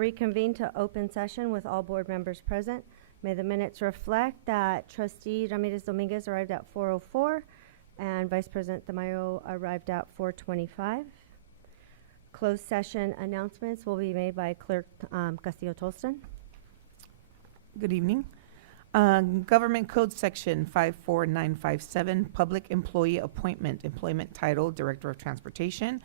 Reconvene to open session with all board members present. May the minutes reflect that Trustee Ramirez Dominguez arrived at 4:04 and Vice President Tamayo arrived at 4:25. Closed session announcements will be made by Clerk Castillo-Tolston. Good evening. Government Code Section 54957, Public Employee Appointment, Employment Title, Director of Transportation.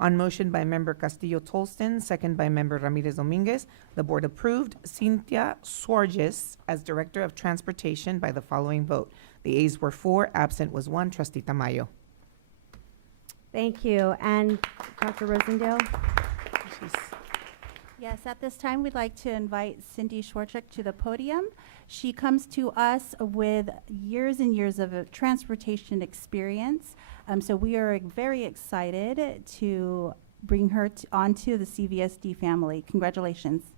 On motion by Member Castillo-Tolston, second by Member Ramirez Dominguez, the Board approved Cynthia Suarez as Director of Transportation by the following vote. The ayes were 4, absent was 1. Trustee Tamayo. Thank you. And Dr. Rosendale? Yes, at this time, we'd like to invite Cindy Schwarczyk to the podium. She comes to us with years and years of transportation experience. So we are very excited to bring her onto the CVSD family. Congratulations.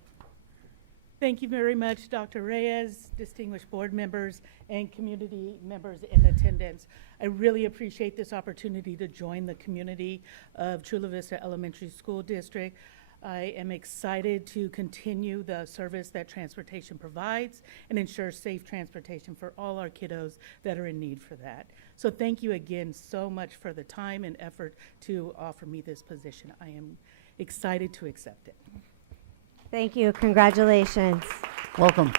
Thank you very much, Dr. Reyes, distinguished board members, and community members in attendance. I really appreciate this opportunity to join the community of Chula Vista Elementary School District. I am excited to continue the service that transportation provides and ensure safe transportation for all our kiddos that are in need for that. So thank you again so much for the time and effort to offer me this position. I am excited to accept it. Thank you. Congratulations. Welcome.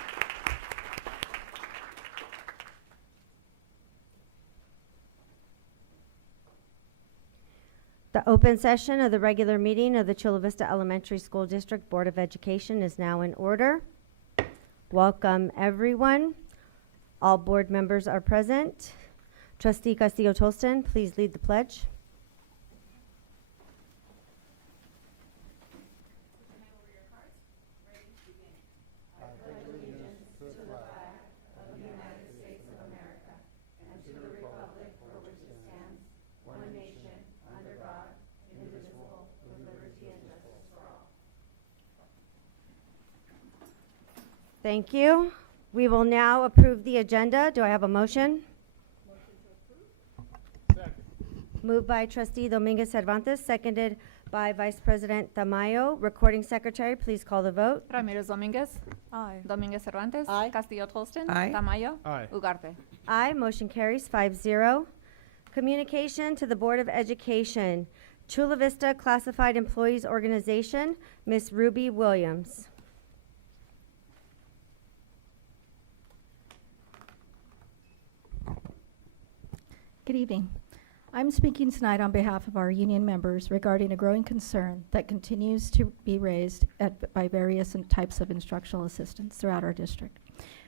The open session of the regular meeting of the Chula Vista Elementary School District Board of Education is now in order. Welcome, everyone. All board members are present. Trustee Castillo-Tolston, please lead the pledge. Thank you. We will now approve the agenda. Do I have a motion? Motion to approve. Second. Moved by Trustee Dominguez Cervantes, seconded by Vice President Tamayo. Recording Secretary, please call the vote. Ramirez Dominguez. Aye. Dominguez Cervantes. Aye. Castillo Tolston. Aye. Tamayo. Aye. Ugarte. Aye. Motion carries 5-0. Communication to the Board of Education. Chula Vista Classified Employees Organization, Ms. Ruby Williams. Good evening. I'm speaking tonight on behalf of our union members regarding a growing concern that continues to be raised by various types of instructional assistants throughout our district.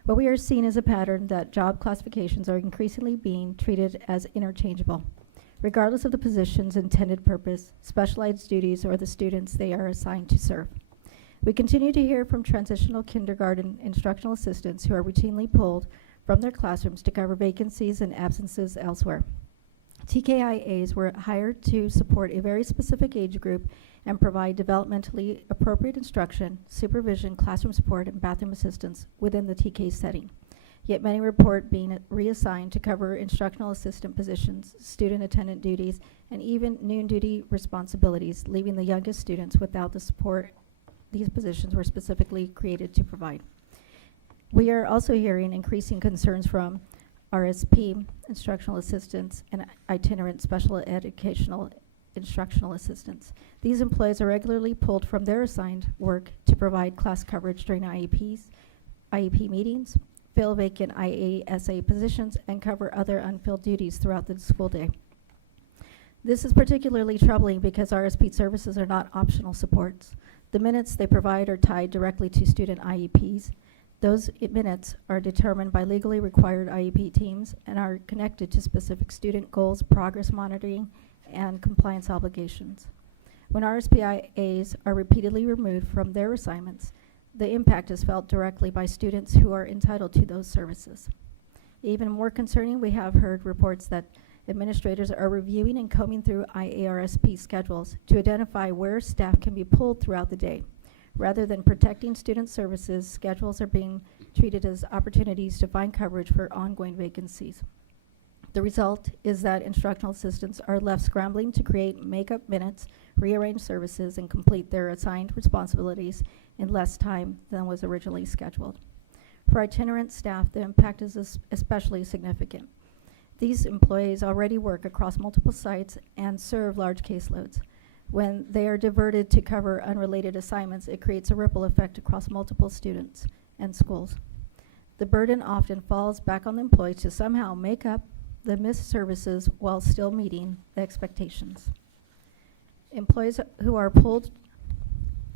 What we are seeing is a pattern that job classifications are increasingly being treated as interchangeable, regardless of the position's intended purpose, specialized duties, or the students they are assigned to serve. We continue to hear from transitional kindergarten instructional assistants who are routinely pulled from their classrooms to cover vacancies and absences elsewhere. TKIAs were hired to support a very specific age group and provide developmentally appropriate instruction, supervision, classroom support, and bathroom assistance within the TK setting. Yet many report being reassigned to cover instructional assistant positions, student attendant duties, and even noon duty responsibilities, leaving the youngest students without the support these positions were specifically created to provide. We are also hearing increasing concerns from RSP, instructional assistants, and itinerant special educational instructional assistants. These employees are regularly pulled from their assigned work to provide class coverage during IEP meetings, fill vacant IASA positions, and cover other unfilled duties throughout the school day. This is particularly troubling because RSP services are not optional supports. The minutes they provide are tied directly to student IEPs. Those minutes are determined by legally required IEP teams and are connected to specific student goals, progress monitoring, and compliance obligations. When RSPIAs are repeatedly removed from their assignments, the impact is felt directly by students who are entitled to those services. Even more concerning, we have heard reports that administrators are reviewing and combing through IARSP schedules to identify where staff can be pulled throughout the day. Rather than protecting student services, schedules are being treated as opportunities to find coverage for ongoing vacancies. The result is that instructional assistants are left scrambling to create make-up minutes, rearrange services, and complete their assigned responsibilities in less time than was originally scheduled. For itinerant staff, the impact is especially significant. These employees already work across multiple sites and serve large caseloads. When they are diverted to cover unrelated assignments, it creates a ripple effect across multiple students and schools. The burden often falls back on the employees to somehow make up the missed services while still meeting the expectations. Employees who are pulled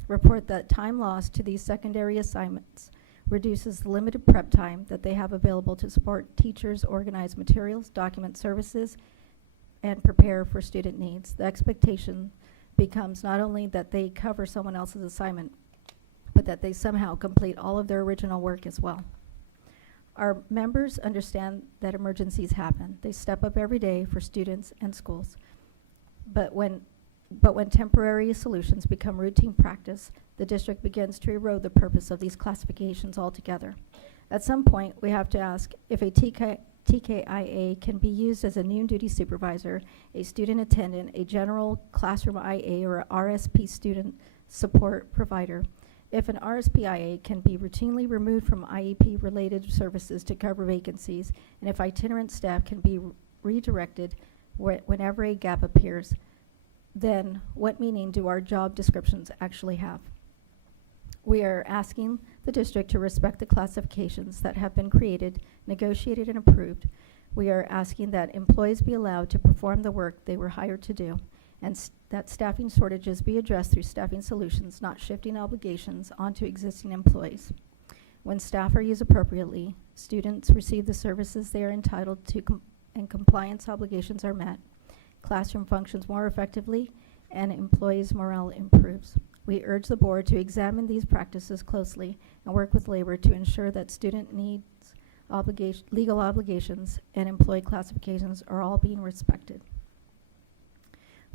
report that time lost to these secondary assignments reduces the limited prep time that they have available to support teachers, organize materials, document services, and prepare for student needs. The expectation becomes not only that they cover someone else's assignment, but that they somehow complete all of their original work as well. Our members understand that emergencies happen. They step up every day for students and schools. But when temporary solutions become routine practice, the district begins to erode the purpose of these classifications altogether. At some point, we have to ask if a TKIA can be used as a noon duty supervisor, a student attendant, a general classroom IA, or a RSP student support provider. If an RSPIA can be routinely removed from IEP-related services to cover vacancies, and if itinerant staff can be redirected whenever a gap appears, then what meaning do our job descriptions actually have? We are asking the district to respect the classifications that have been created, negotiated, and approved. We are asking that employees be allowed to perform the work they were hired to do, and that staffing shortages be addressed through staffing solutions, not shifting obligations onto existing employees. When staff are used appropriately, students receive the services they are entitled to and compliance obligations are met. Classroom functions more effectively, and employees' morale improves. We urge the board to examine these practices closely and work with labor to ensure that student needs, legal obligations, and employee classifications are all being respected.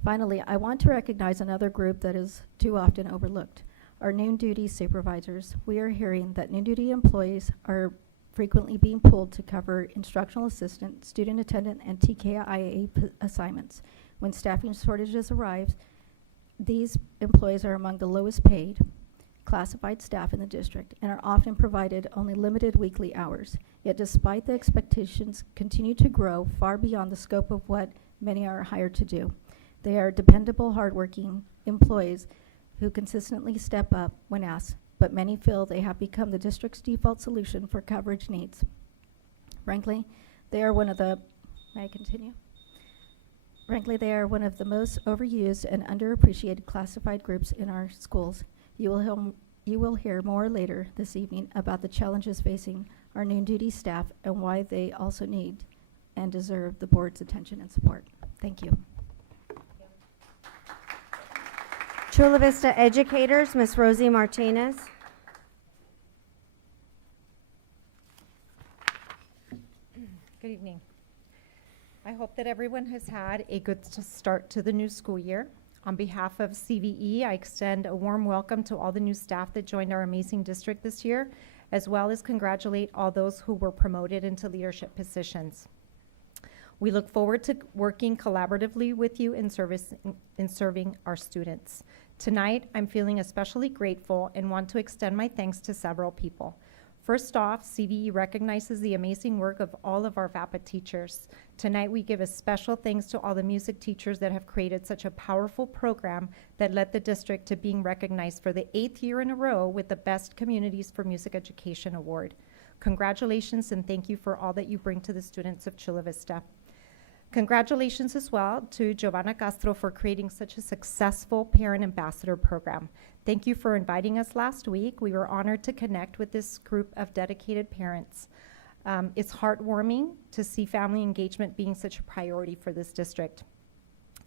Finally, I want to recognize another group that is too often overlooked, our noon duty supervisors. We are hearing that noon duty employees are frequently being pulled to cover instructional assistant, student attendant, and TKIA assignments. When staffing shortages arise, these employees are among the lowest paid classified staff in the district and are often provided only limited weekly hours. Yet despite the expectations continue to grow far beyond the scope of what many are hired to do. They are dependable, hardworking employees who consistently step up when asked, but many feel they have become the district's default solution for coverage needs. Frankly, they are one of the, may I continue? Frankly, they are one of the most overused and underappreciated classified groups in our schools. You will hear more later this evening about the challenges facing our noon duty staff and why they also need and deserve the board's attention and support. Thank you. Chula Vista educators, Ms. Rosie Martinez. Good evening. I hope that everyone has had a good start to the new school year. On behalf of CVE, I extend a warm welcome to all the new staff that joined our amazing district this year, as well as congratulate all those who were promoted into leadership positions. We look forward to working collaboratively with you in serving our students. Tonight, I'm feeling especially grateful and want to extend my thanks to several people. First off, CVE recognizes the amazing work of all of our VAPA teachers. Tonight, we give a special thanks to all the music teachers that have created such a powerful program that led the district to being recognized for the 8th year in a row with the Best Communities for Music Education Award. Congratulations and thank you for all that you bring to the students of Chula Vista. Congratulations as well to Giovanna Castro for creating such a successful parent ambassador program. Thank you for inviting us last week. We were honored to connect with this group of dedicated parents. It's heartwarming to see family engagement being such a priority for this district.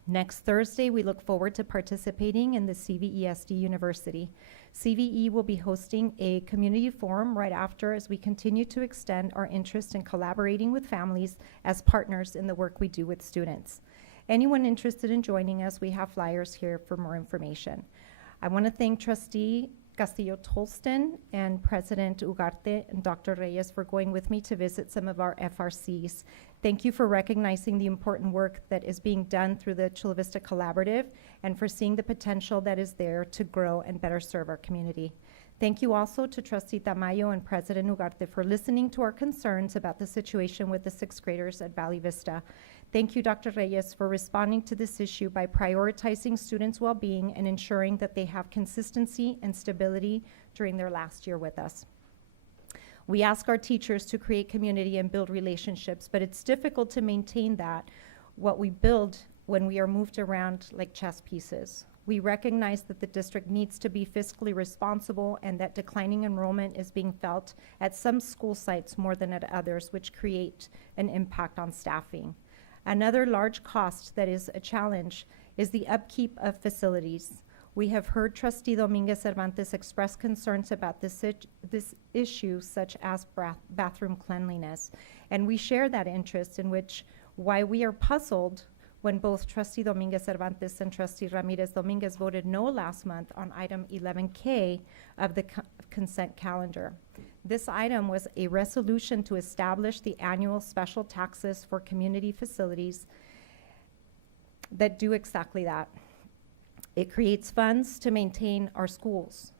Next Thursday, we look forward to participating in the CVESD University. CVE will be hosting a community forum right after as we continue to extend our interest in collaborating with families as partners in the work we do with students. Anyone interested in joining us, we have flyers here for more information. I want to thank Trustee Castillo-Tolston and President Ugarte and Dr. Reyes for going with me to visit some of our FRCs. Thank you for recognizing the important work that is being done through the Chula Vista Collaborative and for seeing the potential that is there to grow and better serve our community. Thank you also to Trustee Tamayo and President Ugarte for listening to our concerns about the situation with the sixth graders at Valley Vista. Thank you, Dr. Reyes, for responding to this issue by prioritizing students' well-being and ensuring that they have consistency and stability during their last year with us. We ask our teachers to create community and build relationships, but it's difficult to maintain what we build when we are moved around like chess pieces. We recognize that the district needs to be fiscally responsible and that declining enrollment is being felt at some school sites more than at others, which create an impact on staffing. Another large cost that is a challenge is the upkeep of facilities. We have heard Trustee Dominguez Cervantes express concerns about this issue, such as bathroom cleanliness. And we share that interest, in which why we are puzzled when both Trustee Dominguez Cervantes and Trustee Ramirez Dominguez voted no last month on item 11K of the consent calendar. This item was a resolution to establish the annual special taxes for community facilities that do exactly that. It creates funds to maintain our schools.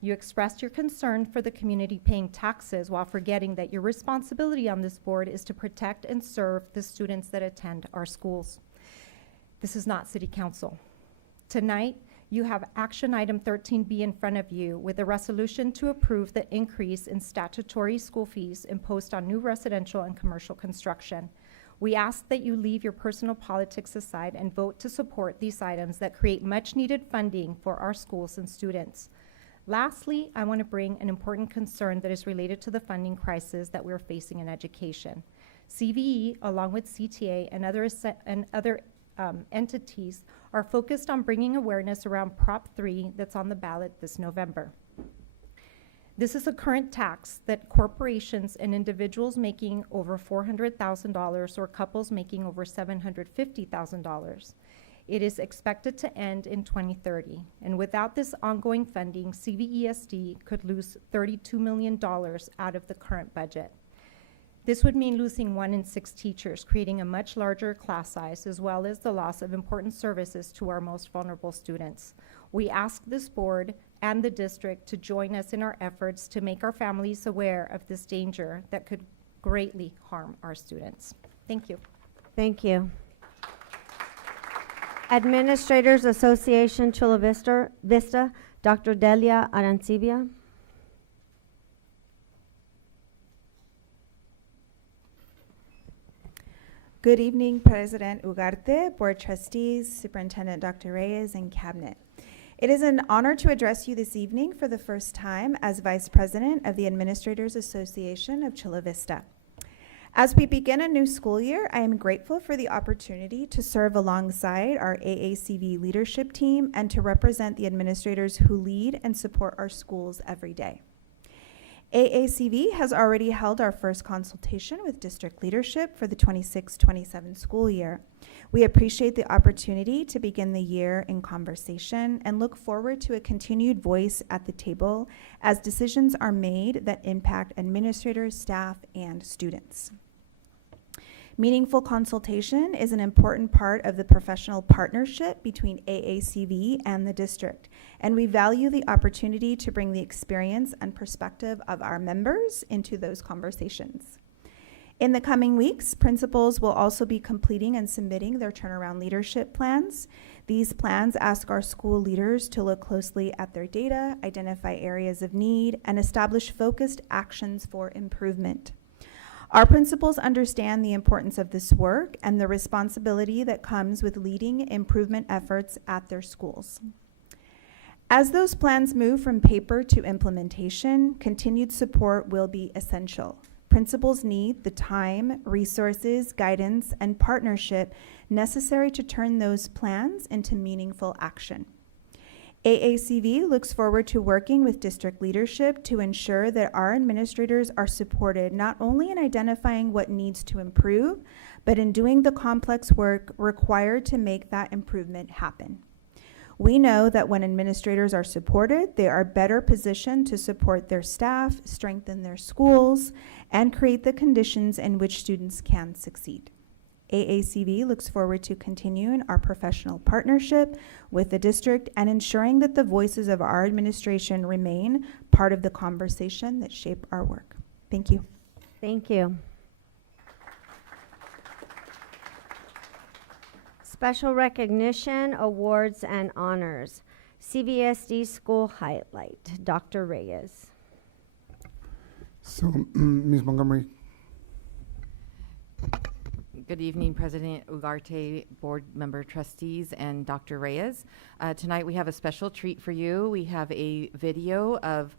You expressed your concern for the community paying taxes while forgetting that your responsibility on this board is to protect and serve the students that attend our schools. This is not City Council. Tonight, you have action item 13B in front of you with a resolution to approve the increase in statutory school fees imposed on new residential and commercial construction. We ask that you leave your personal politics aside and vote to support these items that create much needed funding for our schools and students. Lastly, I want to bring an important concern that is related to the funding crisis that we're facing in education. CVE, along with CTA and other entities, are focused on bringing awareness around Prop 3 that's on the ballot this November. This is a current tax that corporations and individuals making over $400,000 or couples making over $750,000. It is expected to end in 2030, and without this ongoing funding, CVESD could lose $32 million out of the current budget. This would mean losing 1 in 6 teachers, creating a much larger class size, as well as the loss of important services to our most vulnerable students. We ask this board and the district to join us in our efforts to make our families aware of this danger that could greatly harm our students. Thank you. Thank you. Administrators Association Chula Vista, Dr. Delia Arancibia. Good evening, President Ugarte, Board Trustees, Superintendent Dr. Reyes, and Cabinet. It is an honor to address you this evening for the first time as Vice President of the Administrators Association of Chula Vista. As we begin a new school year, I am grateful for the opportunity to serve alongside our AACV leadership team and to represent the administrators who lead and support our schools every day. AACV has already held our first consultation with district leadership for the 26-27 school year. We appreciate the opportunity to begin the year in conversation and look forward to a continued voice at the table as decisions are made that impact administrators, staff, and students. Meaningful consultation is an important part of the professional partnership between AACV and the district, and we value the opportunity to bring the experience and perspective of our members into those conversations. In the coming weeks, principals will also be completing and submitting their turnaround leadership plans. These plans ask our school leaders to look closely at their data, identify areas of need, and establish focused actions for improvement. Our principals understand the importance of this work and the responsibility that comes with leading improvement efforts at their schools. As those plans move from paper to implementation, continued support will be essential. Principals need the time, resources, guidance, and partnership necessary to turn those plans into meaningful action. AACV looks forward to working with district leadership to ensure that our administrators are supported not only in identifying what needs to improve, but in doing the complex work required to make that improvement happen. We know that when administrators are supported, they are better positioned to support their staff, strengthen their schools, and create the conditions in which students can succeed. AACV looks forward to continuing our professional partnership with the district and ensuring that the voices of our administration remain part of the conversation that shape our work. Thank you. Thank you. Special recognition, awards, and honors. CVSD School Highlight, Dr. Reyes. So, Ms. Montgomery, Good evening, President Ugarte, board member trustees, and Dr. Reyes. Tonight we have a special treat for you. We have a video of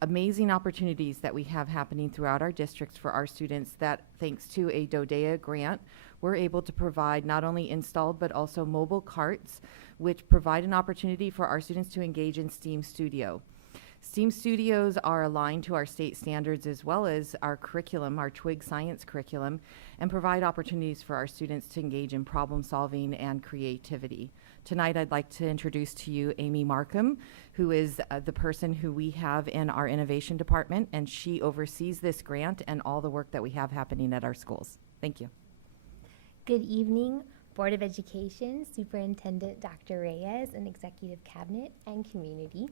amazing opportunities that we have happening throughout our districts for our students that, thanks to a DODEA grant, we're able to provide not only installed but also mobile carts, which provide an opportunity for our students to engage in STEAM Studio. STEAM Studios are aligned to our state standards as well as our curriculum, our TWIG science curriculum, and provide opportunities for our students to engage in problem solving and creativity. Tonight, I'd like to introduce to you Amy Markham, who is the person who we have in our innovation department, and she oversees this grant and all the work that we have happening at our schools. Thank you. Good evening, Board of Education, Superintendent Dr. Reyes, and Executive Cabinet and community.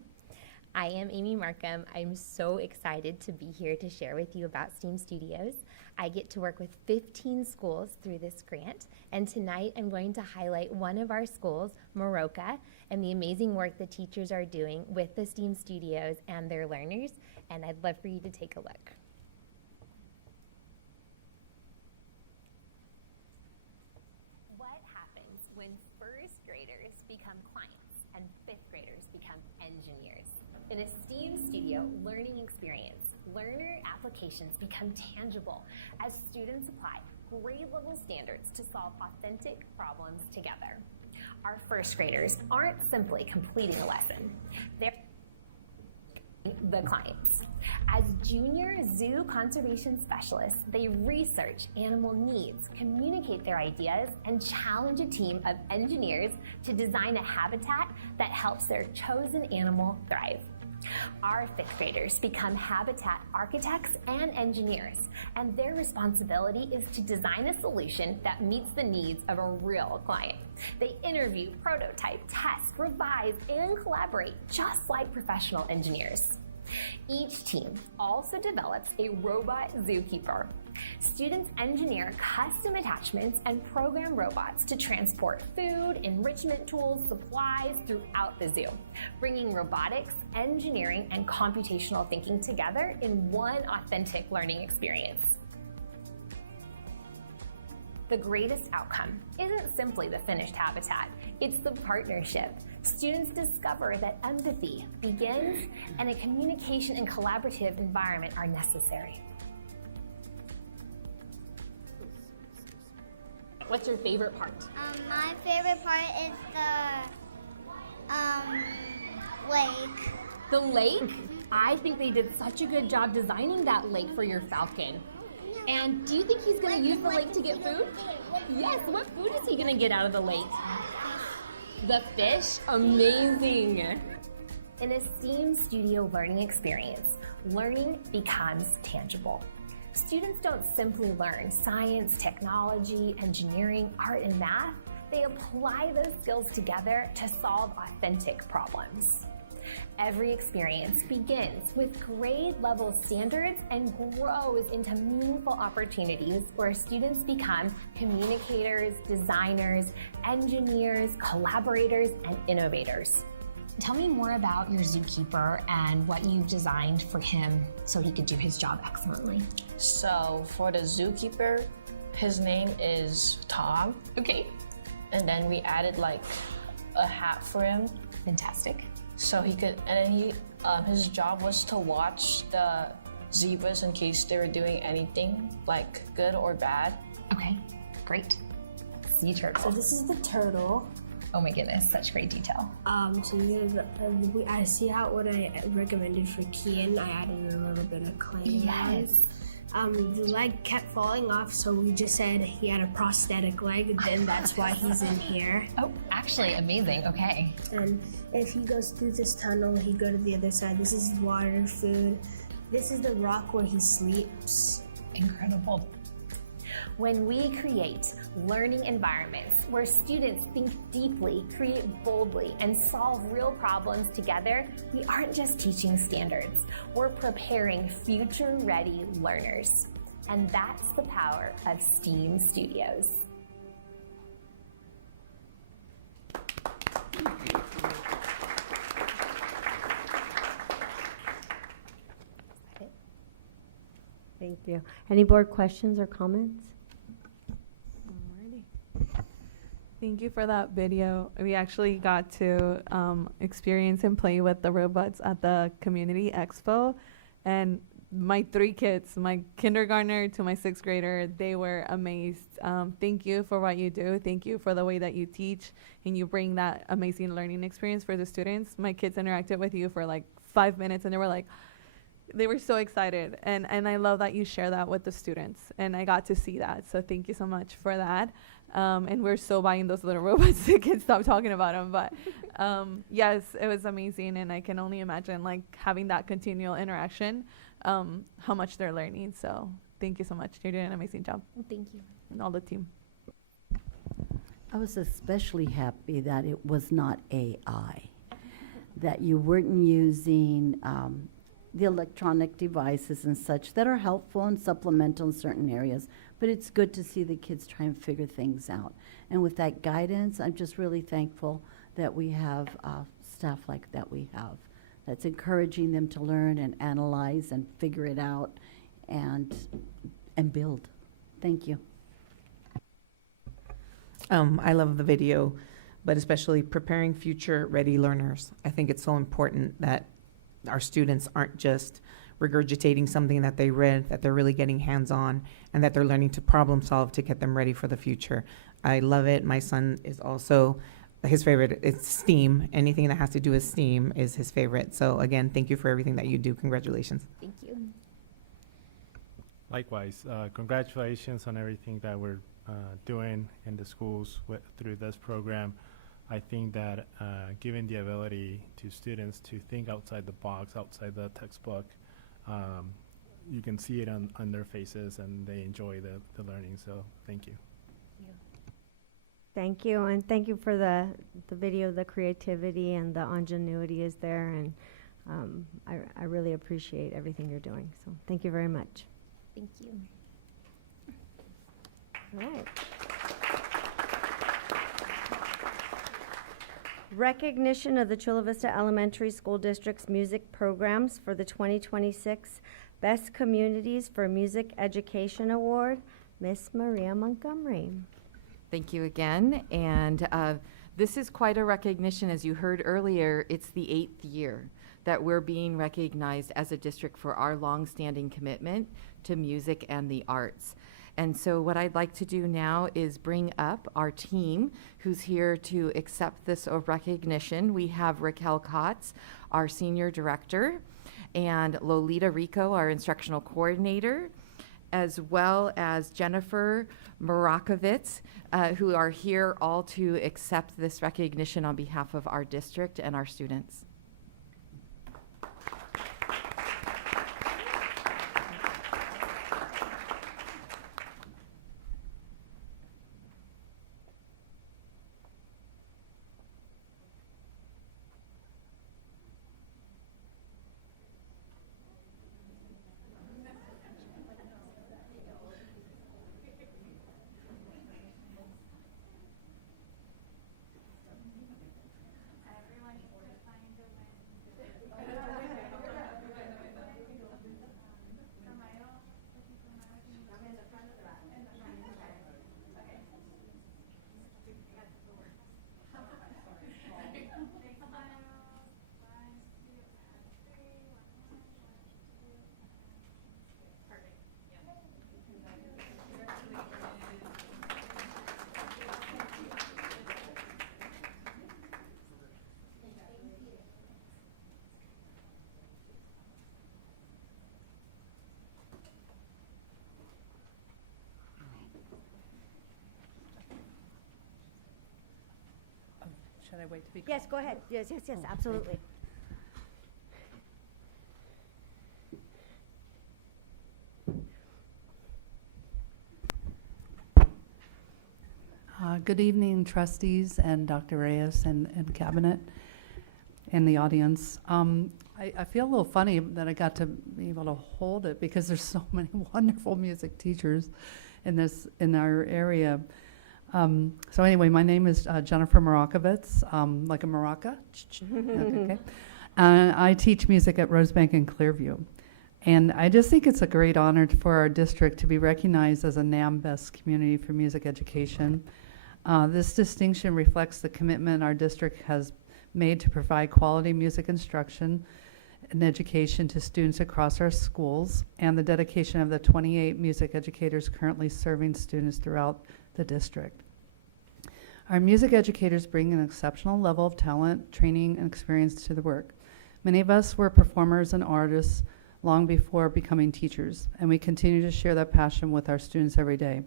I am Amy Markham. I'm so excited to be here to share with you about STEAM Studios. I get to work with 15 schools through this grant, and tonight I'm going to highlight one of our schools, Moroka, and the amazing work the teachers are doing with the STEAM Studios and their learners, and I'd love for you to take a look. What happens when first graders become clients and fifth graders become engineers? In a STEAM Studio learning experience, learner applications become tangible as students apply grade-level standards to solve authentic problems together. Our first graders aren't simply completing a lesson. They're the clients. As junior zoo conservation specialists, they research animal needs, communicate their ideas, and challenge a team of engineers to design a habitat that helps their chosen animal thrive. Our fifth graders become habitat architects and engineers, and their responsibility is to design a solution that meets the needs of a real client. They interview, prototype, test, revise, and collaborate just like professional engineers. Each team also develops a robot zookeeper. Students engineer custom attachments and program robots to transport food, enrichment tools, supplies throughout the zoo, bringing robotics, engineering, and computational thinking together in one authentic learning experience. The greatest outcome isn't simply the finished habitat, it's the partnership. Students discover that empathy begins and a communication and collaborative environment are necessary. What's your favorite part? My favorite part is the lake. The lake? I think they did such a good job designing that lake for your falcon. And do you think he's going to use the lake to get food? Yes, what food is he going to get out of the lake? The fish? Amazing. In a STEAM Studio learning experience, learning becomes tangible. Students don't simply learn science, technology, engineering, art, and math. They apply those skills together to solve authentic problems. Every experience begins with grade-level standards and grows into meaningful opportunities where students become communicators, designers, engineers, collaborators, and innovators. Tell me more about your zookeeper and what you've designed for him so he could do his job excellently. So for the zookeeper, his name is Tom. Okay. And then we added like a hat for him. Fantastic. So he could, and then his job was to watch the zebras in case they were doing anything like good or bad. Okay, great. Sea turtle. So this is the turtle. Oh my goodness, such great detail. So I see how what I recommended for Kian. I added a little bit of clay. Yes. The leg kept falling off, so we just said he had a prosthetic leg, then that's why he's in here. Oh, actually, amazing. Okay. And if he goes through this tunnel, he'd go to the other side. This is water, food. This is the rock where he sleeps. Incredible. When we create learning environments where students think deeply, create boldly, and solve real problems together, we aren't just teaching standards. We're preparing future-ready learners. And that's the power of STEAM Studios. Thank you. Any board questions or comments? Alrighty. Thank you for that video. We actually got to experience and play with the robots at the community expo, and my 3 kids, my kindergartner to my 6th grader, they were amazed. Thank you for what you do. Thank you for the way that you teach and you bring that amazing learning experience for the students. My kids interacted with you for like 5 minutes and they were so excited, and I love that you share that with the students, and I got to see that, so thank you so much for that. And we're still buying those little robots. I can't stop talking about them, but yes, it was amazing, and I can only imagine like having that continual interaction, how much they're learning. So thank you so much. You're doing an amazing job. Thank you. And all the team. I was especially happy that it was not AI, that you weren't using the electronic devices and such that are helpful and supplemental in certain areas, but it's good to see the kids try and figure things out. And with that guidance, I'm just really thankful that we have staff like that we have, that's encouraging them to learn and analyze and figure it out and build. Thank you. I love the video, but especially preparing future-ready learners. I think it's so important that our students aren't just regurgitating something that they read, that they're really getting hands-on, and that they're learning to problem solve to get them ready for the future. I love it. My son is also, his favorite is STEAM. Anything that has to do with STEAM is his favorite. So again, thank you for everything that you do. Congratulations. Thank you. Likewise, congratulations on everything that we're doing in the schools through this program. I think that giving the ability to students to think outside the box, outside the textbook, you can see it on their faces, and they enjoy the learning. So thank you. Thank you, and thank you for the video. The creativity and the ingenuity is there, and I really appreciate everything you're doing. So thank you very much. Thank you. All right. Recognition of the Chula Vista Elementary School District's music programs for the 2026 Best Communities for Music Education Award. Miss Maria Montgomery. Thank you again. And this is quite a recognition. As you heard earlier, it's the 8th year that we're being recognized as a district for our longstanding commitment to music and the arts. And so what I'd like to do now is bring up our team who's here to accept this recognition. We have Raquel Kotz, our senior director, and Lolita Rico, our instructional coordinator, as well as Jennifer Marakovitz, who are here all to accept this recognition on behalf of our district and our students. Everyone needs to find their Should I wait to be called? Yes, go ahead. Yes, absolutely. Good evening, trustees and Dr. Reyes and cabinet and the audience. I feel a little funny that I got to be able to hold it because there's so many wonderful music teachers in our area. So anyway, my name is Jennifer Marakovitz, like a maraca. Okay. I teach music at Rosebank and Clearview. And I just think it's a great honor for our district to be recognized as a NAM Best Community for Music Education. This distinction reflects the commitment our district has made to provide quality music instruction and education to students across our schools, and the dedication of the 28 music educators currently serving students throughout the district. Our music educators bring an exceptional level of talent, training, and experience to the work. Many of us were performers and artists long before becoming teachers, and we continue to share that passion with our students every day.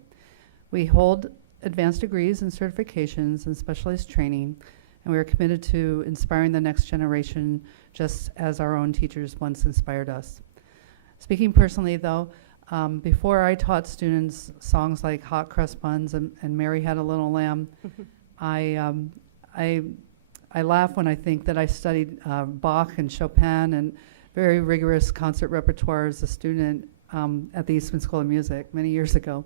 We hold advanced degrees and certifications and specialized training, and we are committed to inspiring the next generation just as our own teachers once inspired us. Speaking personally though, before I taught students songs like Hot Crust Buns and Mary Had a Little Lamb, I laugh when I think that I studied Bach and Chopin and very rigorous concert repertoire as a student at the Eastman School of Music many years ago.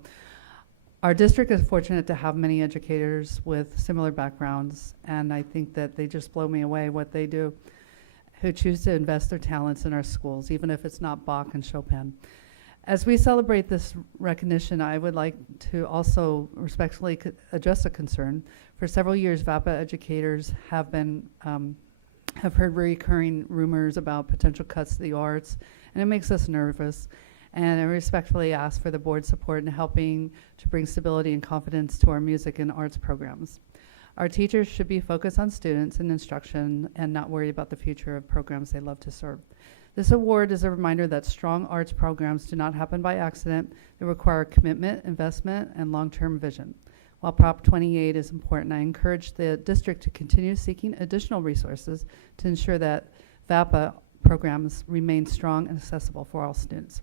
Our district is fortunate to have many educators with similar backgrounds, and I think that they just blow me away what they do, who choose to invest their talents in our schools, even if it's not Bach and Chopin. As we celebrate this recognition, I would like to also respectfully address a concern. For several years, VAPA educators have heard recurring rumors about potential cuts to the arts, and it makes us nervous. And I respectfully ask for the board's support in helping to bring stability and confidence to our music and arts programs. Our teachers should be focused on students and instruction and not worry about the future of programs they love to serve. This award is a reminder that strong arts programs do not happen by accident. They require commitment, investment, and long-term vision. While Prop 28 is important, I encourage the district to continue seeking additional resources to ensure that VAPA programs remain strong and accessible for all students.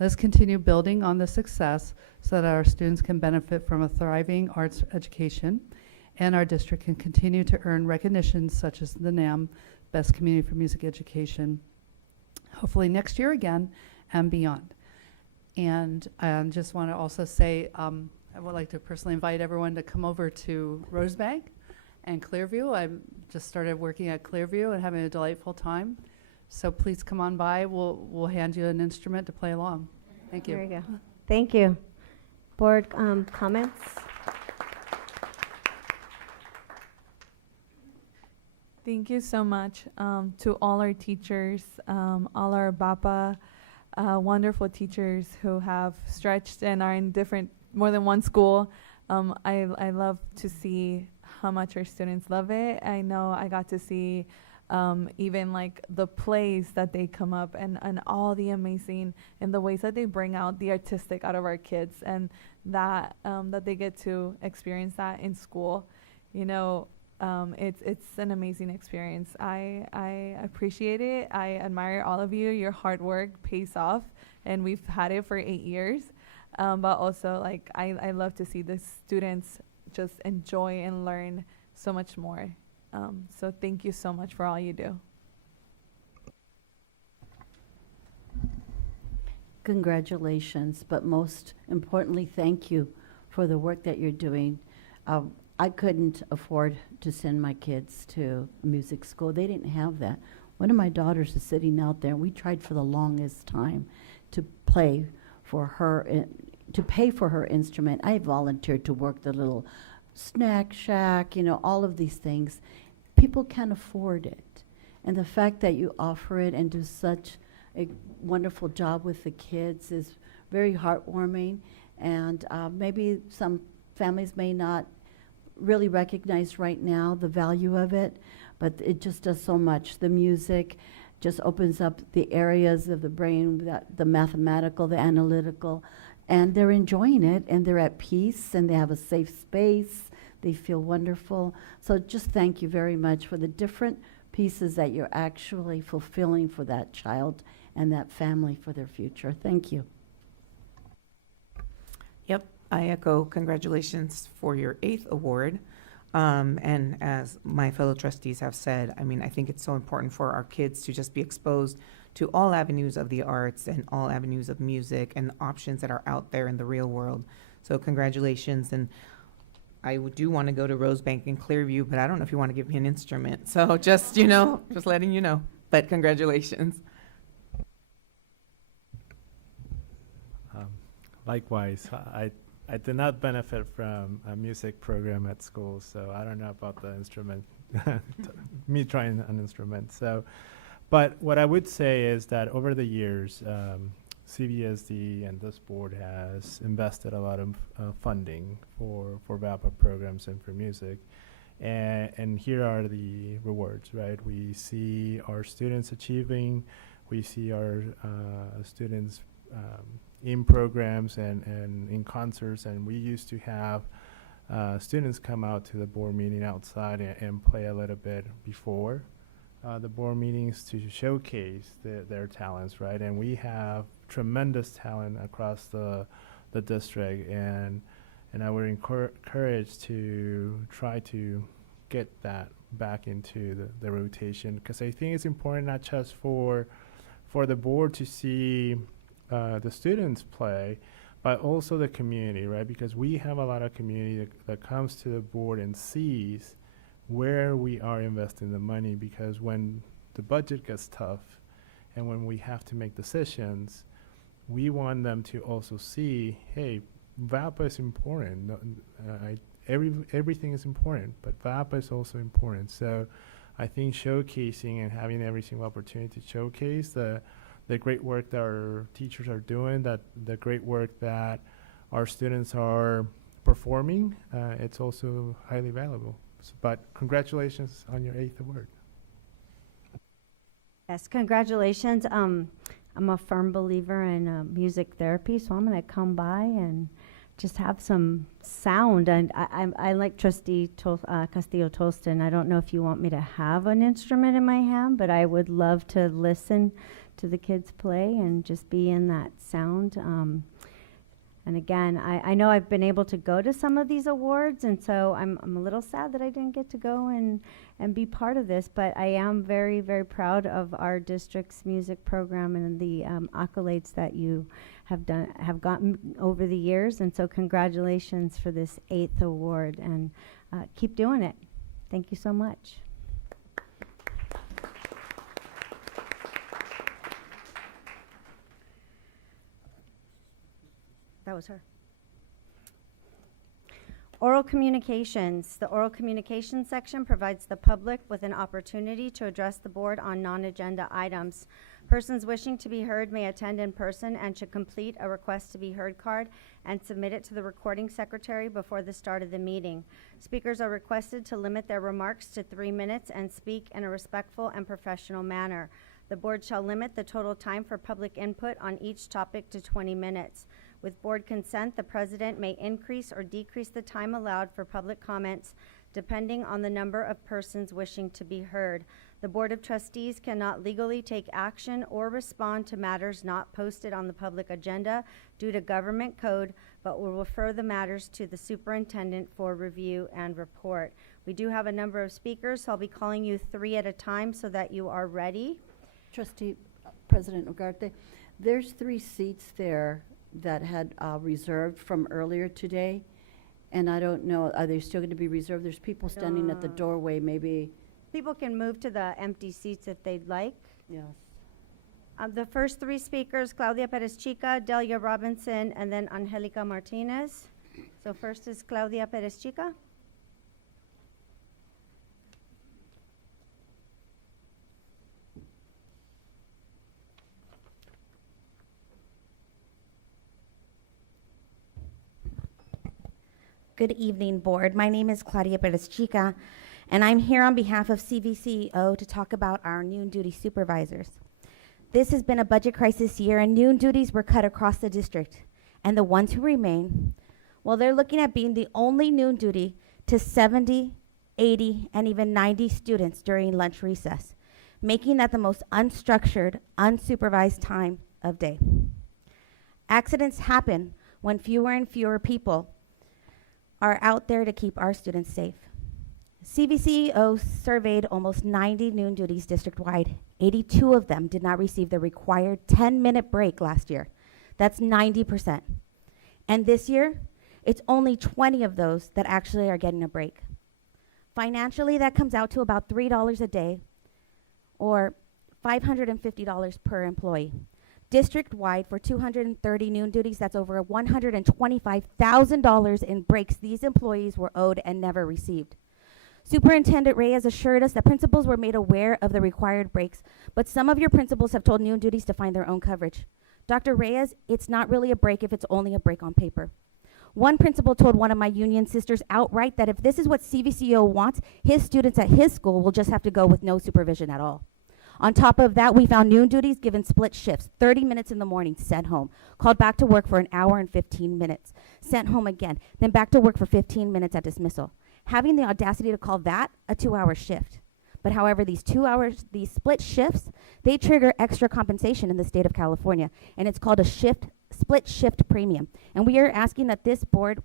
Let's continue building on the success so that our students can benefit from a thriving arts education, and our district can continue to earn recognition such as the NAM Best Community for Music Education, hopefully next year again and beyond. And I just want to also say I would like to personally invite everyone to come over to Rosebank and Clearview. I just started working at Clearview and having a delightful time. So please come on by. We'll hand you an instrument to play along. Thank you. There you go. Thank you. Board comments? Thank you so much to all our teachers, all our BAPA wonderful teachers who have stretched and are in more than one school. I love to see how much our students love it. I know I got to see even like the plays that they come up and all the amazing and the ways that they bring out the artistic out of our kids, and that they get to experience that in school. You know, it's an amazing experience. I appreciate it. I admire all of you. Your hard work pays off, and we've had it for 8 years. But also, like, I love to see the students just enjoy and learn so much more. So thank you so much for all you do. Congratulations, but most importantly, thank you for the work that you're doing. I couldn't afford to send my kids to music school. They didn't have that. One of my daughters is sitting out there, and we tried for the longest time to play for her, to pay for her instrument. I volunteered to work the little snack shack, you know, all of these things. People can't afford it. And the fact that you offer it and do such a wonderful job with the kids is very heartwarming. And maybe some families may not really recognize right now the value of it, but it just does so much. The music just opens up the areas of the brain, the mathematical, the analytical, and they're enjoying it, and they're at peace, and they have a safe space. They feel wonderful. So just thank you very much for the different pieces that you're actually fulfilling for that child and that family for their future. Thank you. Yep, I echo congratulations for your 8th award. And as my fellow trustees have said, I mean, I think it's so important for our kids to just be exposed to all avenues of the arts and all avenues of music and options that are out there in the real world. So congratulations. And I do want to go to Rosebank and Clearview, but I don't know if you want to give me an instrument. So just, just letting you know. But congratulations. Likewise, I did not benefit from a music program at school, so I don't know about the instrument, me trying an instrument. So, but what I would say is that over the years, CVSD and this board has invested a lot of funding for VAPA programs and for music. And here are the rewards, right? We see our students achieving, we see our students in programs and in concerts, and we used to have students come out to the board meeting outside and play a little bit before the board meetings to showcase their talents, right? And we have tremendous talent across the district, and I would encourage to try to get that back into the rotation, because I think it's important not just for the board to see the students play, but also the community, right? Because we have a lot of community that comes to the board and sees where we are investing the money, because when the budget gets tough and when we have to make decisions, we want them to also see, hey, VAPA is important. Everything is important, but VAPA is also important. So I think showcasing and having every single opportunity to showcase the great work that our teachers are doing, that the great work that our students are performing, it's also highly valuable. But congratulations on your 8th award. Yes, congratulations. I'm a firm believer in music therapy, so I'm going to come by and just have some sound. And I like Trustee Castillo-Tolston. I don't know if you want me to have an instrument in my hand, but I would love to listen to the kids play and just be in that sound. And again, I know I've been able to go to some of these awards, and so I'm a little sad that I didn't get to go and be part of this, but I am very, very proud of our district's music program and the accolades that you have gotten over the years, and so congratulations for this 8th award, and keep doing it. Thank you so much. That was her. Oral communications. The oral communications section provides the public with an opportunity to address the board on non-agenda items. Persons wishing to be heard may attend in person and should complete a request to be heard card and submit it to the recording secretary before the start of the meeting. Speakers are requested to limit their remarks to 3 minutes and speak in a respectful and professional manner. The board shall limit the total time for public input on each topic to 20 minutes. With board consent, the president may increase or decrease the time allowed for public comments depending on the number of persons wishing to be heard. The Board of Trustees cannot legally take action or respond to matters not posted on the public agenda due to government code, but will refer the matters to the superintendent for review and report. We do have a number of speakers, so I'll be calling you 3 at a time so that you are ready. Trustee President Ugarte, there's 3 seats there that had reserved from earlier today, and I don't know, are they still going to be reserved? There's people standing at the doorway, maybe. People can move to the empty seats if they'd like. Yes. The first 3 speakers, Claudia Perez Chica, Delia Robinson, and then Angelica Martinez. So first is Claudia Perez Chica. Good evening, board. My name is Claudia Perez Chica, and I'm here on behalf of CVCEO to talk about our noon duty supervisors. This has been a budget crisis year, and noon duties were cut across the district. And the ones who remain, well, they're looking at being the only noon duty to 70, 80, and even 90 students during lunch recess, making that the most unstructured, unsupervised time of day. Accidents happen when fewer and fewer people are out there to keep our students safe. CVCEO surveyed almost 90 noon duties district-wide. 82 of them did not receive the required 10-minute break last year. That's 90%. And this year, it's only 20 of those that actually are getting a break. Financially, that comes out to about $3 a day or $550 per employee. District-wide, for 230 noon duties, that's over $125,000 in breaks these employees were owed and never received. Superintendent Reyes assured us that principals were made aware of the required breaks, but some of your principals have told noon duties to find their own coverage. Dr. Reyes, it's not really a break if it's only a break on paper. One principal told one of my union sisters outright that if this is what CVCO wants, his students at his school will just have to go with no supervision at all. On top of that, we found noon duties given split shifts, 30 minutes in the morning, sent home, called back to work for an hour and 15 minutes, sent home again, then back to work for 15 minutes at dismissal. Having the audacity to call that a 2-hour shift. But however, these split shifts, they trigger extra compensation in the state of California, and it's called a split shift premium. And we are asking that this board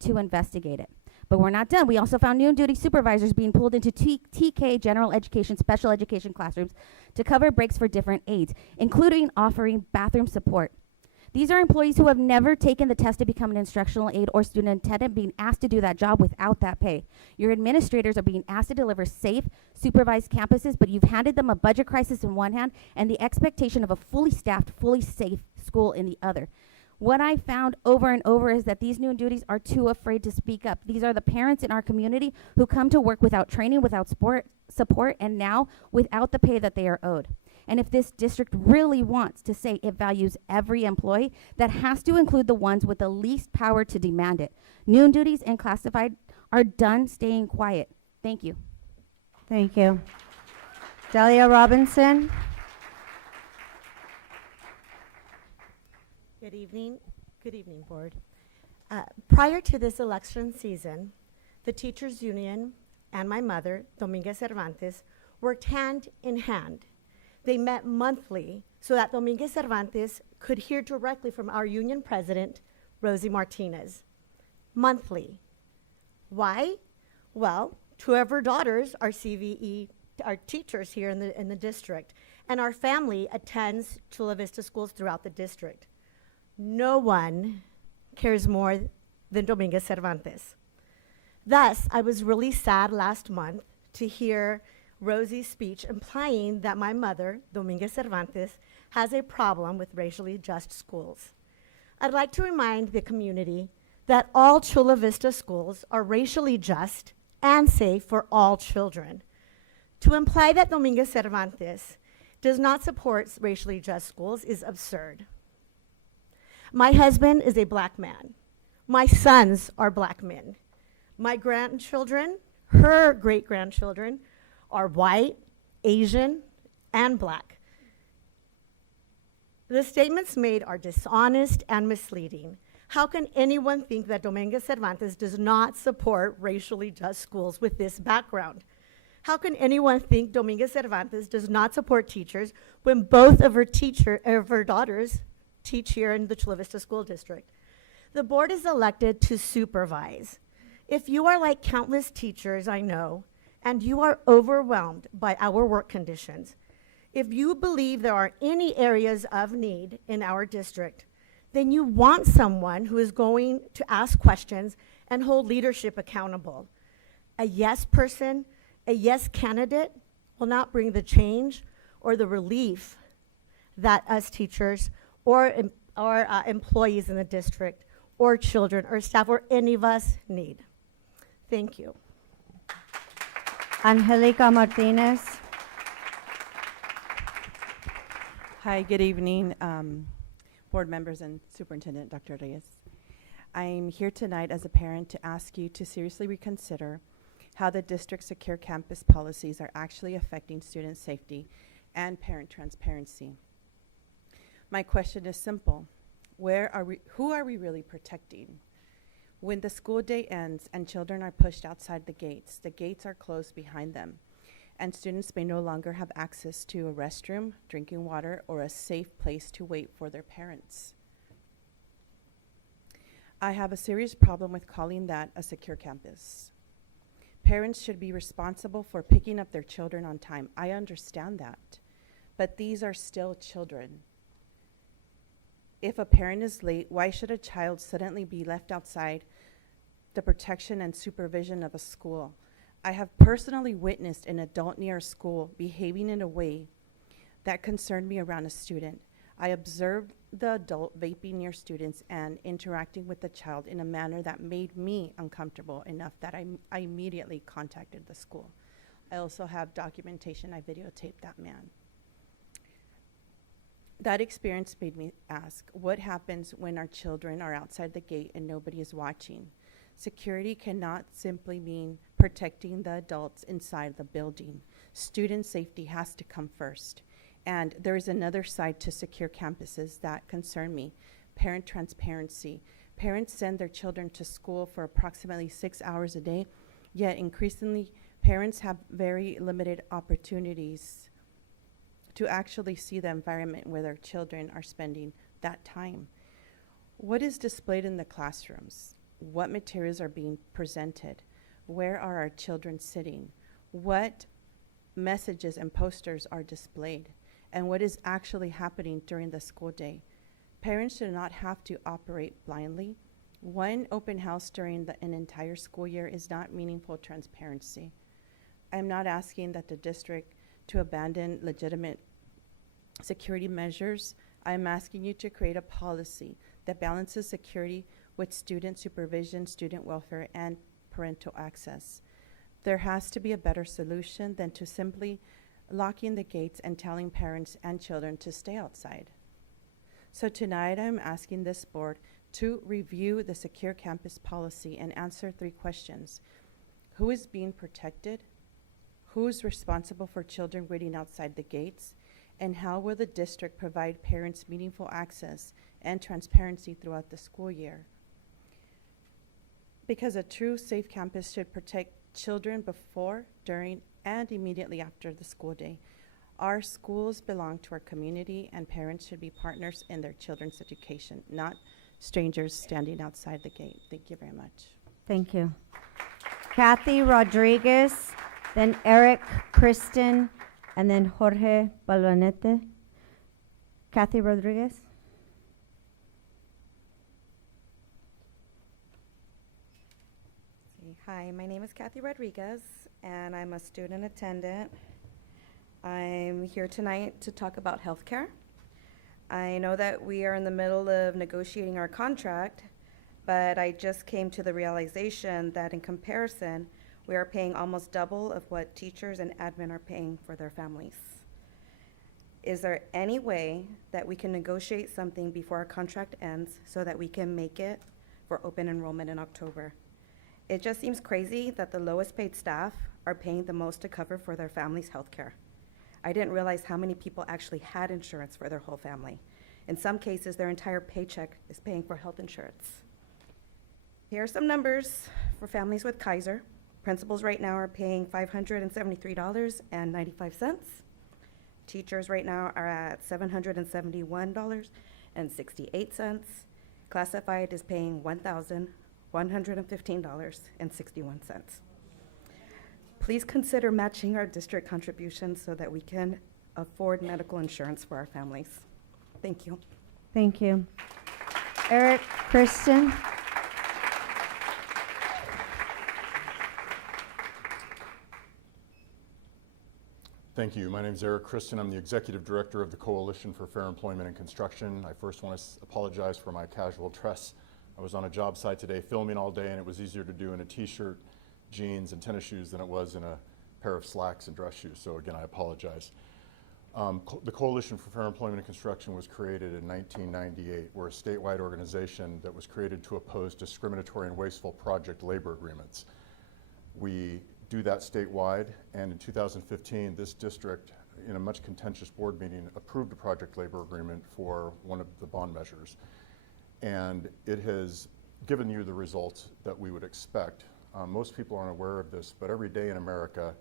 to investigate it. But we're not done. We also found noon duty supervisors being pulled into TK general education, special education classrooms to cover breaks for different aides, including offering bathroom support. These are employees who have never taken the test to become an instructional aide or student attendant, being asked to do that job without that pay. Your administrators are being asked to deliver safe, supervised campuses, but you've handed them a budget crisis in one hand and the expectation of a fully staffed, fully safe school in the other. What I found over and over is that these noon duties are too afraid to speak up. These are the parents in our community who come to work without training, without support, and now without the pay that they are owed. And if this district really wants to say it values every employee, that has to include the ones with the least power to demand it. Noon duties and classified are done staying quiet. Thank you. Thank you. Delia Robinson. Good evening. Good evening, Board. Prior to this election season, the teachers union and my mother, Dominguez Cervantes, worked hand in hand. They met monthly so that Dominguez Cervantes could hear directly from our union president, Rosie Martinez. Monthly. Why? Well, two of her daughters are CVE, are teachers here in the district, and our family attends Chula Vista schools throughout the district. No one cares more than Dominguez Cervantes. Thus, I was really sad last month to hear Rosie's speech implying that my mother, Dominguez Cervantes, has a problem with racially just schools. I'd like to remind the community that all Chula Vista schools are racially just and safe for all children. To imply that Dominguez Cervantes does not support racially just schools is absurd. My husband is a black man. My sons are black men. My grandchildren, her great-grandchildren, are white, Asian, and black. The statements made are dishonest and misleading. How can anyone think that Dominguez Cervantes does not support racially just schools with this background? How can anyone think Dominguez Cervantes does not support teachers when both of her daughters teach here in the Chula Vista School District? The board is elected to supervise. If you are like countless teachers I know, and you are overwhelmed by our work conditions, if you believe there are any areas of need in our district, then you want someone who is going to ask questions and hold leadership accountable. A yes person, a yes candidate will not bring the change or the relief that us teachers or employees in the district or children or staff or any of us need. Thank you. Angelica Martinez. Hi, good evening, board members and Superintendent Dr. Reyes. I'm here tonight as a parent to ask you to seriously reconsider how the district's secure campus policies are actually affecting student safety and parent transparency. My question is simple. Who are we really protecting? When the school day ends and children are pushed outside the gates are closed behind them, and students may no longer have access to a restroom, drinking water, or a safe place to wait for their parents. I have a serious problem with calling that a secure campus. Parents should be responsible for picking up their children on time. I understand that, but these are still children. If a parent is late, why should a child suddenly be left outside the protection and supervision of a school? I have personally witnessed an adult near a school behaving in a way that concerned me around a student. I observed the adult vaping near students and interacting with the child in a manner that made me uncomfortable enough that I immediately contacted the school. I also have documentation. I videotaped that man. That experience made me ask, what happens when our children are outside the gate and nobody is watching? Security cannot simply mean protecting the adults inside the building. Student safety has to come first. And there is another side to secure campuses that concern me: parent transparency. Parents send their children to school for approximately 6 hours a day, yet increasingly parents have very limited opportunities to actually see the environment where their children are spending that time. What is displayed in the classrooms? What materials are being presented? Where are our children sitting? What messages and posters are displayed? And what is actually happening during the school day? Parents should not have to operate blindly. One open house during an entire school year is not meaningful transparency. I'm not asking that the district to abandon legitimate security measures. I'm asking you to create a policy that balances security with student supervision, student welfare, and parental access. There has to be a better solution than to simply locking the gates and telling parents and children to stay outside. So tonight I'm asking this board to review the secure campus policy and answer 3 questions. Who is being protected? Who is responsible for children waiting outside the gates? And how will the district provide parents meaningful access and transparency throughout the school year? Because a true safe campus should protect children before, during, and immediately after the school day. Our schools belong to our community, and parents should be partners in their children's education, not strangers standing outside the gate. Thank you very much. Thank you. Kathy Rodriguez, then Eric Kristen, and then Jorge Balvanete. Kathy Rodriguez. Hi, my name is Kathy Rodriguez, and I'm a student attendant. I'm here tonight to talk about healthcare. I know that we are in the middle of negotiating our contract, but I just came to the realization that in comparison, we are paying almost double of what teachers and admin are paying for their families. Is there any way that we can negotiate something before our contract ends so that we can make it for open enrollment in October? It just seems crazy that the lowest paid staff are paying the most to cover for their family's health care. I didn't realize how many people actually had insurance for their whole family. In some cases, their entire paycheck is paying for health insurance. Here are some numbers for families with Kaiser. Principals right now are paying $573.95. Teachers right now are at $771.68. Classified is paying $1,115.61. Please consider matching our district contributions so that we can afford medical insurance for our families. Thank you. Thank you. Eric Kristen. Thank you. My name is Eric Kristen. I'm the Executive Director of the Coalition for Fair Employment and Construction. I first want to apologize for my casual dress. I was on a job site today filming all day, and it was easier to do in a t-shirt, jeans, and tennis shoes than it was in a pair of slacks and dress shoes. So again, I apologize. The Coalition for Fair Employment and Construction was created in 1998. We're a statewide organization that was created to oppose discriminatory and wasteful project labor agreements. We do that statewide, and in 2015, this district, in a much contentious board meeting, approved a project labor agreement for one of the bond measures. And it has given you the results that we would expect. Most people aren't aware of this, but every day in America,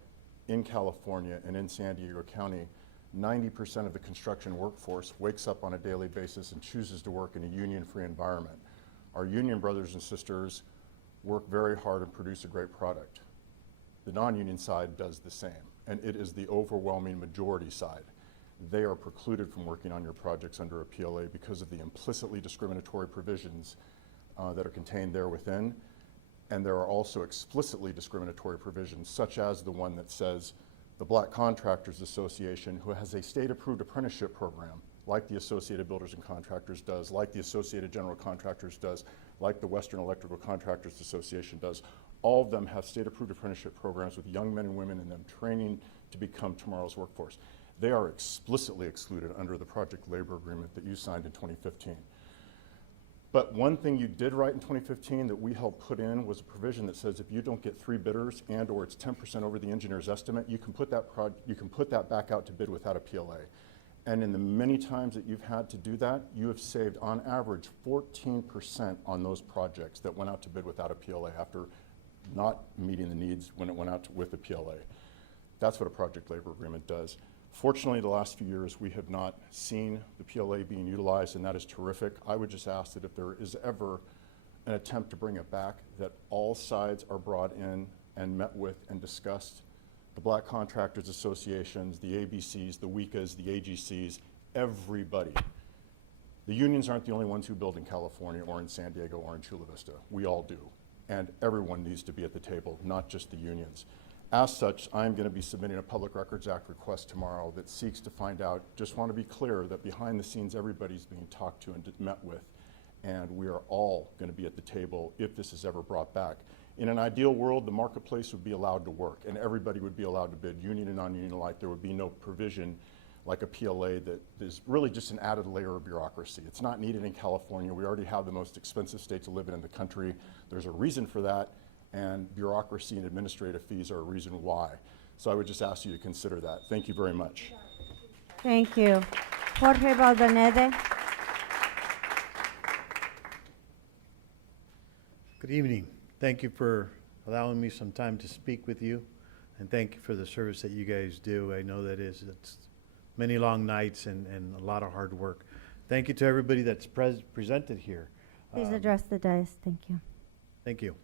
in California and in San Diego County, 90% of the construction workforce wakes up on a daily basis and chooses to work in a union-free environment. Our union brothers and sisters work very hard and produce a great product. The non-union side does the same, and it is the overwhelming majority side. They are precluded from working on your projects under a PLA because of the implicitly discriminatory provisions that are contained there within. And there are also explicitly discriminatory provisions, such as the one that says the Black Contractors Association, who has a state-approved apprenticeship program, like the Associated Builders and Contractors does, like the Associated General Contractors does, like the Western Electrical Contractors Association does. All of them have state-approved apprenticeship programs with young men and women in them training to become tomorrow's workforce. They are explicitly excluded under the project labor agreement that you signed in 2015. But one thing you did right in 2015 that we helped put in was a provision that says if you don't get 3 bidders and or it's 10% over the engineer's estimate, you can put that back out to bid without a PLA. And in the many times that you've had to do that, you have saved on average 14% on those projects that went out to bid without a PLA after not meeting the needs when it went out with a PLA. That's what a project labor agreement does. Fortunately, the last few years, we have not seen the PLA being utilized, and that is terrific. I would just ask that if there is ever an attempt to bring it back, that all sides are brought in and met with and discussed. The Black Contractors Associations, the ABCs, the WICAs, the AGCs, everybody. The unions aren't the only ones who build in California or in San Diego or in Chula Vista. We all do. And everyone needs to be at the table, not just the unions. As such, I'm going to be submitting a Public Records Act request tomorrow that seeks to find out, just want to be clear that behind the scenes everybody's being talked to and met with, and we are all going to be at the table if this is ever brought back. In an ideal world, the marketplace would be allowed to work and everybody would be allowed to bid, union and non-union alike. There would be no provision like a PLA that is really just an added layer of bureaucracy. It's not needed in California. We already have the most expensive state to live in the country. There's a reason for that. And bureaucracy and administrative fees are a reason why. So I would just ask you to consider that. Thank you very much. Thank you. Jorge Valdenede. Good evening. Thank you for allowing me some time to speak with you, and thank you for the service that you guys do. I know that it's many long nights and a lot of hard work. Thank you to everybody that's presented here. Please address the dais. Thank you. Thank you.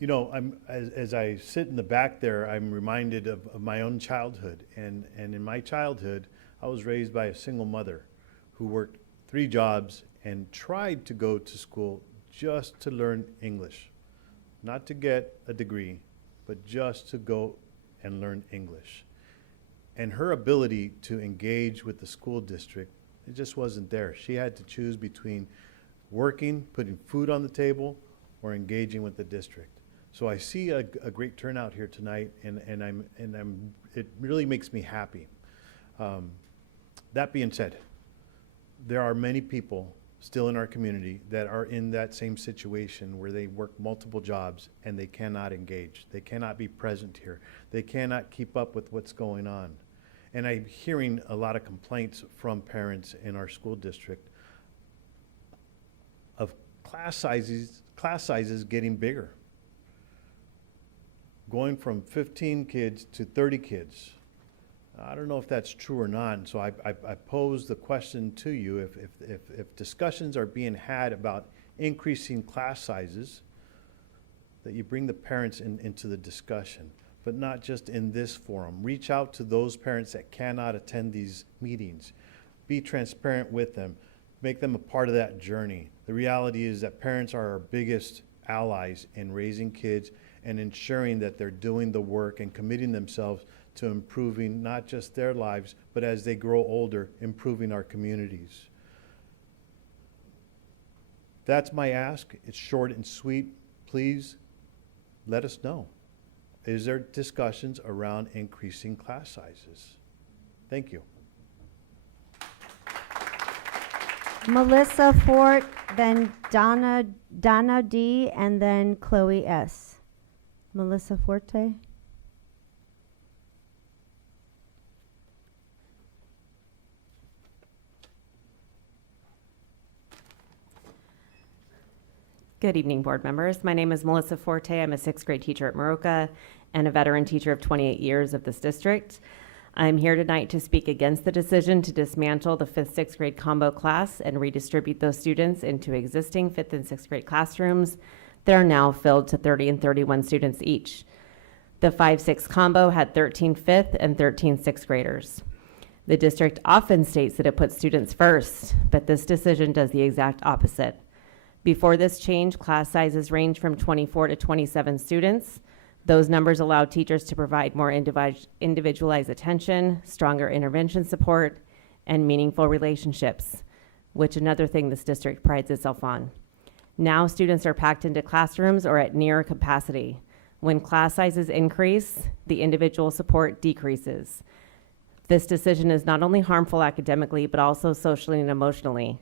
You know, as I sit in the back there, I'm reminded of my own childhood. And in my childhood, I was raised by a single mother who worked 3 jobs and tried to go to school just to learn English. Not to get a degree, but just to go and learn English. And her ability to engage with the school district, it just wasn't there. She had to choose between working, putting food on the table, or engaging with the district. So I see a great turnout here tonight, and it really makes me happy. That being said, there are many people still in our community that are in that same situation where they work multiple jobs and they cannot engage. They cannot be present here. They cannot keep up with what's going on. And I'm hearing a lot of complaints from parents in our school district of class sizes getting bigger, going from 15 kids to 30 kids. I don't know if that's true or not, and so I pose the question to you, if discussions are being had about increasing class sizes, that you bring the parents into the discussion, but not just in this forum. Reach out to those parents that cannot attend these meetings. Be transparent with them. Make them a part of that journey. The reality is that parents are our biggest allies in raising kids and ensuring that they're doing the work and committing themselves to improving not just their lives, but as they grow older, improving our communities. That's my ask. It's short and sweet. Please let us know. Is there discussions around increasing class sizes? Thank you. Melissa Fort, then Donna D, and then Chloe S. Melissa Forte. Good evening, board members. My name is Melissa Forte. I'm a sixth grade teacher at Maroka and a veteran teacher of 28 years of this district. I'm here tonight to speak against the decision to dismantle the 5th, 6th grade combo class and redistribute those students into existing 5th and 6th grade classrooms that are now filled to 30 and 31 students each. The 5-6 combo had 13 5th and 13 6th graders. The district often states that it puts students first, but this decision does the exact opposite. Before this change, class sizes range from 24 to 27 students. Those numbers allow teachers to provide more individualized attention, stronger intervention support, and meaningful relationships, which another thing this district prides itself on. Now students are packed into classrooms or at near capacity. When class sizes increase, the individual support decreases. This decision is not only harmful academically, but also socially and emotionally.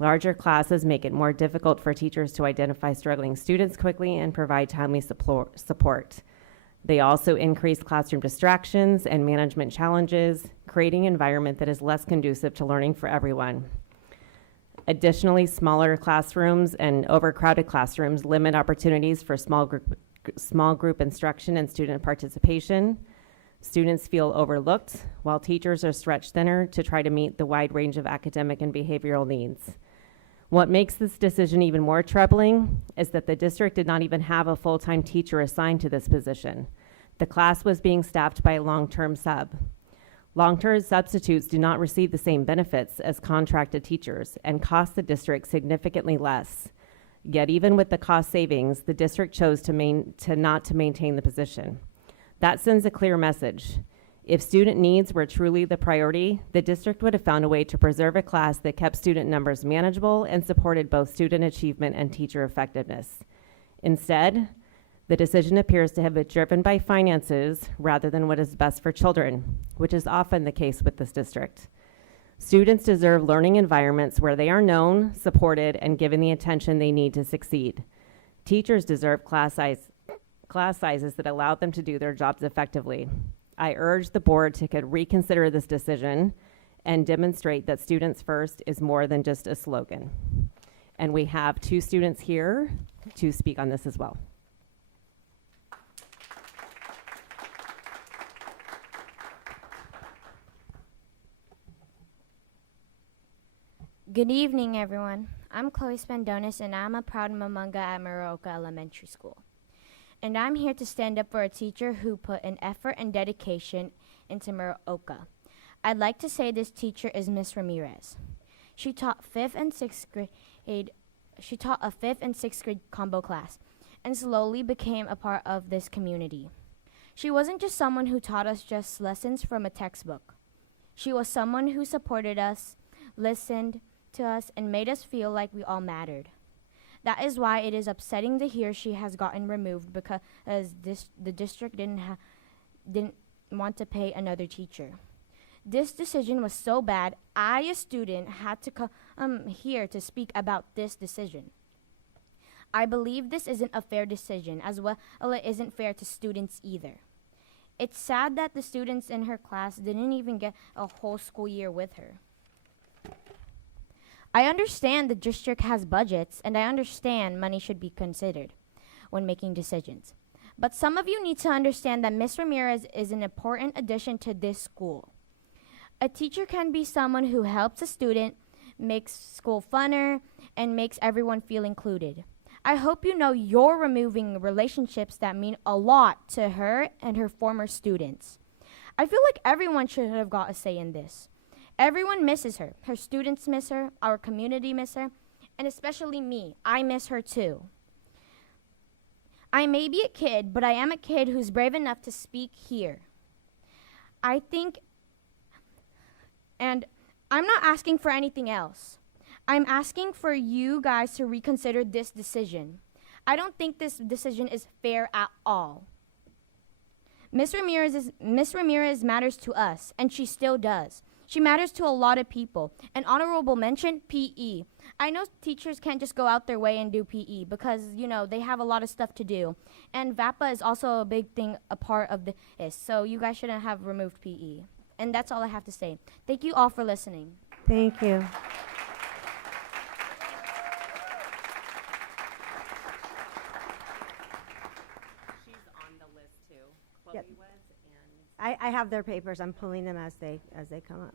Larger classes make it more difficult for teachers to identify struggling students quickly and provide timely support. They also increase classroom distractions and management challenges, creating an environment that is less conducive to learning for everyone. Additionally, smaller classrooms and overcrowded classrooms limit opportunities for small group instruction and student participation. Students feel overlooked, while teachers are stretched thinner to try to meet the wide range of academic and behavioral needs. What makes this decision even more troubling is that the district did not even have a full-time teacher assigned to this position. The class was being staffed by a long-term sub. Long-term substitutes do not receive the same benefits as contracted teachers and cost the district significantly less. Yet even with the cost savings, the district chose not to maintain the position. That sends a clear message. If student needs were truly the priority, the district would have found a way to preserve a class that kept student numbers manageable and supported both student achievement and teacher effectiveness. Instead, the decision appears to have been driven by finances rather than what is best for children, which is often the case with this district. Students deserve learning environments where they are known, supported, and given the attention they need to succeed. Teachers deserve class sizes that allow them to do their jobs effectively. I urge the board to reconsider this decision and demonstrate that students first is more than just a slogan. And we have 2 students here to speak on this as well. Good evening, everyone. I'm Chloe Spendonis, and I'm a proud Mamunga at Maroka Elementary School. And I'm here to stand up for a teacher who put an effort and dedication into Maroka. I'd like to say this teacher is Miss Ramirez. She taught 5th and 6th grade. She taught a 5th and 6th grade combo class and slowly became a part of this community. She wasn't just someone who taught us just lessons from a textbook. She was someone who supported us, listened to us, and made us feel like we all mattered. That is why it is upsetting to hear she has gotten removed because the district didn't want to pay another teacher. This decision was so bad, I, a student, had to come here to speak about this decision. I believe this isn't a fair decision, as well it isn't fair to students either. It's sad that the students in her class didn't even get a whole school year with her. I understand the district has budgets, and I understand money should be considered when making decisions. But some of you need to understand that Ms. Ramirez is an important addition to this school. A teacher can be someone who helps a student, makes school funner, and makes everyone feel included. I hope you know you're removing relationships that mean a lot to her and her former students. I feel like everyone should have got a say in this. Everyone misses her. Her students miss her, our community miss her, and especially me. I miss her too. I may be a kid, but I am a kid who's brave enough to speak here. And I'm not asking for anything else. I'm asking for you guys to reconsider this decision. I don't think this decision is fair at all. Miss Ramirez matters to us, and she still does. She matters to a lot of people. An honorable mention, PE. I know teachers can't just go out their way and do PE because, they have a lot of stuff to do. And VAPA is also a big thing, a part of this. So you guys shouldn't have removed PE. And that's all I have to say. Thank you all for listening. Thank you. Yep. I have their papers. I'm pulling them as they come up.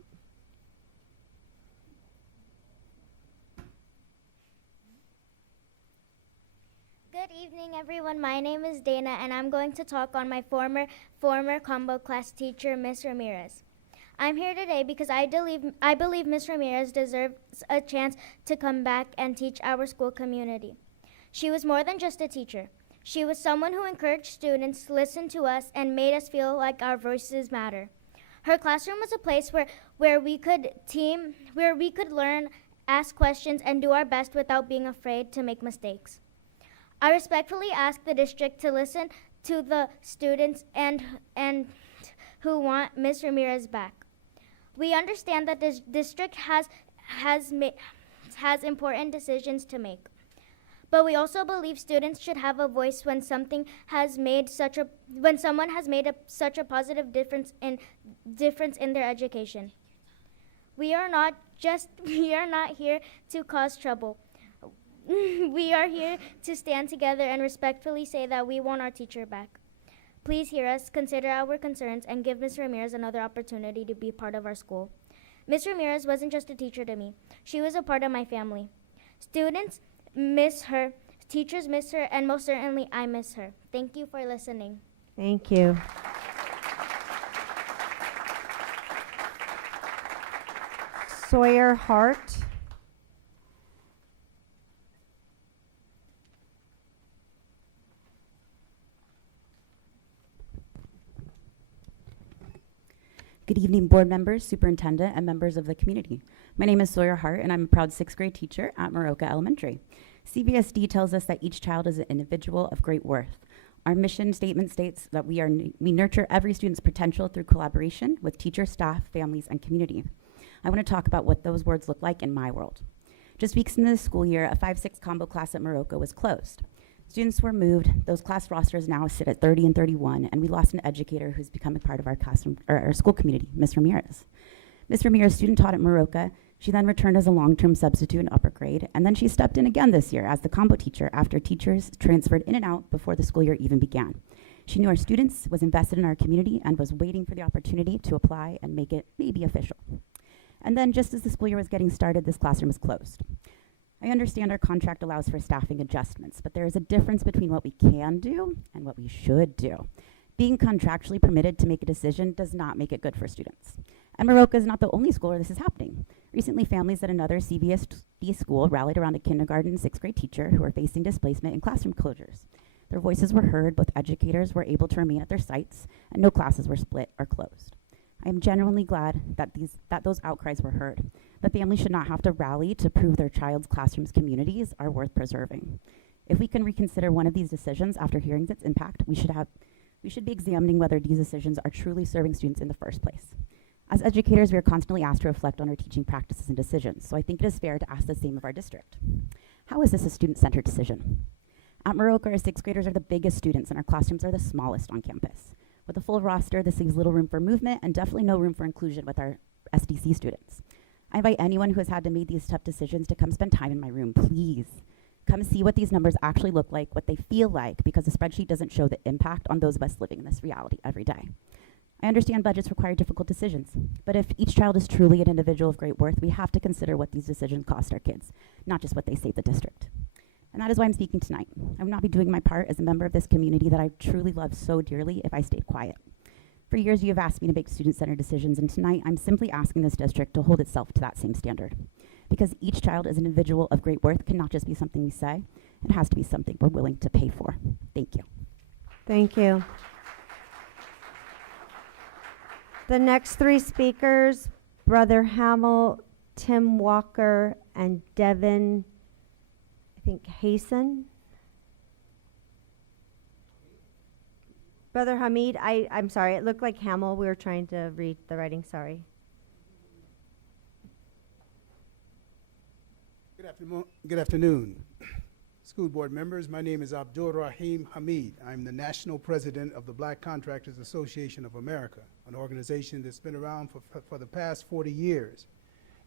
Good evening, everyone. My name is Dana, and I'm going to talk on my former combo class teacher, Miss Ramirez. I'm here today because I believe Miss Ramirez deserves a chance to come back and teach our school community. She was more than just a teacher. She was someone who encouraged students, listened to us, and made us feel like our voices matter. Her classroom was a place where we could learn, ask questions, and do our best without being afraid to make mistakes. I respectfully ask the district to listen to the students and who want Ms. Ramirez back. We understand that this district has important decisions to make, but we also believe students should have a voice when someone has made such a positive difference in their education. We are not here to cause trouble. We are here to stand together and respectfully say that we want our teacher back. Please hear us, consider our concerns, and give Ms. Ramirez another opportunity to be part of our school. Ms. Ramirez wasn't just a teacher to me. She was a part of my family. Students miss her, teachers miss her, and most certainly I miss her. Thank you for listening. Thank you. Sawyer Hart. Good evening, board members, superintendent, and members of the community. My name is Sawyer Hart, and I'm a proud 6th grade teacher at Moroka Elementary. CBSD tells us that each child is an individual of great worth. Our mission statement states that we nurture every student's potential through collaboration with teachers, staff, families, and community. I want to talk about what those words look like in my world. Just weeks into the school year, a 5-6 combo class at Moroka was closed. Students were moved. Those class rosters now sit at 30 and 31, and we lost an educator who's become a part of our classroom, or our school community, Ms. Ramirez. Ms. Ramirez, student taught at Moroka. She then returned as a long-term substitute in upper grade, and then she stepped in again this year as the combo teacher after teachers transferred in and out before the school year even began. She knew our students, was invested in our community, and was waiting for the opportunity to apply and make it maybe official. And then just as the school year was getting started, this classroom was closed. I understand our contract allows for staffing adjustments, but there is a difference between what we can do and what we should do. Being contractually permitted to make a decision does not make it good for students. And Moroka is not the only school where this is happening. Recently, families at another CBSD school rallied around a kindergarten 6th grade teacher who are facing displacement and classroom closures. Their voices were heard, both educators were able to remain at their sites, and no classes were split or closed. I am genuinely glad that those outcries were heard. The family should not have to rally to prove their child's classroom's communities are worth preserving. If we can reconsider one of these decisions after hearing its impact, we should be examining whether these decisions are truly serving students in the first place. As educators, we are constantly asked to reflect on our teaching practices and decisions, so I think it is fair to ask the same of our district. How is this a student-centered decision? At Moroka, our 6th graders are the biggest students and our classrooms are the smallest on campus. With a full roster, this leaves little room for movement and definitely no room for inclusion with our SDC students. I invite anyone who has had to make these tough decisions to come spend time in my room, please. Come see what these numbers actually look like, what they feel like, because the spreadsheet doesn't show the impact on those of us living in this reality every day. I understand budgets require difficult decisions, but if each child is truly an individual of great worth, we have to consider what these decisions cost our kids, not just what they save the district. And that is why I'm speaking tonight. I would not be doing my part as a member of this community that I truly love so dearly if I stayed quiet. For years, you have asked me to make student-centered decisions, and tonight I'm simply asking this district to hold itself to that same standard. Because each child as an individual of great worth cannot just be something we say, it has to be something we're willing to pay for. Thank you. Thank you. The next 3 speakers, Brother Hamill, Tim Walker, and Devin, I think, Hasten. Brother Hamid, I'm sorry, it looked like Hamill. We were trying to read the writing, sorry. Good afternoon. School board members, my name is Abdul Rahim Hamid. I'm the national president of the Black Contractors Association of America, an organization that's been around for the past 40 years.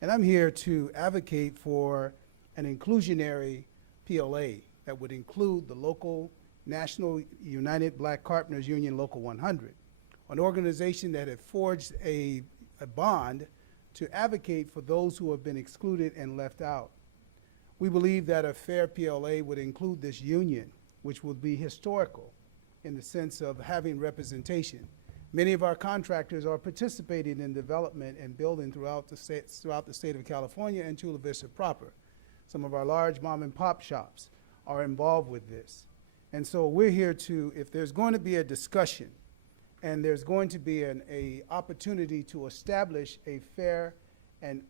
And I'm here to advocate for an inclusionary PLA that would include the local National United Black Carpenters Union Local 100, an organization that had forged a bond to advocate for those who have been excluded and left out. We believe that a fair PLA would include this union, which would be historical in the sense of having representation. Many of our contractors are participating in development and building throughout the state of California and Chula Vista proper. Some of our large mom and pop shops are involved with this. And so we're here to, if there's going to be a discussion and there's going to be an opportunity to establish a fair and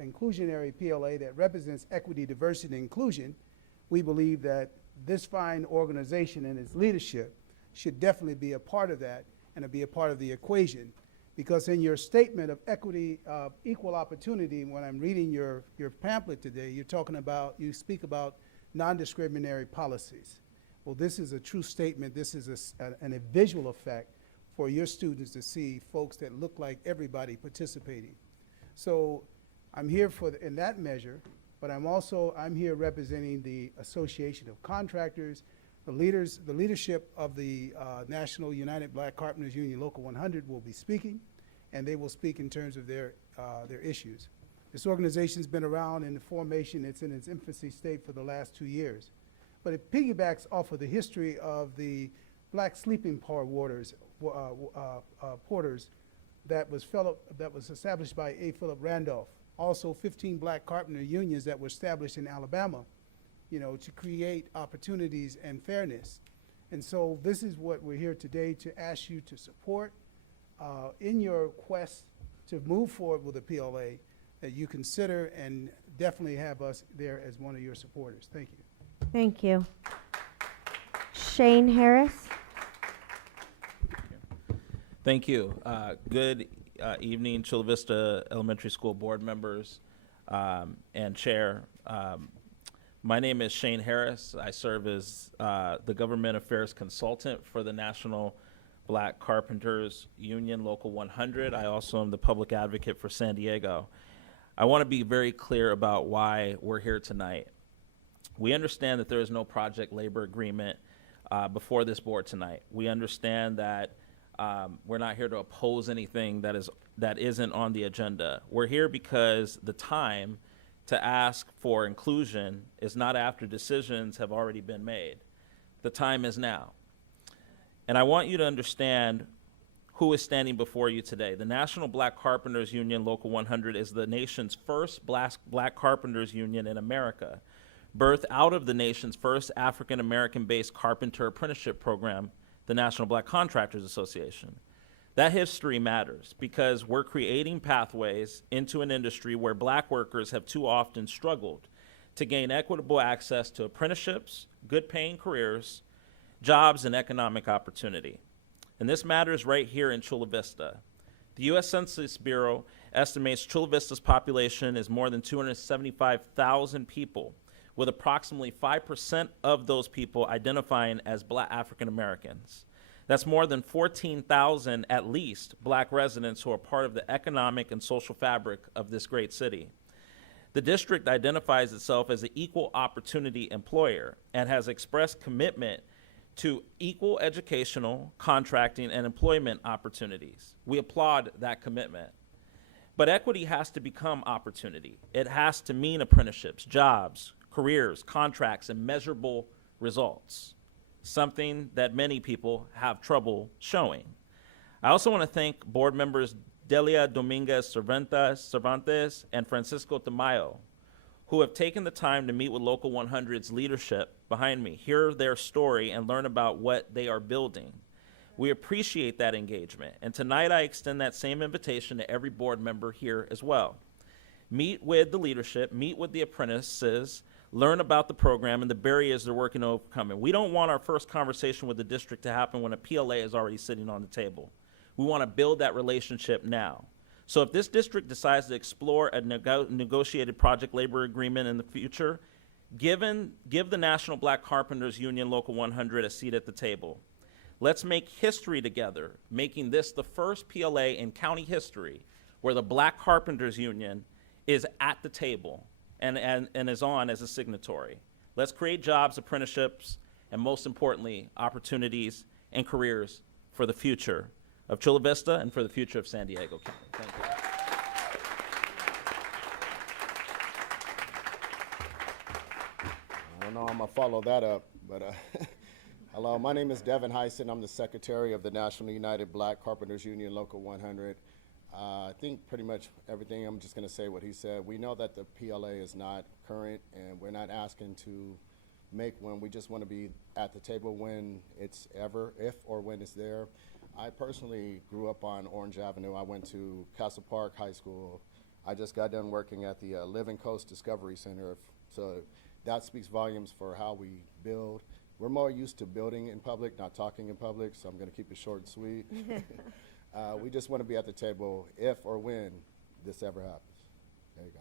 inclusionary PLA that represents equity, diversity, and inclusion, we believe that this fine organization and its leadership should definitely be a part of that and be a part of the equation. Because in your statement of equity, equal opportunity, when I'm reading your pamphlet today, you speak about non-discriminatory policies. Well, this is a true statement. This is a visual effect for your students to see folks that look like everybody participating. So I'm here in that measure, but I'm here representing the Association of Contractors, the leadership of the National United Black Carpenters Union Local 100 will be speaking, and they will speak in terms of their issues. This organization's been around in the formation, it's in its infancy state for the last 2 years. But it piggybacks off of the history of the black sleeping porters that was established by A. Philip Randolph. Also 15 black carpenter unions that were established in Alabama, to create opportunities and fairness. And so this is what we're here today to ask you to support in your quest to move forward with the PLA, that you consider and definitely have us there as one of your supporters. Thank you. Thank you. Shane Harris. Thank you. Good evening, Chula Vista Elementary School board members and chair. My name is Shane Harris. I serve as the government affairs consultant for the National Black Carpenters Union Local 100. I also am the public advocate for San Diego. I want to be very clear about why we're here tonight. We understand that there is no project labor agreement before this board tonight. We understand that we're not here to oppose anything that isn't on the agenda. We're here because the time to ask for inclusion is not after decisions have already been made. The time is now. And I want you to understand who is standing before you today. The National Black Carpenters Union Local 100 is the nation's first black carpenters union in America, birthed out of the nation's first African-American-based carpenter apprenticeship program, the National Black Contractors Association. That history matters because we're creating pathways into an industry where black workers have too often struggled to gain equitable access to apprenticeships, good paying careers, jobs, and economic opportunity. And this matters right here in Chula Vista. The U.S. Census Bureau estimates Chula Vista's population is more than 275,000 people, with approximately 5% of those people identifying as black African Americans. That's more than 14,000 at least black residents who are part of the economic and social fabric of this great city. The district identifies itself as an equal opportunity employer and has expressed commitment to equal educational, contracting, and employment opportunities. We applaud that commitment. But equity has to become opportunity. It has to mean apprenticeships, jobs, careers, contracts, and measurable results, something that many people have trouble showing. I also want to thank board members Delia Dominguez Cervantes and Francisco Tamayo, who have taken the time to meet with Local 100's leadership behind me, hear their story, and learn about what they are building. We appreciate that engagement, and tonight I extend that same invitation to every board member here as well. Meet with the leadership, meet with the apprentices, learn about the program and the barriers they're working to overcome. We don't want our first conversation with the district to happen when a PLA is already sitting on the table. We want to build that relationship now. So if this district decides to explore a negotiated project labor agreement in the future, give the National Black Carpenters Union Local 100 a seat at the table. Let's make history together, making this the first PLA in county history where the Black Carpenters Union is at the table and is on as a signatory. Let's create jobs, apprenticeships, and most importantly, opportunities and careers for the future of Chula Vista and for the future of San Diego County. Thank you. I don't know I'm going to follow that up, but hello, my name is Devin Heisen. I'm the Secretary of the National United Black Carpenters Union, Local 100. I think pretty much everything, I'm just going to say what he said. We know that the PLA is not current, and we're not asking to make one. We just want to be at the table when it's ever, if or when it's there. I personally grew up on Orange Avenue. I went to Castle Park High School. I just got done working at the Living Coast Discovery Center. So that speaks volumes for how we build. We're more used to building in public, not talking in public, so I'm going to keep it short and sweet. We just want to be at the table if or when this ever happens. There you go.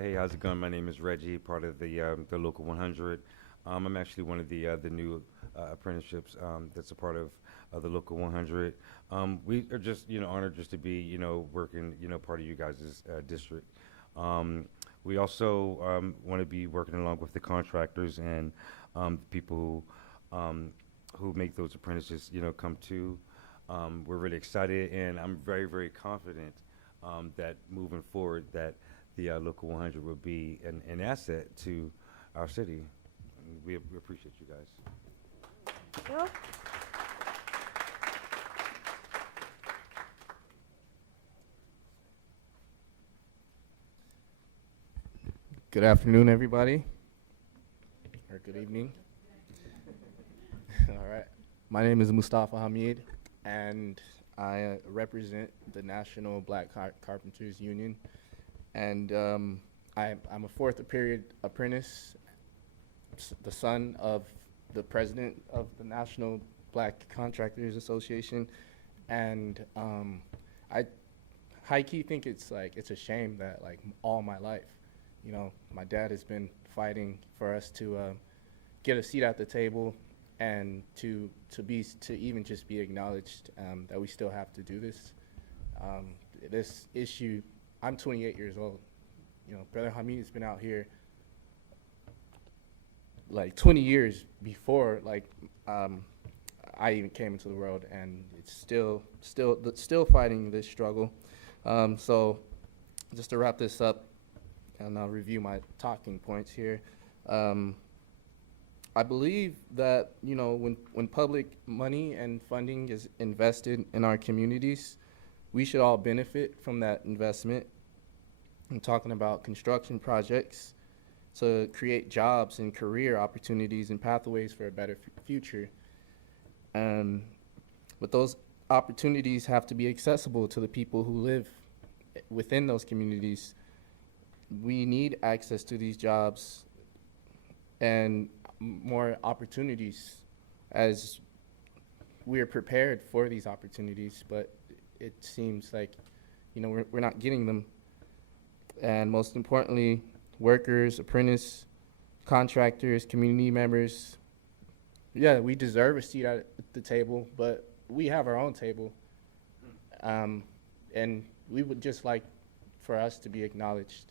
Hey, how's it going? My name is Reggie, part of the Local 100. I'm actually one of the new apprenticeships that's a part of the Local 100. We are just, honored just to be, working, part of you guys' district. We also want to be working along with the contractors and people who make those apprentices, come to. We're really excited, and I'm very, very confident that moving forward that the Local 100 will be an asset to our city. We appreciate you guys. Thank you. Good afternoon, everybody, or good evening. All right. My name is Mustafa Hamid, and I represent the National Black Carpenters Union. And I'm a fourth period apprentice, the son of the president of the National Black Contractors Association. And I high-key think it's a shame that all my life, my dad has been fighting for us to get a seat at the table and to even just be acknowledged that we still have to do this. This issue, I'm 28 years old. Brother Hamid has been out here 20 years before I even came into the world, and it's still fighting this struggle. So just to wrap this up, and I'll review my talking points here. I believe that when public money and funding is invested in our communities, we should all benefit from that investment. I'm talking about construction projects to create jobs and career opportunities and pathways for a better future. But those opportunities have to be accessible to the people who live within those communities. We need access to these jobs and more opportunities as we are prepared for these opportunities, but it seems like we're not getting them. And most importantly, workers, apprentices, contractors, community members, yeah, we deserve a seat at the table, but we have our own table. And we would just like for us to be acknowledged.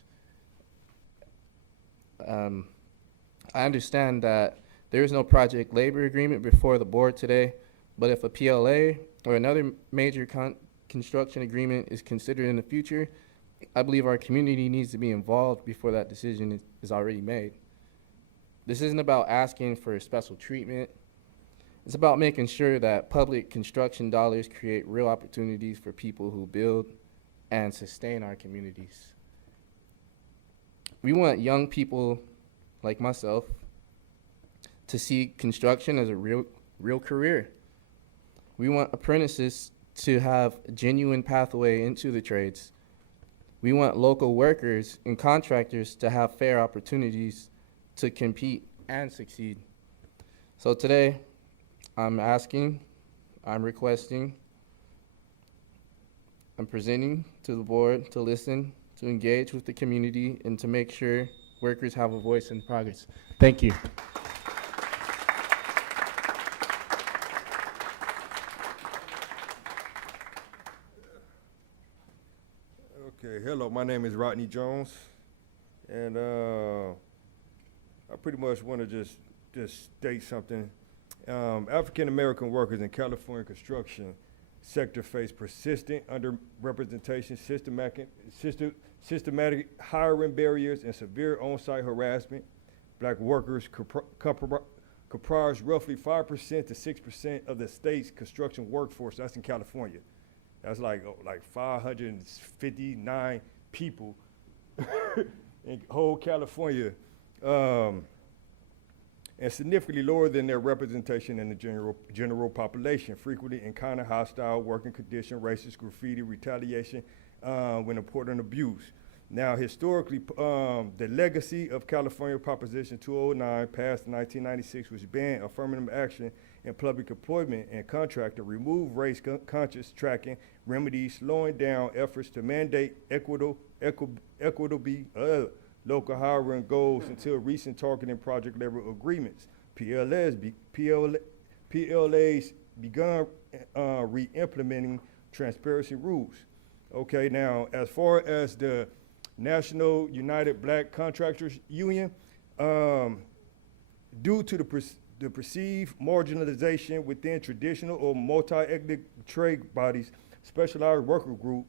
I understand that there is no project labor agreement before the board today, but if a PLA or another major construction agreement is considered in the future, I believe our community needs to be involved before that decision is already made. This isn't about asking for special treatment. It's about making sure that public construction dollars create real opportunities for people who build and sustain our communities. We want young people like myself to see construction as a real career. We want apprentices to have a genuine pathway into the trades. We want local workers and contractors to have fair opportunities to compete and succeed. So today, I'm requesting, I'm presenting to the board to listen, to engage with the community, and to make sure workers have a voice in progress. Thank you. Okay, hello. Hello, my name is Rodney Jones, and I pretty much want to just state something. African American workers in California construction sector face persistent underrepresentation, systematic hiring barriers, and severe on-site harassment. Black workers comprise roughly 5% to 6% of the state's construction workforce. That's in California. That's like 559 people in whole California, and significantly lower than their representation in the general population, frequently encounter hostile working condition, racist graffiti, retaliation, when important abuse. Now, historically, the legacy of California Proposition 209, passed in 1996, which banned affirmative action in public employment and contract to remove race-conscious tracking remedies, slowing down efforts to mandate equitable local hiring goals until recent targeting project level agreements. PLA's begun re-implementing transparency rules. Okay, now as far as the National United Black Contractors Union, due to the perceived marginalization within traditional or multi-ethnic trade bodies, specialized worker group,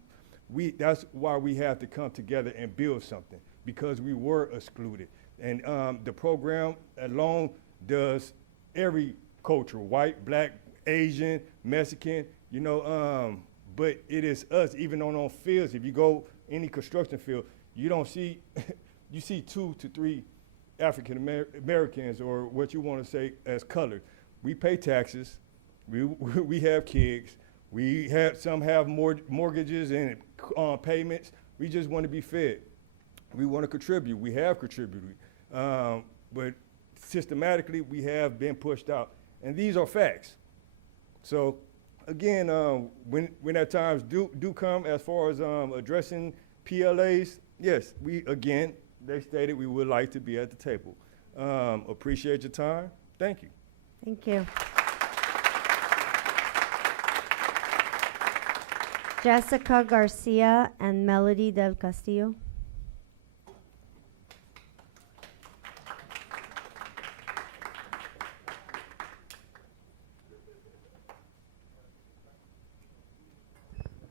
that's why we have to come together and build something, because we were excluded. And the program alone does every culture, white, black, Asian, Mexican, but it is us, even on fields. If you go any construction field, you don't see, you see 2 to 3 African Americans, or what you want to say as colored. We pay taxes, we have kids, some have mortgages and payments. We just want to be fed. We want to contribute. We have contributed, but systematically we have been pushed out, and these are facts. So, again, when at times do come as far as addressing PLAs, yes, they stated we would like to be at the table. Appreciate your time. Thank you. Thank you. Jessica Garcia and Melody del Castillo.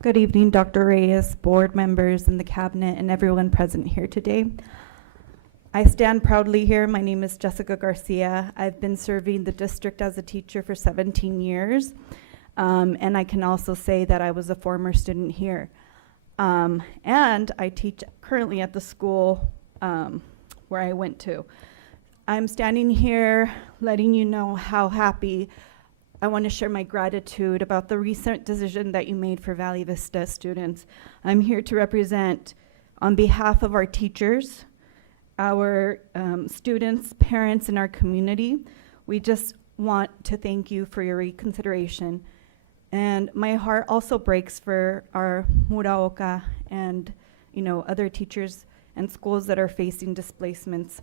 Good evening, Dr. Reyes, board members, and the cabinet, and everyone present here today. I stand proudly here. My name is Jessica Garcia. I've been serving the district as a teacher for 17 years, and I can also say that I was a former student here. And I teach currently at the school where I went to. I'm standing here letting you know how happy I want to share my gratitude about the recent decision that you made for Valley Vista students. I'm here to represent, on behalf of our teachers, our students, parents, and our community. We just want to thank you for your reconsideration. And my heart also breaks for our Muraoka and other teachers and schools that are facing displacements.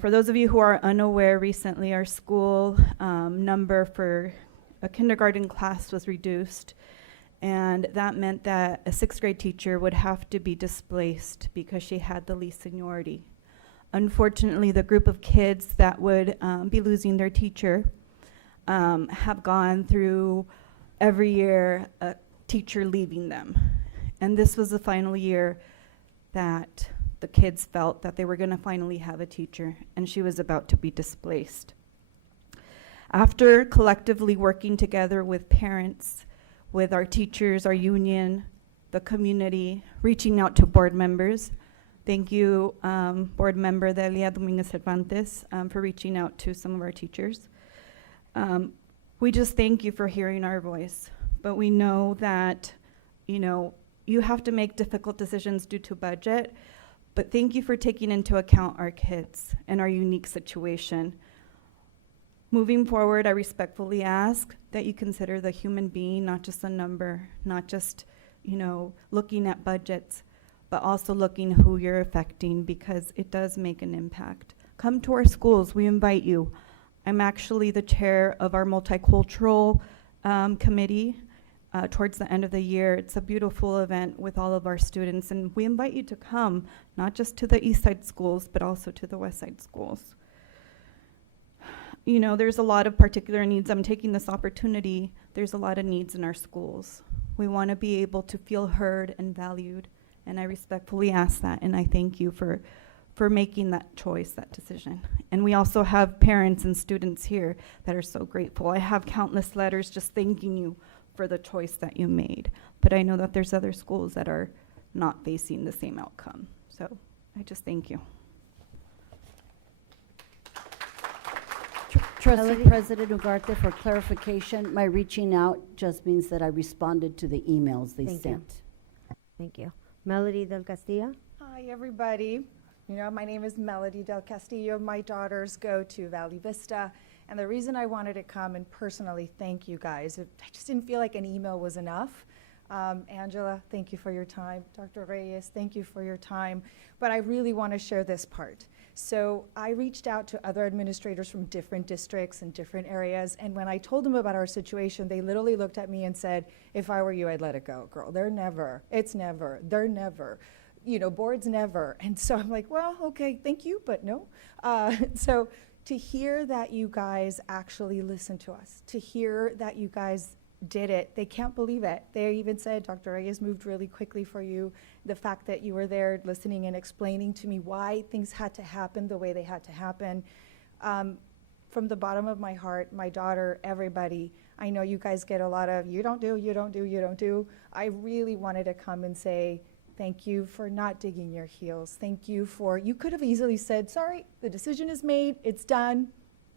For those of you who are unaware, recently our school number for a kindergarten class was reduced, and that meant that a 6th grade teacher would have to be displaced because she had the least seniority. Unfortunately, the group of kids that would be losing their teacher have gone through every year a teacher leaving them. And this was the final year that the kids felt that they were going to finally have a teacher, and she was about to be displaced. After collectively working together with parents, with our teachers, our union, the community, reaching out to board members, thank you, board member Delia Dominguez Cervantes, for reaching out to some of our teachers. We just thank you for hearing our voice, but we know that, you have to make difficult decisions due to budget. But thank you for taking into account our kids and our unique situation. Moving forward, I respectfully ask that you consider the human being, not just a number, not just, looking at budgets, but also looking who you're affecting, because it does make an impact. Come to our schools, we invite you. I'm actually the chair of our multicultural committee. towards the end of the year. It's a beautiful event with all of our students, and we invite you to come, not just to the East Side schools, but also to the West Side schools. You know, there's a lot of particular needs. I'm taking this opportunity. There's a lot of needs in our schools. We want to be able to feel heard and valued, and I respectfully ask that, and I thank you for making that choice, that decision. And we also have parents and students here that are so grateful. I have countless letters just thanking you for the choice that you made. But I know that there's other schools that are not facing the same outcome. So I just thank you. Trustee President Ugarte, for clarification, my reaching out just means that I responded to the emails they Thank you. sent. Thank you. Melody Del Castillo. Hi, everybody. You know, my name is Melody Del Castillo. My daughters go to Valley Vista. And the reason I wanted to come and personally thank you guys, I just didn't feel like an email was enough. Angela, thank you for your time. Dr. Reyes, thank you for your time. But I really want to share this part. So I reached out to other administrators from different districts and different areas. And when I told them about our situation, they literally looked at me and said, if I were you, I'd let it go, girl. They're never. It's never. They're never. You know, boards never. And so I'm like, well, okay, thank you, but no. So to hear that you guys actually listened to us, to hear that you guys did it, they can't believe it. They even said Dr. Reyes moved really quickly for you. The fact that you were there listening and explaining to me why things had to happen the way they had to happen. From the bottom of my heart, my daughter, everybody, I know you guys get a lot of, you don't do, you don't do, you don't do. I really wanted to come and say, thank you for not digging your heels. Thank you for, you could have easily said, sorry, the decision is made, it's done,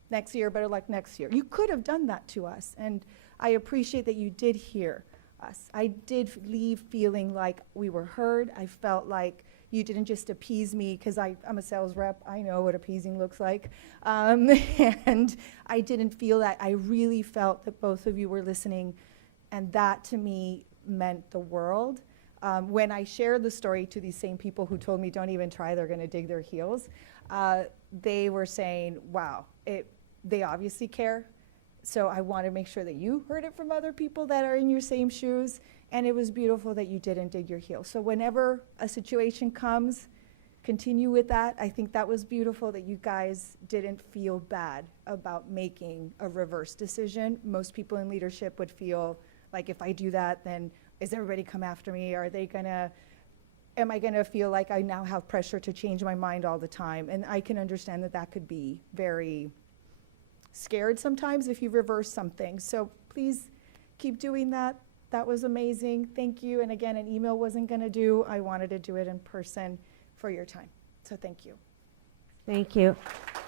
next year, better luck next year. You could have done that to us, and I appreciate that you did hear us. I did leave feeling like we were heard. I felt like you didn't just appease me, because I'm a sales rep, I know what appeasing looks like. And I didn't feel that. I really felt that both of you were listening, and that to me meant the world. When I shared the story to these same people who told me don't even try, they're going to dig their heels, they were saying, wow, they obviously care. So I want to make sure that you heard it from other people that are in your same shoes, and it was beautiful that you didn't dig your heels. So whenever a situation comes, continue with that. I think that was beautiful that you guys didn't feel bad about making a reverse decision. Most people in leadership would feel like, if I do that, then is everybody come after me? Are they gonna, am I gonna feel like I now have pressure to change my mind all the time? And I can understand that that could be very scared sometimes if you reverse something. So please keep doing that. That was amazing. Thank you. And again, an email wasn't gonna do. I wanted to do it in person for your time. So thank you. Thank you.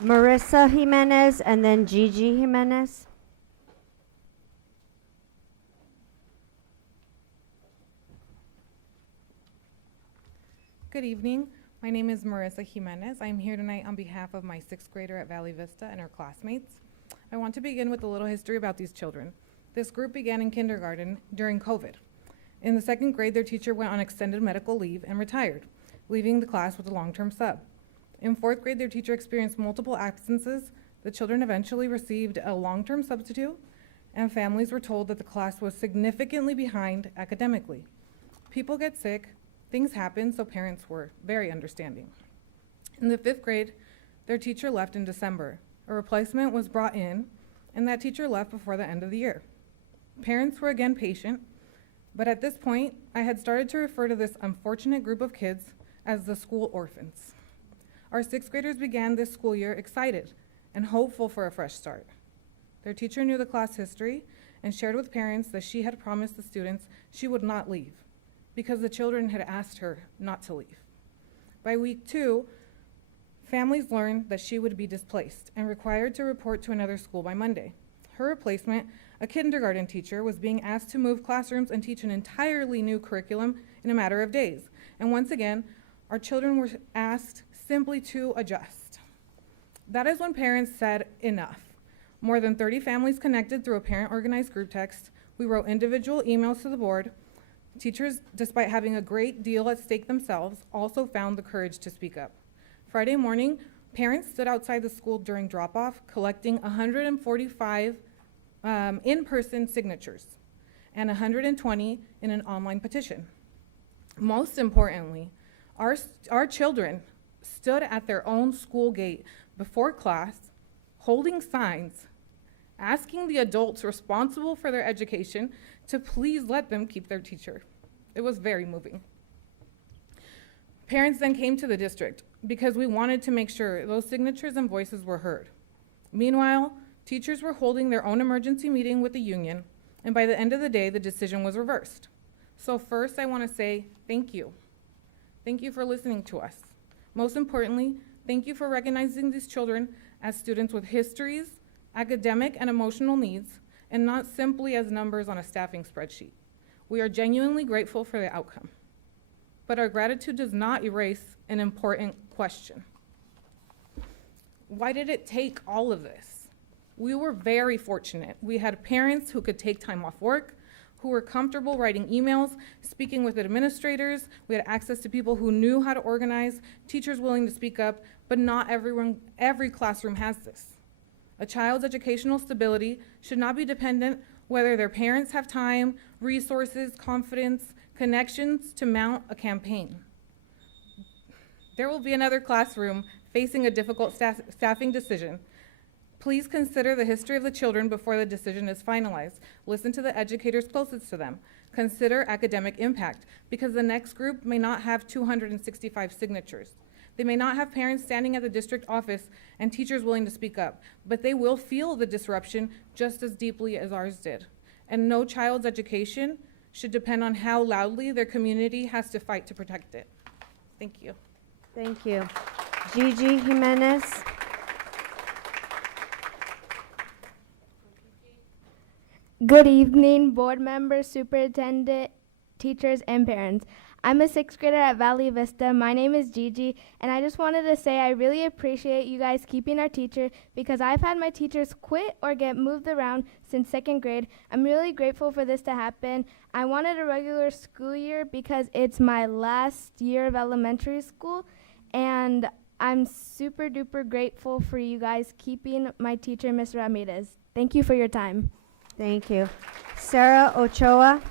Marissa Jimenez and then Gigi Jimenez. Good evening. My name is Marissa Jimenez. I'm here tonight on behalf of my sixth grader at Valley Vista and her classmates. I want to begin with a little history about these children. This group began in kindergarten during COVID. In the second grade, their teacher went on extended medical leave and retired, leaving the class with a long-term sub. In fourth grade, their teacher experienced multiple absences. The children eventually received a long-term substitute, and families were told that the class was significantly behind academically. People get sick, things happen, so parents were very understanding. In the fifth grade, their teacher left in December. A replacement was brought in, and that teacher left before the end of the year. Parents were again patient, but at this point, I had started to refer to this unfortunate group of kids as the school orphans. Our sixth graders began this school year excited and hopeful for a fresh start. Their teacher knew the class history and shared with parents that she had promised the students she would not leave, because the children had asked her not to leave. By week 2, families learned that she would be displaced and required to report to another school by Monday. Her replacement, a kindergarten teacher, was being asked to move classrooms and teach an entirely new curriculum in a matter of days. And once again, our children were asked simply to adjust. That is when parents said enough. More than 30 families connected through a parent-organized group text. We wrote individual emails to the board. Teachers, despite having a great deal at stake themselves, also found the courage to speak up. Friday morning, parents stood outside the school during drop-off, collecting 145 in-person signatures. and 120 in an online petition. Most importantly, our children stood at their own school gate before class, holding signs, asking the adults responsible for their education to please let them keep their teacher. It was very moving. Parents then came to the district because we wanted to make sure those signatures and voices were heard. Meanwhile, teachers were holding their own emergency meeting with the union, and by the end of the day, the decision was reversed. So first, I want to say thank you. Thank you for listening to us. Most importantly, thank you for recognizing these children as students with histories, academic and emotional needs, and not simply as numbers on a staffing spreadsheet. We are genuinely grateful for the outcome. But our gratitude does not erase an important question. Why did it take all of this? We were very fortunate. We had parents who could take time off work, who were comfortable writing emails, speaking with administrators. We had access to people who knew how to organize, teachers willing to speak up, but not every classroom has this. A child's educational stability should not be dependent whether their parents have time, resources, confidence, connections to mount a campaign. There will be another classroom facing a difficult staffing decision. Please consider the history of the children before the decision is finalized. Listen to the educators closest to them. Consider academic impact, because the next group may not have 265 signatures. They may not have parents standing at the district office and teachers willing to speak up, but they will feel the disruption just as deeply as ours did. And no child's education should depend on how loudly their community has to fight to protect it. Thank you. Thank you. Gigi Jimenez. Good evening, board members, superintendent, teachers, and parents. I'm a sixth grader at Valley Vista. My name is Gigi, and I just wanted to say I really appreciate you guys keeping our teacher, because I've had my teachers quit or get moved around since second grade. I'm really grateful for this to happen. I wanted a regular school year because it's my last year of elementary school, and I'm super duper grateful for you guys keeping my teacher, Ms. Ramirez. Thank you for your time. Thank you. Sarah Ochoa.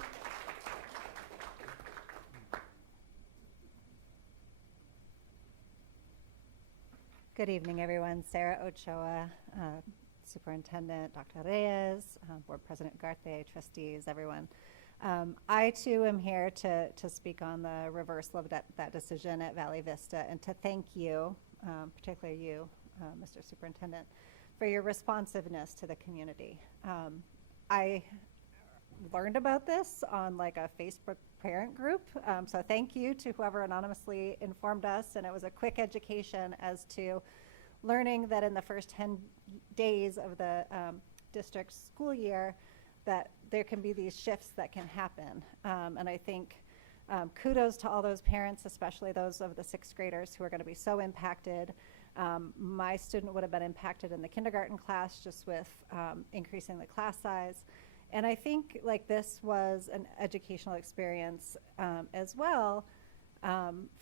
Good evening, everyone. Sarah Ochoa, Superintendent Dr. Reyes, Board President Garte, trustees, everyone. I too am here to speak on the reversal of that decision at Valley Vista, and to thank you, particularly you, Mr. Superintendent, for your responsiveness to the community. I learned about this on like a Facebook parent group, so thank you to whoever anonymously informed us, and it was a quick education as to learning that in the first 10 days of the district school year that there can be these shifts that can happen. And I think kudos to all those parents, especially those of the sixth graders who are going to be so impacted. My student would have been impacted in the kindergarten class just with increasing the class size. And I think like this was an educational experience as well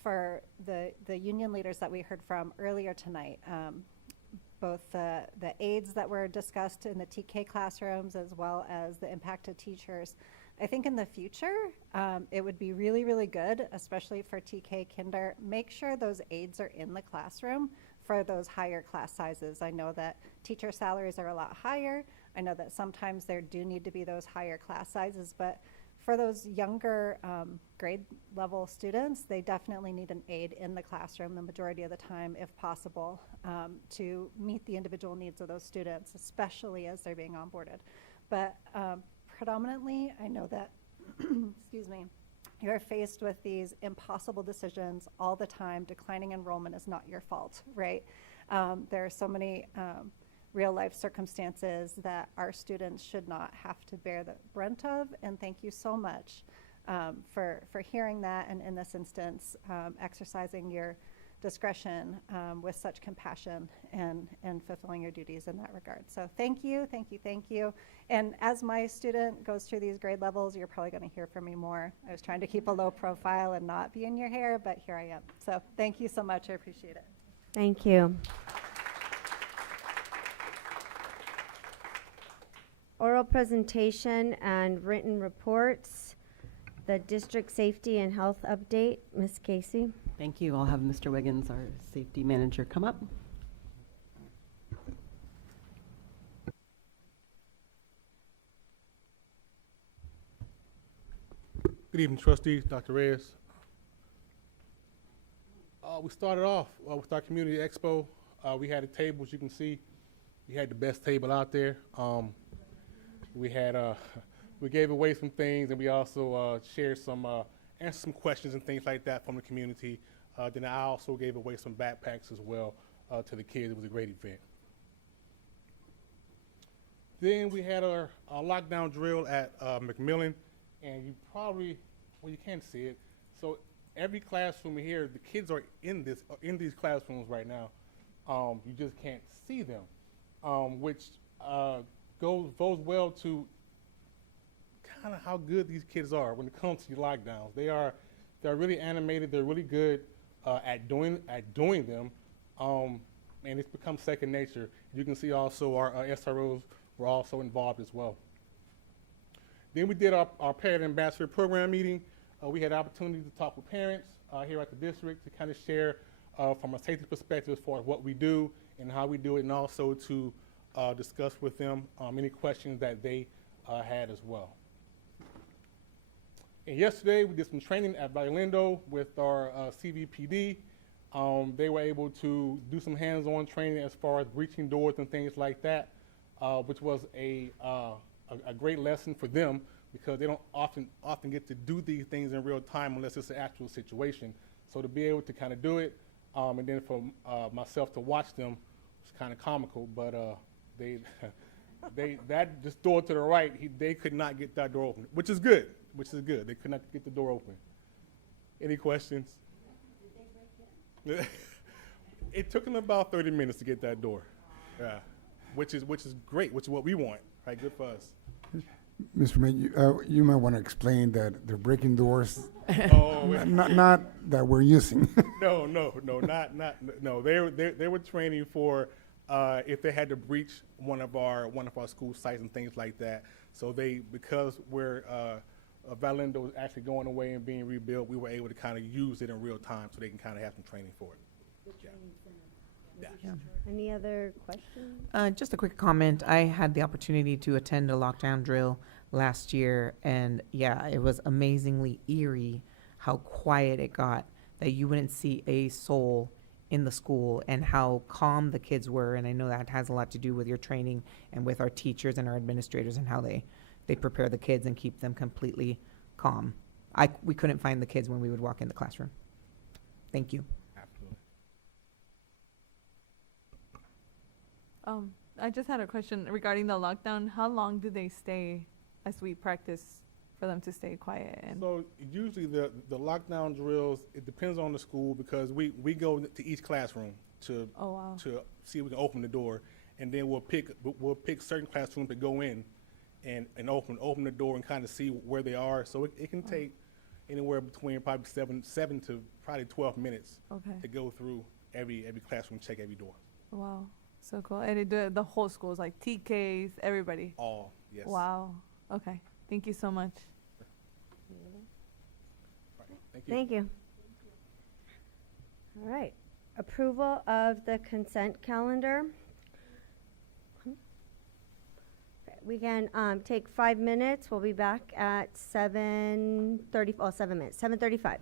for the union leaders that we heard from earlier tonight. Both the aides that were discussed in the TK classrooms as well as the impacted teachers. I think in the future, it would be really, really good, especially for TK Kinder, make sure those aides are in the classroom for those higher class sizes. I know that teacher salaries are a lot higher. I know that sometimes there do need to be those higher class sizes, but for those younger grade level students, they definitely need an aide in the classroom the majority of the time, if possible, to meet the individual needs of those students, especially as they're being onboarded. But predominantly, I know that, excuse me, you're faced with these impossible decisions all the time. Declining enrollment is not your fault, right? There are so many real life circumstances that our students should not have to bear the brunt of, and thank you so much for hearing that, and in this instance, exercising your discretion with such compassion and fulfilling your duties in that regard. So thank you, thank you, thank you. And as my student goes through these grade levels, you're probably going to hear from me more. I was trying to keep a low profile and not be in your hair, but here I am. So thank you so much, I appreciate it. Thank you. Oral presentation and written reports. The district safety and health update, Ms. Casey. Thank you. I'll have Mr. Wiggins, our safety manager, come up. Good evening, trustees, Dr. Reyes. We started off with our community expo. We had a table, as you can see. We had the best table out there. We had we gave away some things, and we also shared some answered some questions and things like that from the community. Then I also gave away some backpacks as well to the kids. It was a great event. Then we had our lockdown drill at McMillan, and you probably, well, you can't see it. So every classroom here, the kids are in these classrooms right now. You just can't see them, which goes well to kind of how good these kids are when it comes to lockdowns. They're really animated. They're really good at doing them, and it's become second nature. You can see also our SROs were also involved as well. Then we did our Parent Ambassador Program meeting. We had opportunity to talk with parents here at the district to kind of share from a safety perspective as far as what we do and how we do it, and also to discuss with them any questions that they had as well. And yesterday we did some training at Valiendo with our CVPD. They were able to do some hands-on training as far as breaching doors and things like that, which was a great lesson for them, because they don't often get to do these things in real time unless it's an actual situation. So to be able to kind of do it, and then for myself to watch them was kind of comical, but this door to the right, they could not get that door open, which is good. They could not get the door open. Any questions? It took them about 30 minutes to get that door. Yeah, which is great, which is what we want, right? Good for us. Mr. Mayor, you might want to explain that they're breaking doors, Oh, not that we're using. No. They were training for if they had to breach one of our school sites and things like that. So because Valiendo was actually going away and being rebuilt, we were able to kind of use it in real time, so they can kind of have some training for it. Yeah. Any other questions? Just a quick comment. I had the opportunity to attend a lockdown drill last year, and yeah, it was amazingly eerie how quiet it got, that you wouldn't see a soul in the school, and how calm the kids were. And I know that has a lot to do with your training and with our teachers and our administrators and how they prepare the kids and keep them completely calm. We couldn't find the kids when we would walk in the classroom. Thank you. I just had a question regarding the lockdown. How long do they stay as we practice for them to stay quiet? So usually the lockdown drills, it depends on the school, because we go to each classroom to see if we can open the door, and then we'll pick certain classrooms to go in and open the door and kind of see where they are. So it can take anywhere between probably seven to probably 12 minutes to go through every classroom, check every door. Wow. So cool. And they do it, the whole schools, like TKs, everybody. All, yes. Wow. Okay. Thank you so much. Thank you. All right. Approval of the consent calendar. We can take 5 minutes. We'll be back at 7:30. 7 minutes. 7:35.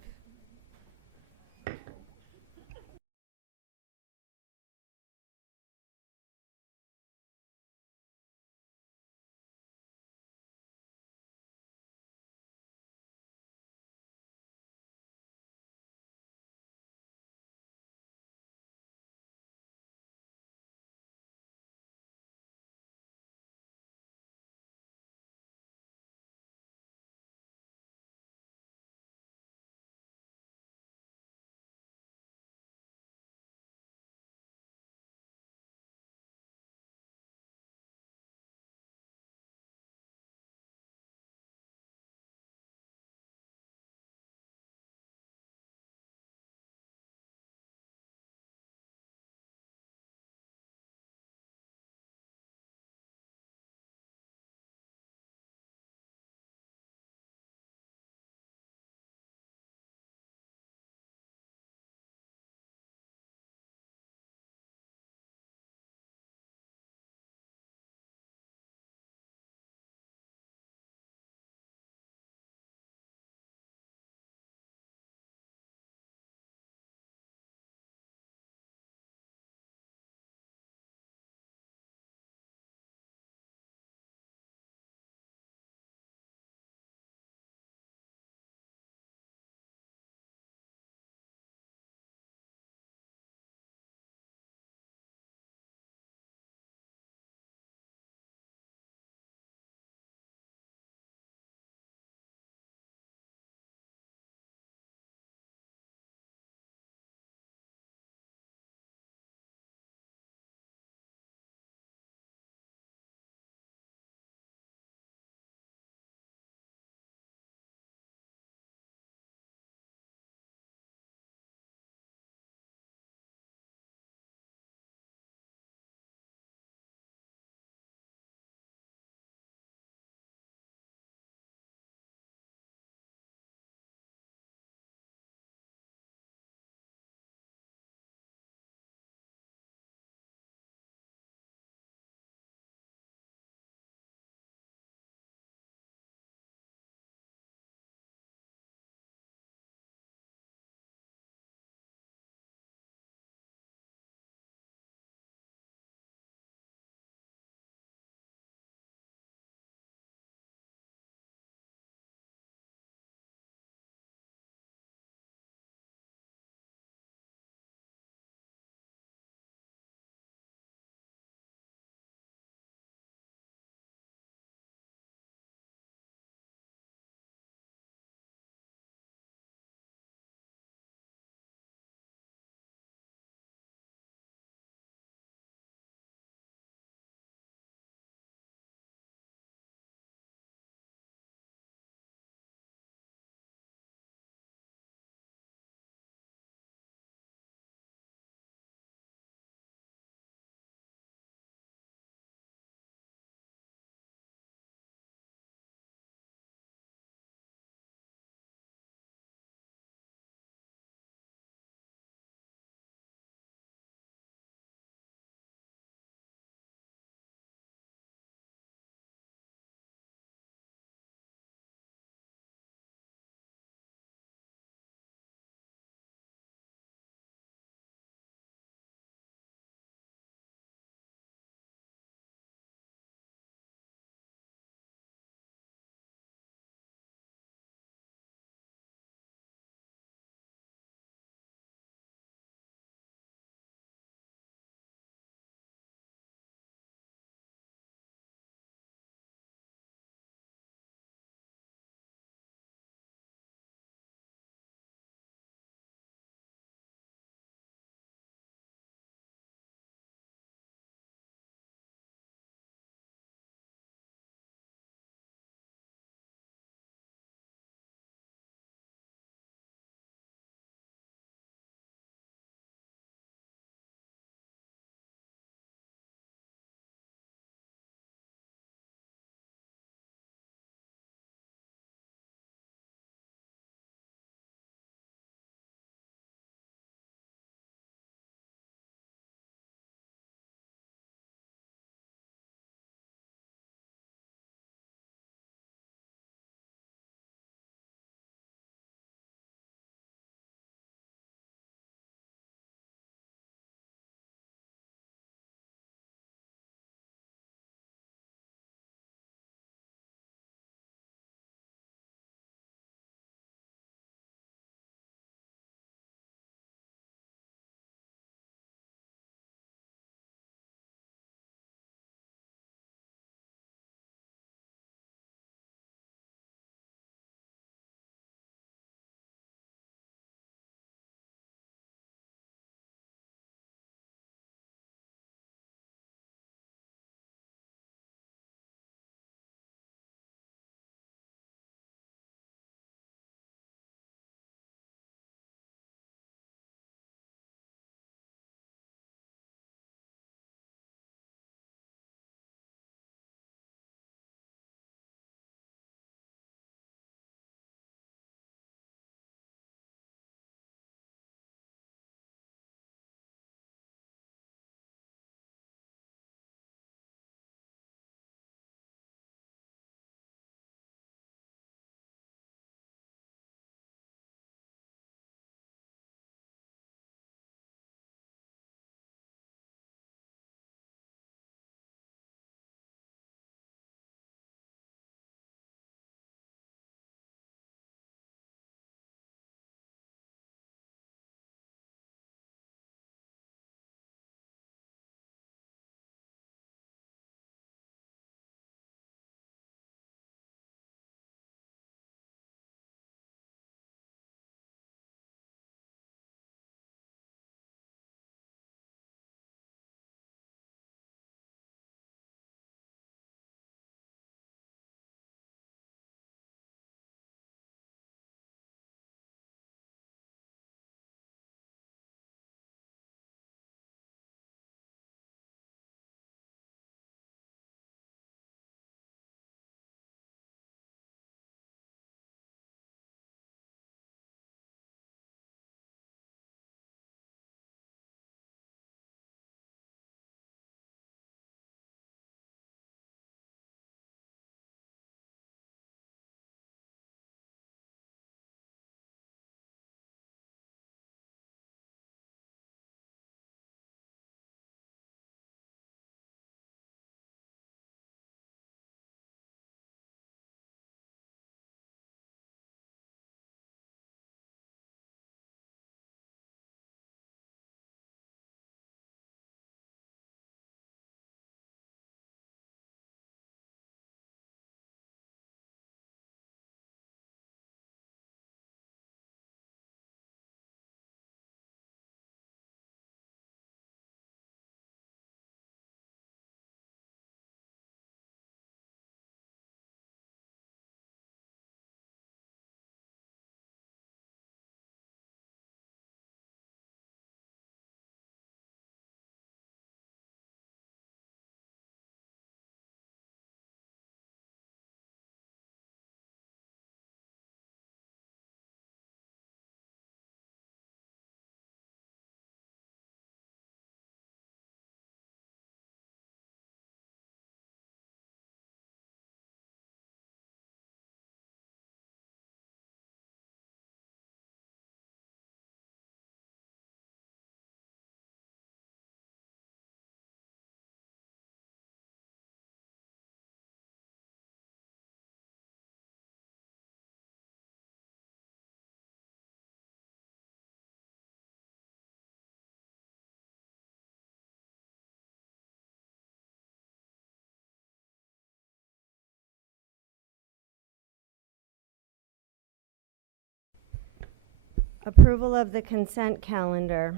Approval of the consent calendar.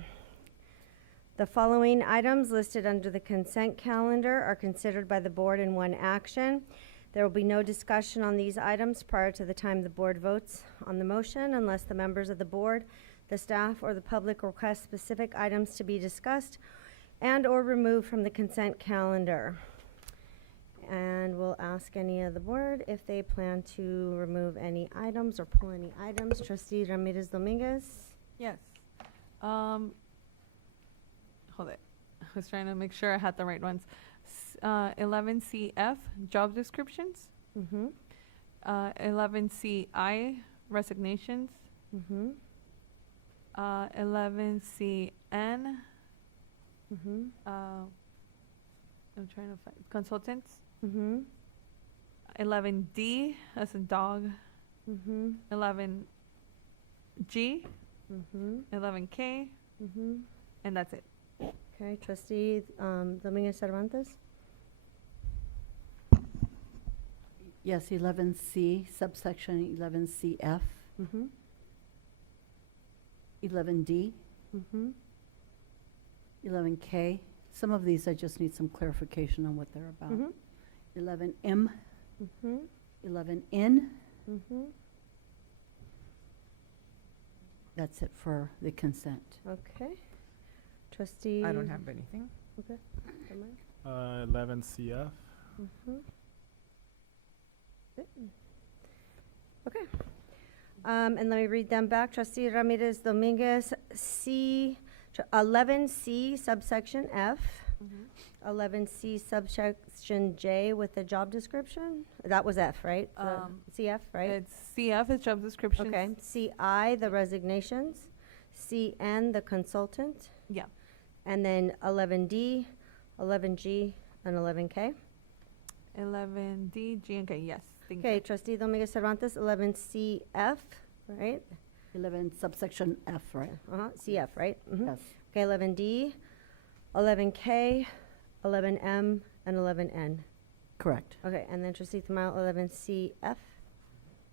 The following items listed under the consent calendar are considered by the board in one action. There will be no discussion on these items prior to the time the board votes on the motion unless the members of the board, the staff, or the public request specific items to be discussed and or removed from the consent calendar. And we'll ask any of the board if they plan to remove any items or pull any items. Trustee Ramirez Dominguez? Yes. Hold it. I was trying to make sure I had the right ones. 11CF, job descriptions. Mm-hmm. 11CI, resignations. Mm-hmm. 11CN. Mm-hmm. I'm trying to find consultants. Mm-hmm. 11D as in dog. Mm-hmm. 11G. Mm-hmm. 11K. Mm-hmm. And that's it. Okay, Trustee Dominguez Cervantes? Yes, 11C, subsection 11CF, Mm-hmm. 11D, Mm-hmm. 11K. Some of these I just need some clarification on what they're about. Mm-hmm. 11M, Mm-hmm. 11N. Mm-hmm. That's it for the consent. Okay. Trustee? I don't have anything. Okay. 11 CF. Mm-hmm. Okay. And let me read them back. Trustee Ramirez Dominguez, 11C subsection F. 11C subsection J with the job description. That was F, right? CF, right? It's CF is job descriptions. Okay. CI, the resignations. CN, the consultant. Yeah. And then 11D, 11G, and 11K. 11D, G, and K. Yes. Thank Okay, Trustee Dominguez Cervantes, 11CF, right? 11 subsection F, right? Uh-huh, CF, right? Mhm. Yes. Okay, 11D, 11K, 11M, and 11N. Correct. Okay, and then Trustee Tamayo, 11CF.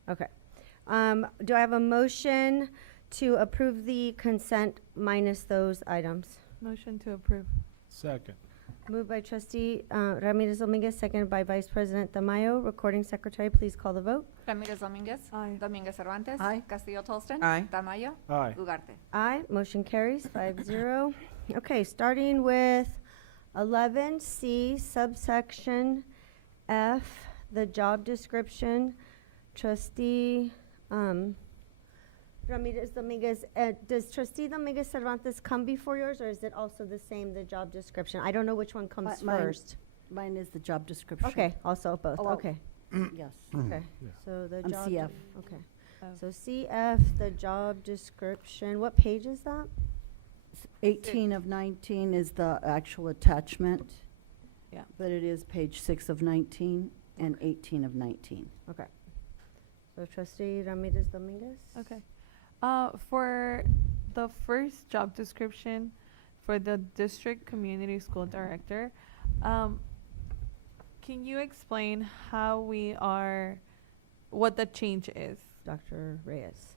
Okay. Do I have a motion to approve the consent minus those items? Motion to approve. Second. Moved by Trustee Ramirez Dominguez, seconded by Vice President Tamayo. Recording Secretary, please call the vote. Ramirez Dominguez. Aye. Dominguez Cervantes. Aye. Castillo Tolston. Aye. Tamayo. Aye. Ugarte. Aye, motion carries 5-0. Okay, starting with 11C subsection F, the job description. Trustee Ramirez Dominguez, does Trustee Dominguez Cervantes come before yours, or is it also the same, the job description? I don't know which one comes Mine- first. Mine is the job description. Okay, also both, Oh, well, okay. Yes. Okay, so the I'm job. CF. Okay, Oh. so CF, the job description, what page is that? 18 of 19 is the actual attachment. Yeah. But it is page 6 of 19 and 18 of 19. Okay. So Trustee Ramirez Dominguez? Okay. For the first job description for the district community school director, can you explain how what the change is? Dr. Reyes.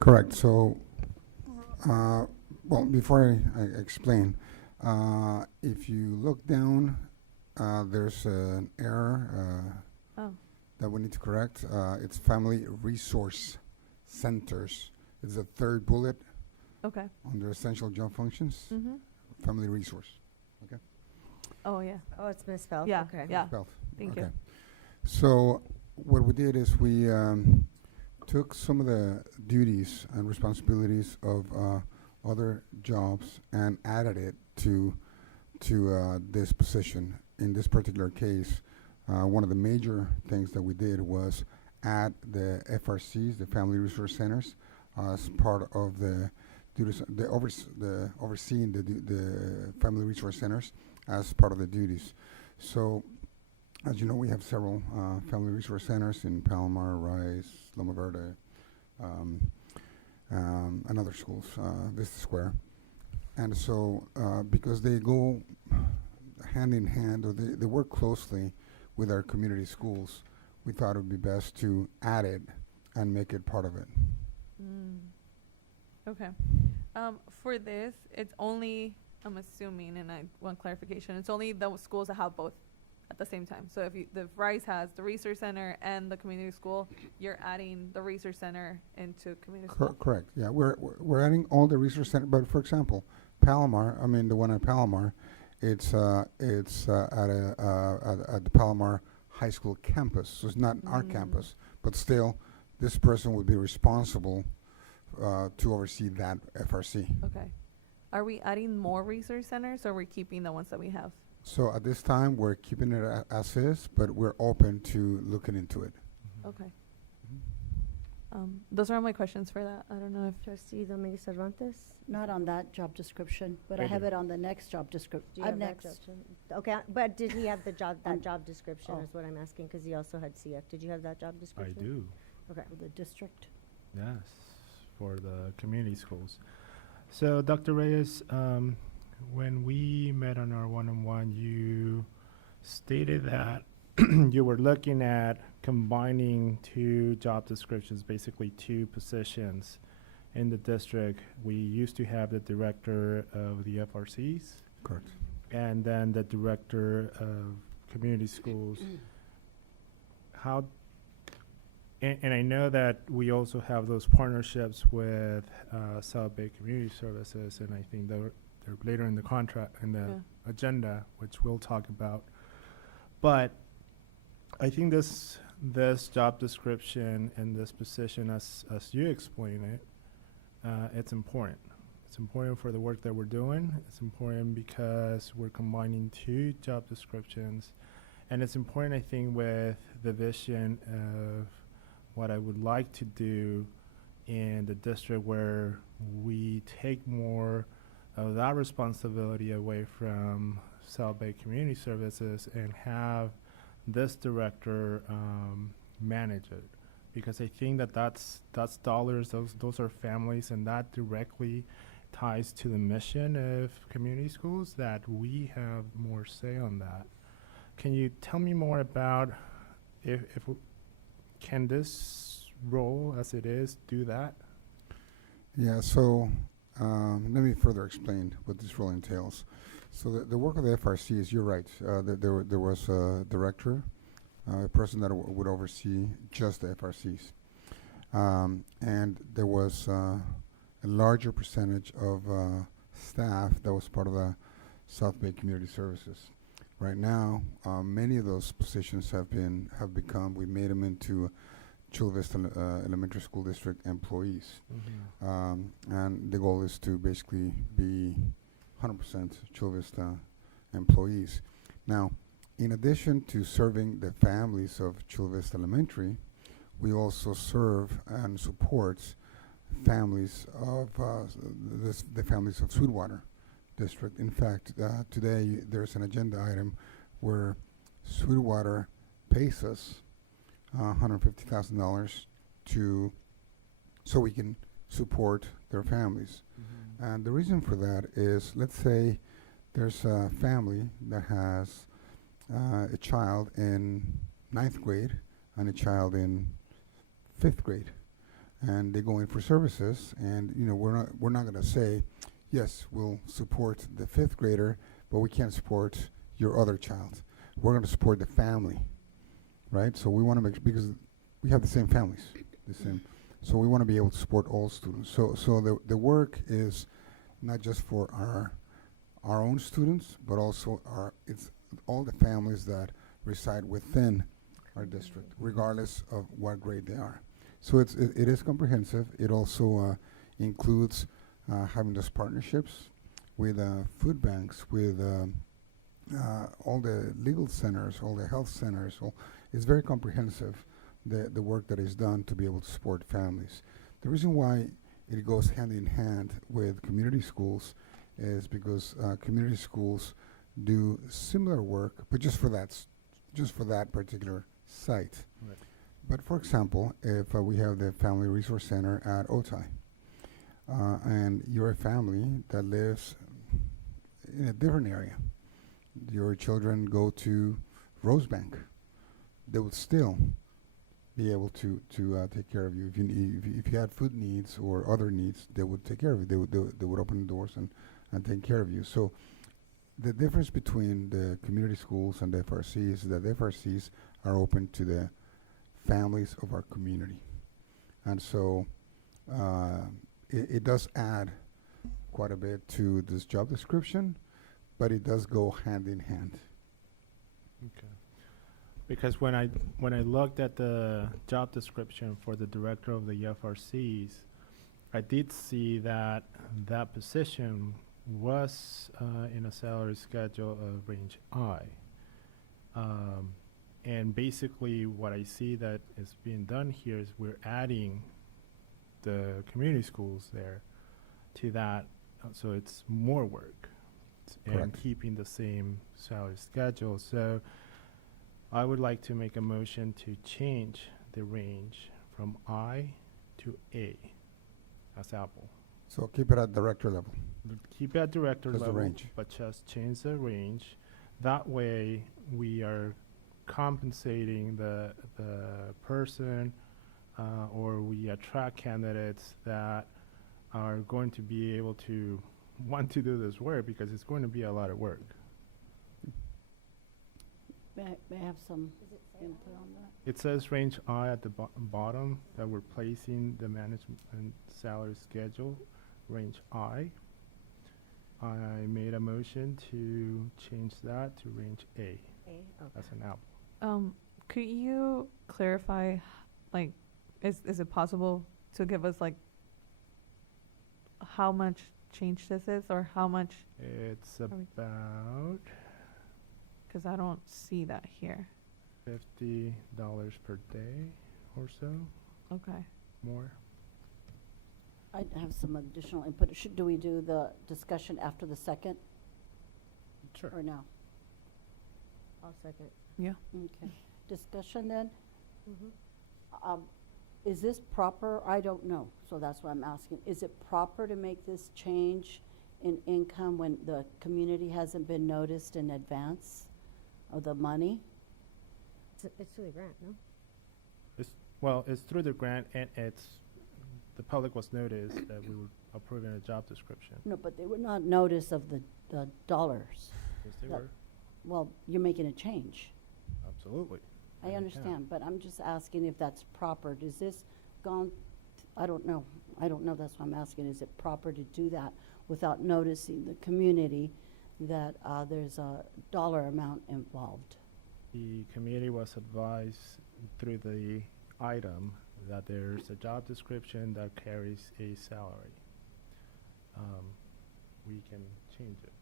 Correct. So, well, before I explain, if you look down, there's an error Oh. that we need to correct. It's family resource centers. It's the third bullet Okay. under essential job functions. Mm-hmm. Family resource. Okay. Oh, yeah. Oh, it's misspelled, Yeah, okay. yeah. Spelled. Thank Okay. you. So what we did is we took some of the duties and responsibilities of other jobs and added it to this position. In this particular case, one of the major things that we did was add the FRCs, the Family Resource Centers, as part of the duties, the overseeing the Family Resource Centers as part of the duties. So, as you know, we have several Family Resource Centers in Palomar, Rice, Loma Verde, and other schools, Vista Square. And so, because they go hand in hand, or they work closely with our community schools, we thought it would be best to add it and make it part of it. Okay. For this, it's only, I'm assuming, and I want clarification, it's only the schools that have both at the same time. So if Rice has the research center and the community school, you're adding the research center into community school? Correct. Yeah, we're adding all the research center. But for example, Palomar. I mean, the one at Palomar, it's at the Palomar High School campus. So it's not our campus, but still, this person would be responsible to oversee that FRC. Okay. Are we adding more research centers, or are we keeping the ones that we have? So at this time, we're keeping it as is, but we're open to looking into it. Okay. Those are all my questions for that. I don't know if Trustee Dominguez Cervantes? Not on that job description, but I Thank have you. it on the next job description. Do you have that job? Okay, but did he have that job description is what I'm asking, because he also had CF. Did you have that job I description? do. Okay. For the district. Yes, for the community schools. So, Dr. Reyes, when we met on our one-on-one, you stated that you were looking at combining two job descriptions, basically two positions in the district. We used to have the director of the FRCs. Correct. And then the director of community schools. How, and I know that we also have those partnerships with South Bay Community Services, and I think they're later in the contract, in the agenda, which we'll talk about. But I think this job description and this position, as you explain it, it's important. It's important for the work that we're doing. It's important because we're combining two job descriptions, and it's important, I think, with the vision of what I would like to do in the district, where we take more of that responsibility away from South Bay Community Services and have this director manage it, because I think that's dollars, those are families, and that directly ties to the mission of community schools, that we have more say on that. Can you tell me more about can this role as it is do that? Yeah, so let me further explain what this role entails. So the work of the FRC is, you're right, there was a director, a person that would oversee just the FRCs. And there was a larger percentage of staff that was part of the South Bay Community Services. Right now, many of those positions have become, we made them into Chula Vista Elementary School District employees. And the goal is to basically be 100% Chula Vista employees. Now, in addition to serving the families of Chula Vista Elementary, we also serve and support families of the families of Sweetwater District. In fact, today there's an agenda item where Sweetwater pays us $150,000 so we can support their families. And the reason for that is, let's say there's a family that has a child in 9th grade and a child in 5th grade, and they go in for services, and we're not going to say, yes, we'll support the 5th grader, but we can't support your other child. We're going to support the family, right? So we want to make, because we have the same families, so we want to be able to support all students. So the work is not just for our own students, but also it's all the families that reside within our district, regardless of what grade they are. So it is comprehensive. It also includes having those partnerships with food banks, with all the legal centers, all the health centers. It's very comprehensive, the work that is done to be able to support families. The reason why it goes hand in hand with community schools is because community schools do similar work, but just for that particular site. Right. But for example, if we have the Family Resource Center at Otay, and you're a family that lives in a different area, your children go to Rosebank, they would still be able to take care of you. If you had food needs or other needs, they would take care of you. They would open the doors and take care of you. So the difference between the community schools and the FRCs is that the FRCs are open to the families of our community. And so it does add quite a bit to this job description, but it does go hand in hand. Okay. Because when I looked at the job description for the director of the FRCs, I did see that that position was in a salary schedule of range I. And basically what I see that is being done here is we're adding the community schools there to that, so it's more work and Correct. keeping the same salary schedule. So I would like to make a motion to change the range from I to A as Apple. So keep it at director level. Keep it at director Just the level, range. but just change the range. That way, we are compensating the person, or we attract candidates that are going to be able to want to do this work, because it's going to be a lot of work. May I have some input on that? It says range I at the bottom, that we're placing the management salary schedule, range I. I made a motion to change that to range A. A, okay. That's an Apple. Could you clarify, like, is it possible to give us, like, how much change this is, or how much? It's Are we- about Because I don't see that here. $50 per day or so, Okay. more. I have some additional input. Do we do the discussion after the second Sure. or now? I'll second. Yeah. Okay. Discussion then? Mhm. Is this proper? I don't know, so that's why I'm asking. Is it proper to make this change in income when the community hasn't been noticed in advance of the money? It's through the grant, no? It's through the grant, and the public was noticed that we were approving a job description. No, but they were not notice of the dollars. Yes, they That- were. Well, you're making a change. Absolutely. I understand, but I'm just asking if that's proper. Does this gone, I don't know. That's why I'm asking. Is it proper to do that without noticing the community that there's a dollar amount involved? The committee was advised through the item that there's a job description that carries a salary. We can change it.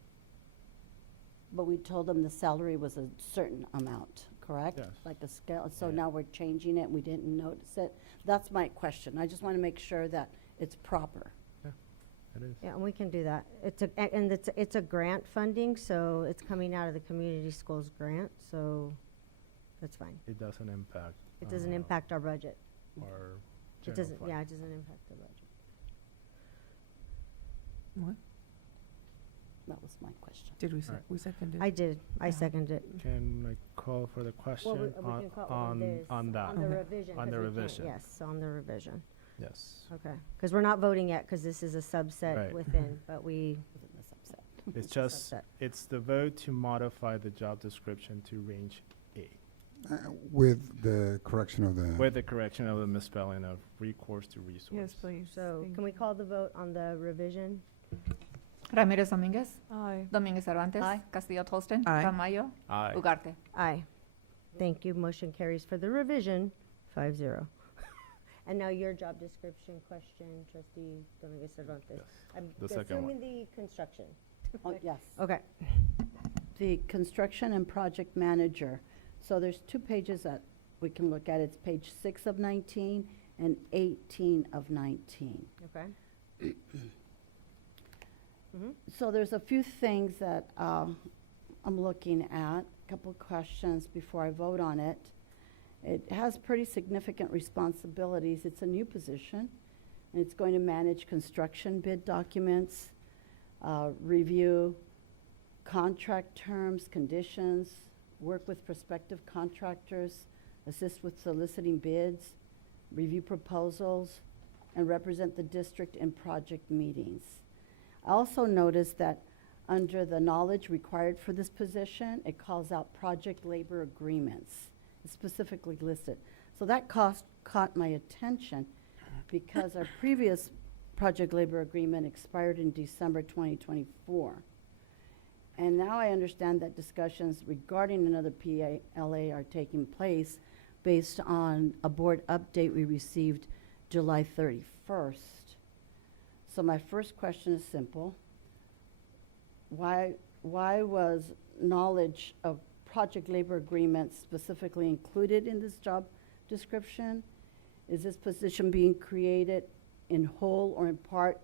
But we told them the salary was a certain amount, correct? Yes. Like a scale, so Yeah. now we're changing it, we didn't notice it. That's my question. I just want to make sure that it's proper. It is. Yeah, and we can do that. It's a grant funding, so it's coming out of the community schools grant, so that's fine. It doesn't impact. It doesn't impact our budget. Our It general doesn't, fund. yeah, it doesn't impact the budget. What? That was my question. Did we Alright. we seconded? I did, I Yeah. seconded it. Can I call for the question Well, we can call it on this, on that? On the Okay. revision. On 'cause the we can't- revision. Yes, on the revision. Yes. Okay, because we're not voting yet, because this is a subset Right. within, but we, Wasn't a subset. It's just, subset. it's the vote to modify the job description to range A, With the correction of the. with the correction of the misspelling of recourse to resource. Yes, please. so Thank can we you. call the vote on the revision? Ramírez Domínguez, Aye. Domínguez Cervantes, Aye. Castillo Tolsten, Aye. Tamayo, Aye. Ugarte. Aye. Thank you, motion carries for the revision, 5-0. And now your job description question, trustee Dominguez Cervantes. Yes, I'm the second one. assuming the construction. Oh, yes. Okay, The construction and project manager. So there's 2 pages that we can look at. It's page 6 of 19 and 18 of 19. okay. Mhm. So there's a few things that I'm looking at, a couple questions before I vote on it. It has pretty significant responsibilities. It's a new position, and it's going to manage construction bid documents, review contract terms, conditions, work with prospective contractors, assist with soliciting bids, review proposals, and represent the district in project meetings. I also noticed that under the knowledge required for this position, it calls out project labor agreements. It's specifically listed. So that caught my attention because our previous project labor agreement expired in December 2024. And now I understand that discussions regarding another PLA are taking place based on a board update we received July 31st. So my first question is simple. Why was knowledge of project labor agreements specifically included in this job description? Is this position being created in whole or in part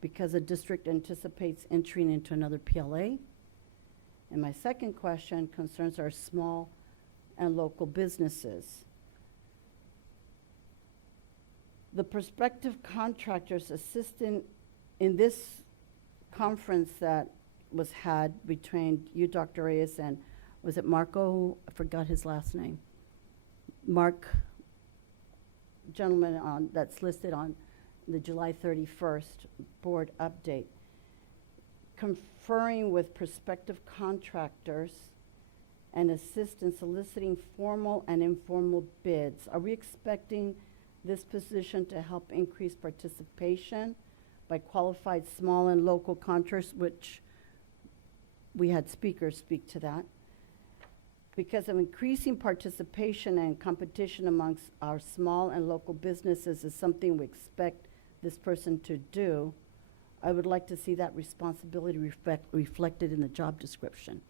because the district anticipates entering into another PLA? And my second question concerns our small and local businesses. The prospective contractors assisting in this conference that was had between you, Dr. Reyes, and was it Marco? I forgot his last name. Mark, gentleman that's listed on the July 31st board update, conferring with prospective contractors and assist in soliciting formal and informal bids. Are we expecting this position to help increase participation by qualified small and local contractors, which we had speakers speak to that? Because of increasing participation and competition amongst our small and local businesses is something we expect this person to do, I would like to see that responsibility reflected in the job description.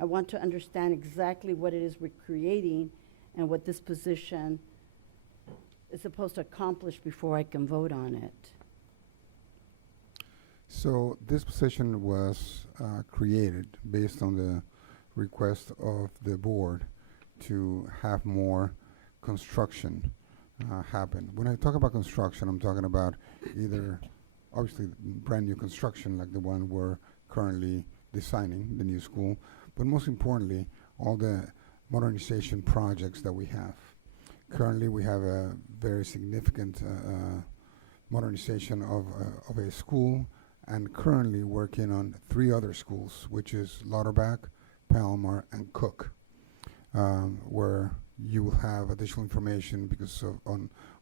I want to understand exactly what it is we're creating and what this position is supposed to accomplish before I can vote on it. So this position was created based on the request of the board to have more construction happen. When I talk about construction, I'm talking about either obviously brand new construction like the one we're currently designing, the new school, but most importantly, all the modernization projects that we have. Currently, we have a very significant modernization of a school, and currently working on 3 other schools, which is Lauterbach, Palomar, and Cook, where you will have additional information because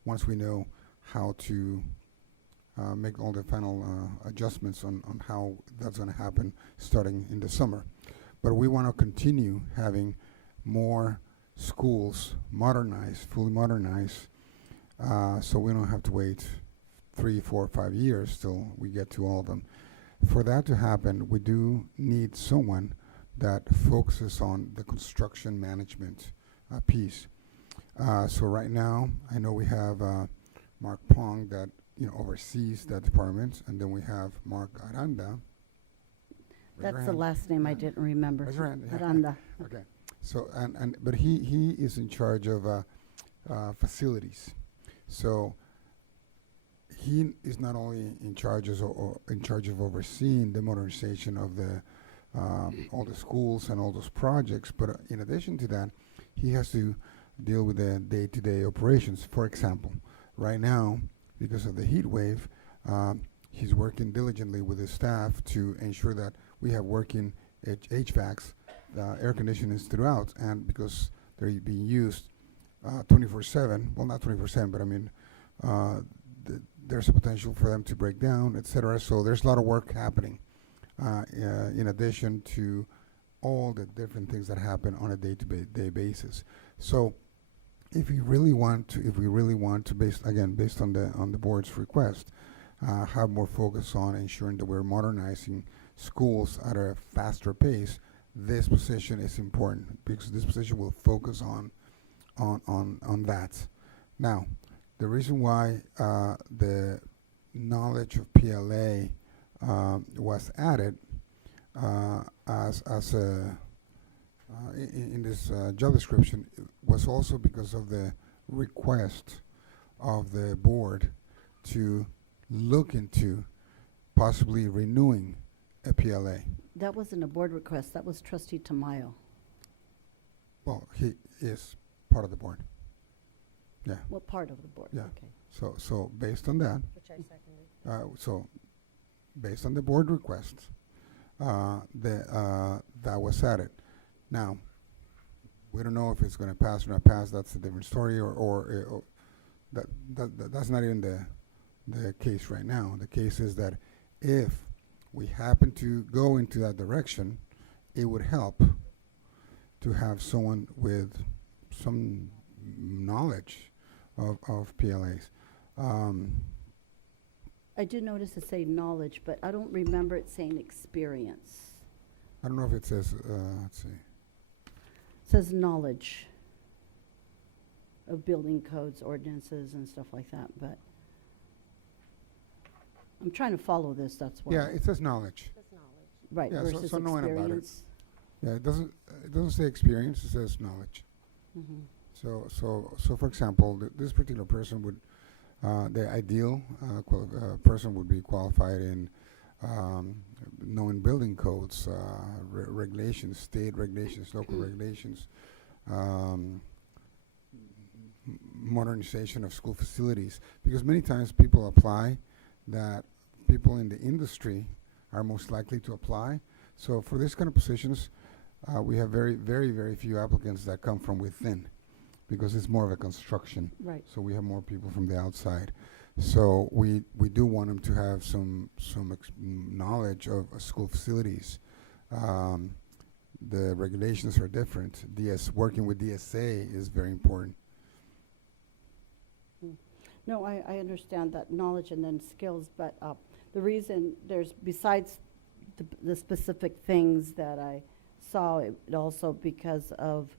once we know how to make all the final adjustments on how that's going to happen starting in the summer. But we want to continue having more schools modernized, fully modernized, so we don't have to wait 3, 4, 5 years till we get to all of them. For that to happen, we do need someone that focuses on the construction management piece. So right now, I know we have Mark Pong that oversees that department, and then we have Mark Aranda. That's the last name I didn't remember. Raise your hand, yeah. Aranda. Okay. So but he is in charge of facilities. So he is not only in charge of overseeing the modernization of the all the schools and all those projects, but in addition to that, he has to deal with the day-to-day operations. For example, right now, because of the heat wave, he's working diligently with his staff to ensure that we have working HVACs, air conditioners throughout, and because they're being used 24/7, well, not 24/7, but I mean, there's a potential for them to break down, etc. So there's a lot of work happening in addition to all the different things that happen on a day-to-day basis. So if we really want to, based on the board's request, have more focus on ensuring that we're modernizing schools at a faster pace, this position is important because this position will focus on that. Now, the reason why the knowledge of PLA was added as a in this job description was also because of the request of the board to look into possibly renewing a PLA. That wasn't a board request. That was Trustee Tamayo. Well, he is part of the board. Yeah. What part of the board? Yeah. Okay. So based on that, Which I seconded. so based on the board request, that was added. Now, we don't know if it's going to pass or not pass. That's a different story, or that's not even the case right now. The case is that if we happen to go into that direction, it would help to have someone with some knowledge of PLAs. I do notice it say knowledge, but I don't remember it saying experience. I don't know if it says, let's see. It says knowledge of building codes, ordinances, and stuff like that, but I'm trying to follow this, that's why. Yeah, it says knowledge. Right, Yeah, versus so knowing about it. experience. Yeah, it doesn't say experience, it says knowledge. Mhm. So for example, this particular person would, the ideal person would be qualified in knowing building codes, regulations, state regulations, local regulations, modernization of school facilities. Because many times people apply that people in the industry are most likely to apply. So for this kind of positions, we have very, very, very few applicants that come from within, because it's more of a construction. Right. So we have more people from the outside. So we do want them to have some knowledge of school facilities. The regulations are different. Working with DSA is very important. No, I understand that knowledge and then skills, but the reason there's, besides the specific things that I saw, it also because of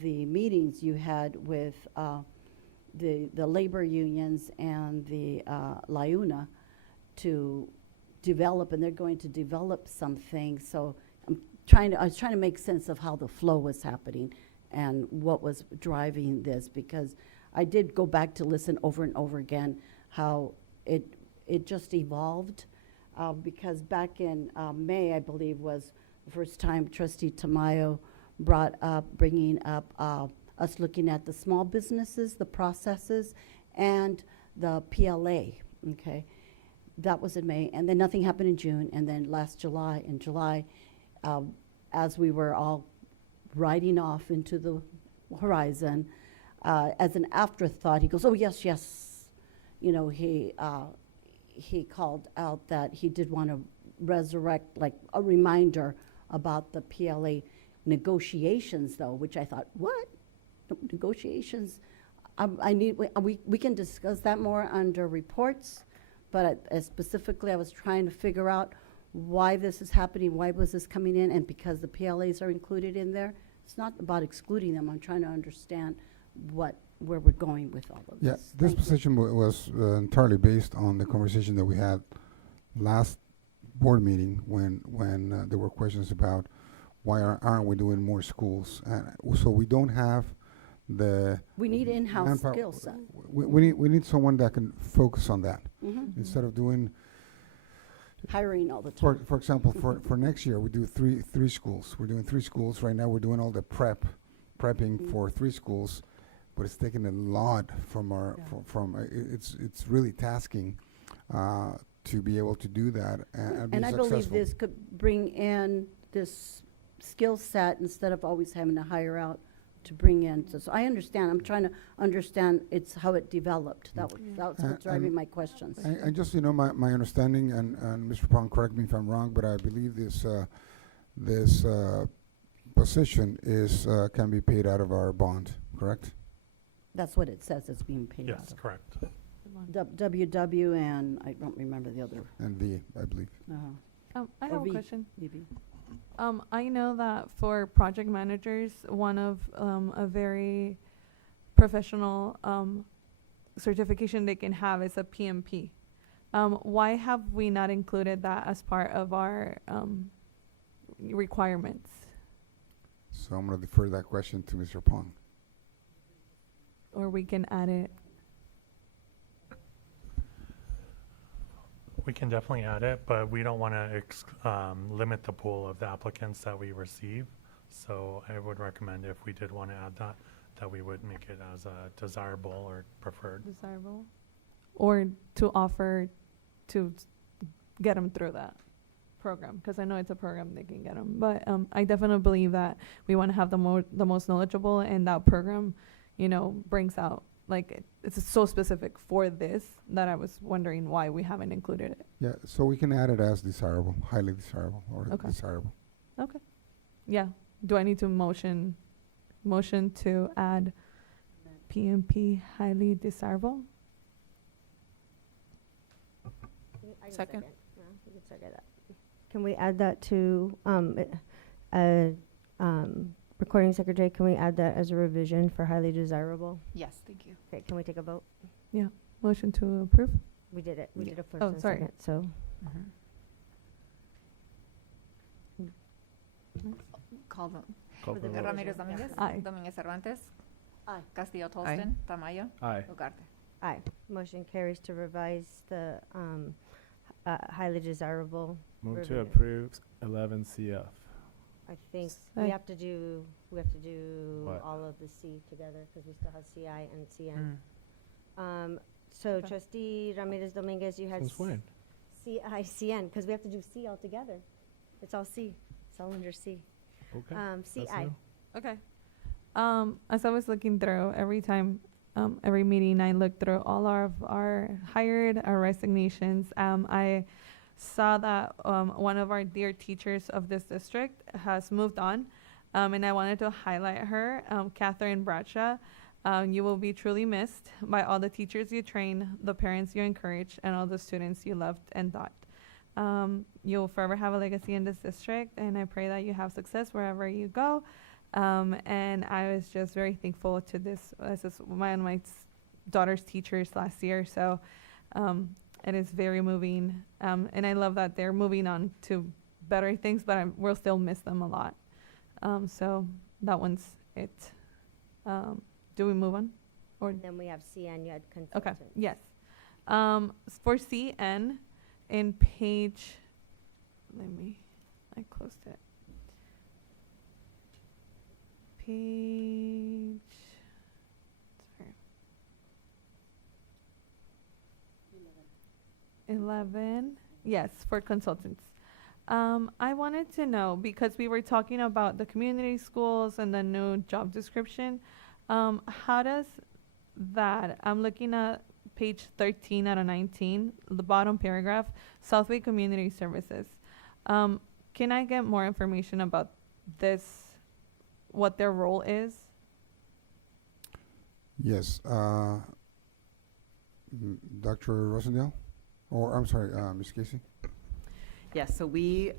the meetings you had with the labor unions and the LIUNA to develop, and they're going to develop something. So I was trying to make sense of how the flow was happening and what was driving this, because I did go back to listen over and over again how it just evolved, because back in May, I believe, was the first time Trustee Tamayo brought up, bringing up us looking at the small businesses, the processes, and the PLA, okay? That was in May, and then nothing happened in June, and then last July, as we were all riding off into the horizon, as an afterthought, he goes, oh, yes, yes. You know, he called out that he did want to resurrect, like a reminder about the PLA negotiations, though, which I thought, what? Negotiations? We can discuss that more under reports, but specifically I was trying to figure out why this is happening, why was this coming in, and because the PLAs are included in there. It's not about excluding them. I'm trying to understand where we're going with all of Yeah, this. this Thank you. position was entirely based on the conversation that we had last board meeting when there were questions about why aren't we doing more schools. So we don't have We need in-house manpower. skill set. We need someone that can focus on that Mhm. instead of doing. Hiring all the time. For example, for next year we do three schools. We're doing 3 schools right now. We're doing all the prepping for 3 schools, but it's taking a lot from our it's really tasking to be able to do that and be And I successful. believe this could bring in this skill set instead of always having to hire out to bring in. So I understand. I'm trying to understand how it developed. That's what's driving my questions. And just, my understanding, and Mr. Pong, correct me if I'm wrong, but I believe this position can be paid out of our bond, correct? That's what it says it's being paid out Yes, of. correct. WW and I don't remember the other. And V, I believe. I Or have a V, question. VB. I know that for project managers, one of a very professional certification they can have is a PMP. Why have we not included that as part of our requirements? So I'm going to defer that question to Mr. Pong. Or we can add it. We can definitely add it, but we don't want to limit the pool of the applicants that we receive. So I would recommend, if we did want to add that, that we would make it as desirable or preferred. Desirable, or to offer to get them through that program, because I know it's a program they can get them. But I definitely believe that we want to have the most knowledgeable, and that program, brings out, like, it's so specific for this that I was wondering why we haven't included it. Yeah, so we can add it as desirable, highly desirable, or Okay. desirable. Okay. Yeah. Do I need to motion to add PMP highly desirable? I can Second. Yeah, we can second that. Can we add that to, recording secretary, can we add that as a revision for highly desirable? Yes, thank you. Okay, can we take a vote? Yeah. Motion to approve? We did it. We Yeah. did a first Oh, and sorry. second, so. Call vote. Call For the for vote. vote. Ramirez Dominguez. Aye. Dominguez Cervantes. Aye. Castillo Tolston. Tamayo. Aye. Ugarte. Aye. Motion carries to revise the highly desirable. Move to revenue. approve 11 CF. I think Sec- we have to do What? all of the C together because we still have CI and CN. Mm. So Okay. trustee Ramirez Dominguez, you had Since when? CI, CN, because we have to do C all together. It's all C. It's all under C. Okay. That's CI. new. Okay. As I was looking through every meeting, I looked through all of our hired, our resignations. I saw that one of our dear teachers of this district has moved on, and I wanted to highlight her, Catherine Bradshaw. You will be truly missed by all the teachers you train, the parents you encourage, and all the students you loved and taught. You'll forever have a legacy in this district, and I pray that you have success wherever you go. And I was just very thankful to this. This is one of my daughter's teachers last year, so it is very moving. And I love that they're moving on to better things, but we'll still miss them a lot. So that one's it. Do we move on? Or And then we have CN, you had okay, consultants. yes. For CN, in page, I closed it. Page, sorry. 11, yes, for consultants. I wanted to know, because we were talking about the community schools and the new job description, how does that, I'm looking at page 13 out of 19, the bottom paragraph, Southway Community Services. Can I get more information about this, what their role is? Yes, Dr. Rosendale, or I'm sorry, Ms. Casey? Yes, so we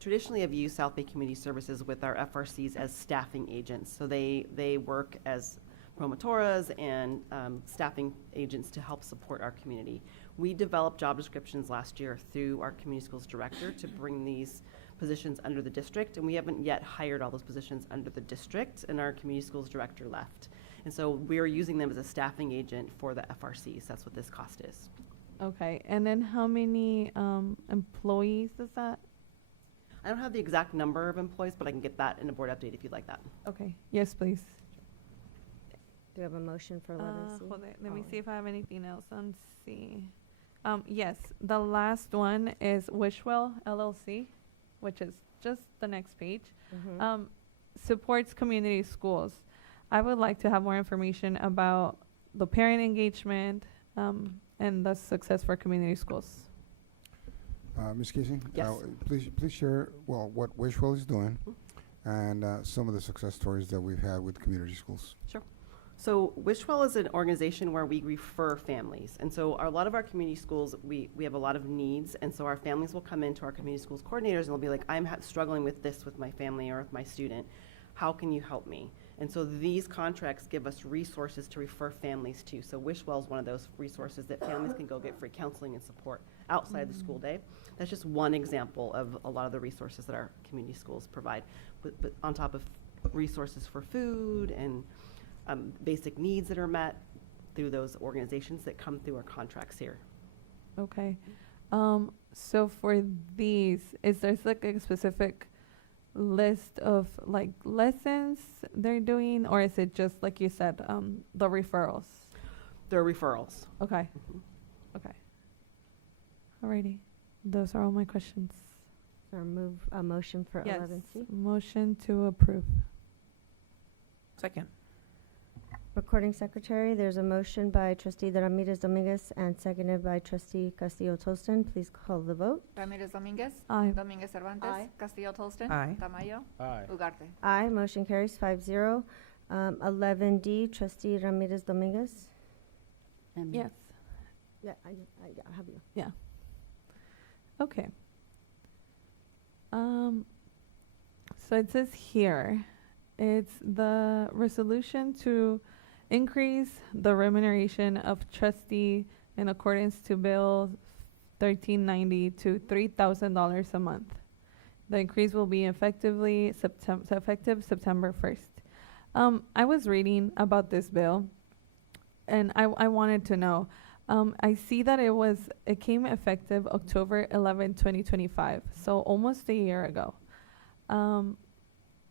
traditionally have used South Bay Community Services with our FRCs as staffing agents. So they work as promotoras and staffing agents to help support our community. We developed job descriptions last year through our community schools director to bring these positions under the district, and we haven't yet hired all those positions under the district, and our community schools director left. And so we are using them as a staffing agent for the FRCs. That's what this cost is. Okay, and then how many employees is that? I don't have the exact number of employees, but I can get that in a board update if you'd like that. Okay, yes, please. Do we have a motion for 11C? Hold it. Let me Oh. see if I have anything else on C. Yes, the last one is Wishwell LLC, which is just the next page. Mhm. Supports community schools. I would like to have more information about the parent engagement and the success for community schools. Ms. Casey? Yes. Please share, well, what Wishwell is doing and some of the success stories that we've had with community schools. Sure. So Wishwell is an organization where we refer families. And so a lot of our community schools, we have a lot of needs. And so our families will come into our community schools coordinators and they'll be like, I'm struggling with this with my family or with my student. How can you help me? And so these contracts give us resources to refer families to. So Wishwell is one of those resources that families can go get free counseling and support outside the school day. That's just one example of a lot of the resources that our community schools provide. But on top of resources for food and basic needs that are met through those organizations that come through our contracts here. Okay. So for these, is there like a specific list of like lessons they're doing, or is it just like you said, the referrals? They're referrals. Okay. Okay. Alrighty. Those are all my questions. Or move a motion for Yes. 11C. Motion to approve. Second. Recording secretary, there's a motion by trustee Ramirez Dominguez and seconded by trustee Castillo Tolston. Please call the vote. Ramirez Dominguez. Aye. Dominguez Cervantes. Aye. Castillo Tolston. Aye. Tamayo. Aye. Ugarte. Aye, motion carries 5-0. 11D, trustee Ramirez Dominguez. And Yes. Yeah, I have you. Yeah. Okay. So it says here, it's the resolution to increase the remuneration of trustee in accordance to Bill 1390 to $3,000 a month. The increase will be effective September 1st. I was reading about this bill, and I wanted to know. I see that it came effective October 11, 2025, so almost a year ago.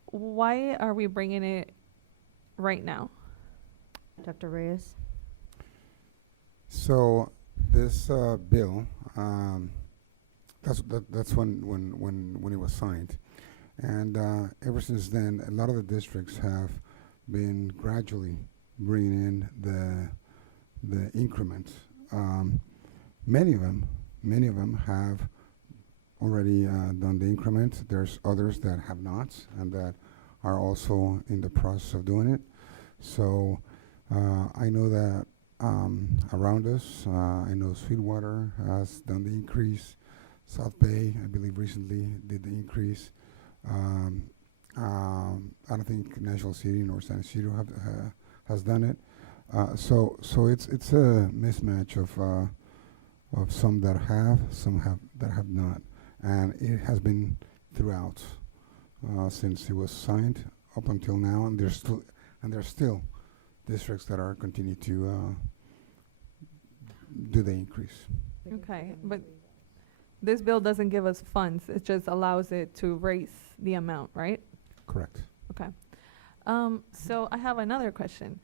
Why are we bringing it right now? Dr. Reyes. So this bill, that's when it was signed, and ever since then, a lot of the districts have been gradually bringing in the increments. Many of them have already done the increment. There's others that have not, and that are also in the process of doing it. So I know that around us, I know Sweetwater has done the increase. South Bay, I believe, recently did the increase. I don't think National City nor San Isidro has done it. So it's a mismatch of some that have, that have not, and it has been throughout since it was signed up until now, and there's still districts that are continue to do the increase. Okay, but this bill doesn't give us funds. It just allows it to raise the amount, right? Correct. Okay. So I have another question.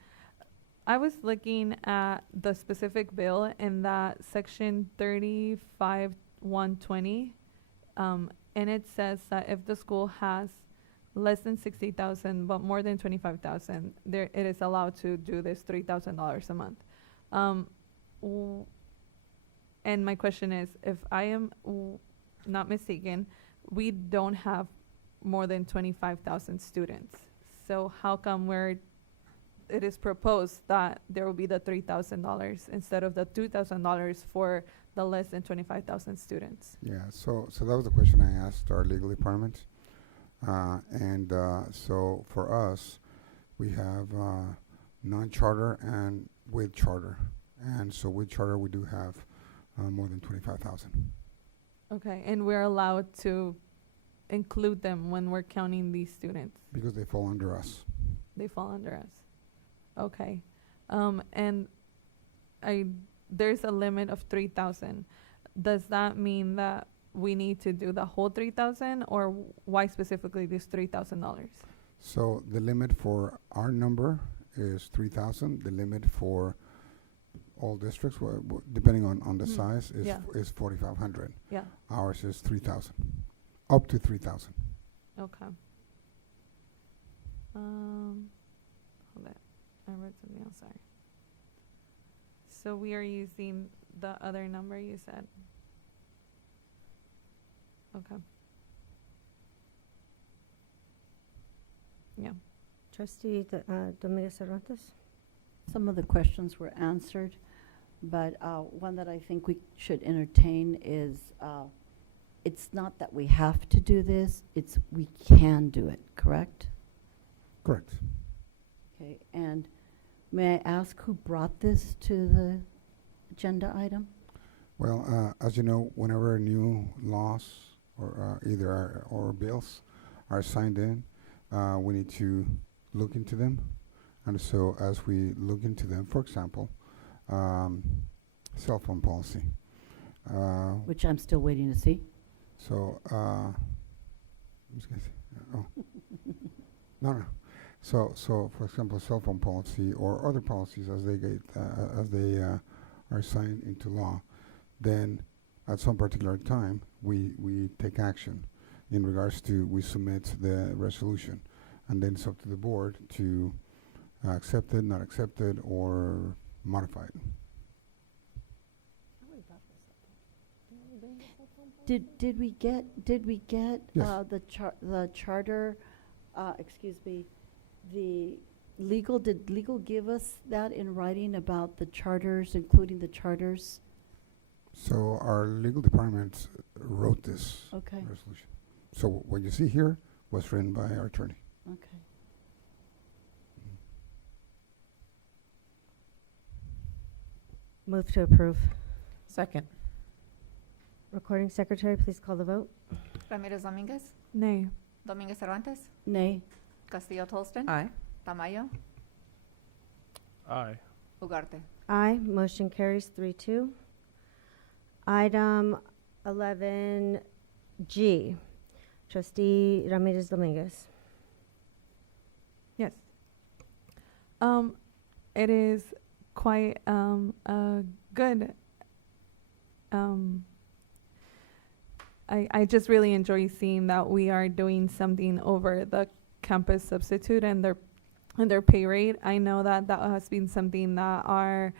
I was looking at the specific bill in that section 35-120, and it says that if the school has less than 60,000 but more than 25,000, there it is allowed to do this $3,000 a month. And my question is, if I am not mistaken, we don't have more than 25,000 students. So how come it is proposed that there will be the $3,000 instead of the $2,000 for the less than 25,000 students? Yeah, so that was the question I asked our legal department. So for us, we have non-charter and with charter. And so with charter, we do have more than 25,000. Okay, and we're allowed to include them when we're counting these students? Because they fall under us. They fall under us. Okay. And there's a limit of 3,000. Does that mean that we need to do the whole 3,000, or why specifically this $3,000? So the limit for our number is 3,000. The limit for all districts, depending on the size, is 4,500. Yeah. Ours is 3,000, up to 3,000. Okay. Hold on. I wrote something else, sorry. So we are using the other number you said? Okay. Yeah. Trustee Dominguez Cervantes. Some of the questions were answered, but one that I think we should entertain is it's not that we have to do this, it's we can do it, correct? Correct. Okay, and may I ask who brought this to the agenda item? Well, as you know, whenever new laws or bills are signed in, we need to look into them. And so as we look into them, for example, cell phone policy. Which I'm still waiting to see. So, Oh. No. So, for example, cell phone policy or other policies as they are signed into law, then at some particular time, we take action in regards to, we submit the resolution, and then it's up to the board to accept it, not accept it, or modify it. Did we get Yes. the charter, excuse me, did legal give us that in writing about the charters, including the charters? So our legal department wrote this Okay. resolution. So what you see here was written by our attorney. Okay. Move to approve. Second. Recording secretary, please call the vote. Ramirez Dominguez, Nay. Dominguez Cervantes, Nay. Castillo Tolston. Aye. Tamayo, Aye. Ugarte. Aye, motion carries 3-2. Item 11G, trustee Ramirez Dominguez. Yes. It is quite a good. I just really enjoy seeing that we are doing something over the campus substitute and their pay rate. I know that has been something that our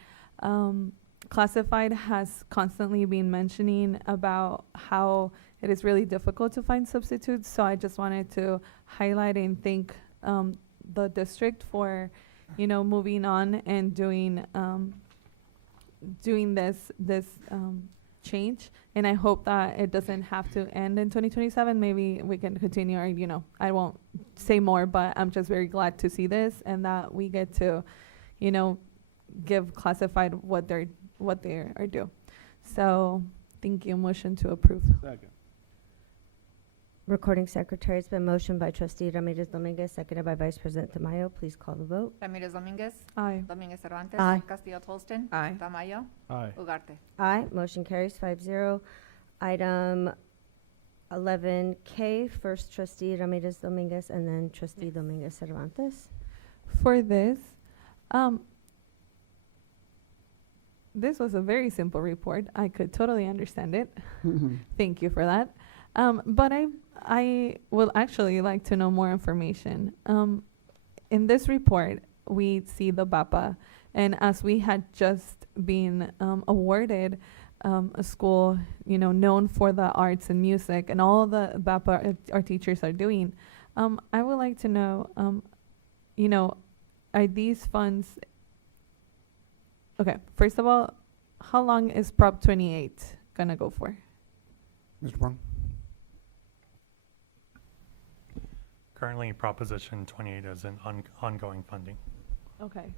classified has constantly been mentioning about how it is really difficult to find substitutes. So I just wanted to highlight and thank the district for, moving on and doing this change. And I hope that it doesn't have to end in 2027. Maybe we can continue, or, I won't say more, but I'm just very glad to see this and that we get to, give classified what they are due. So thank you. Motion to approve. Second. Recording secretary, it's been motioned by trustee Ramirez Dominguez, seconded by Vice President Tamayo. Please call the vote. Ramirez Dominguez, Aye. Dominguez Cervantes. Aye. Castillo Tolston. Aye. Tamayo, Aye. Ugarte. Aye, motion carries 5-0. Item 11K, first trustee Ramirez Dominguez and then trustee Dominguez Cervantes. For this, this was a very simple report. I could totally understand it. Thank you for that. But I would actually like to know more information. In this report, we see the BAPA, and as we had just been awarded a school, known for the arts and music, and all the BAPA our teachers are doing, I would like to know, are these funds? Okay, first of all, how long is Prop 28 gonna go for? Mr. Brown? Currently, Proposition 28 is in ongoing funding. Okay.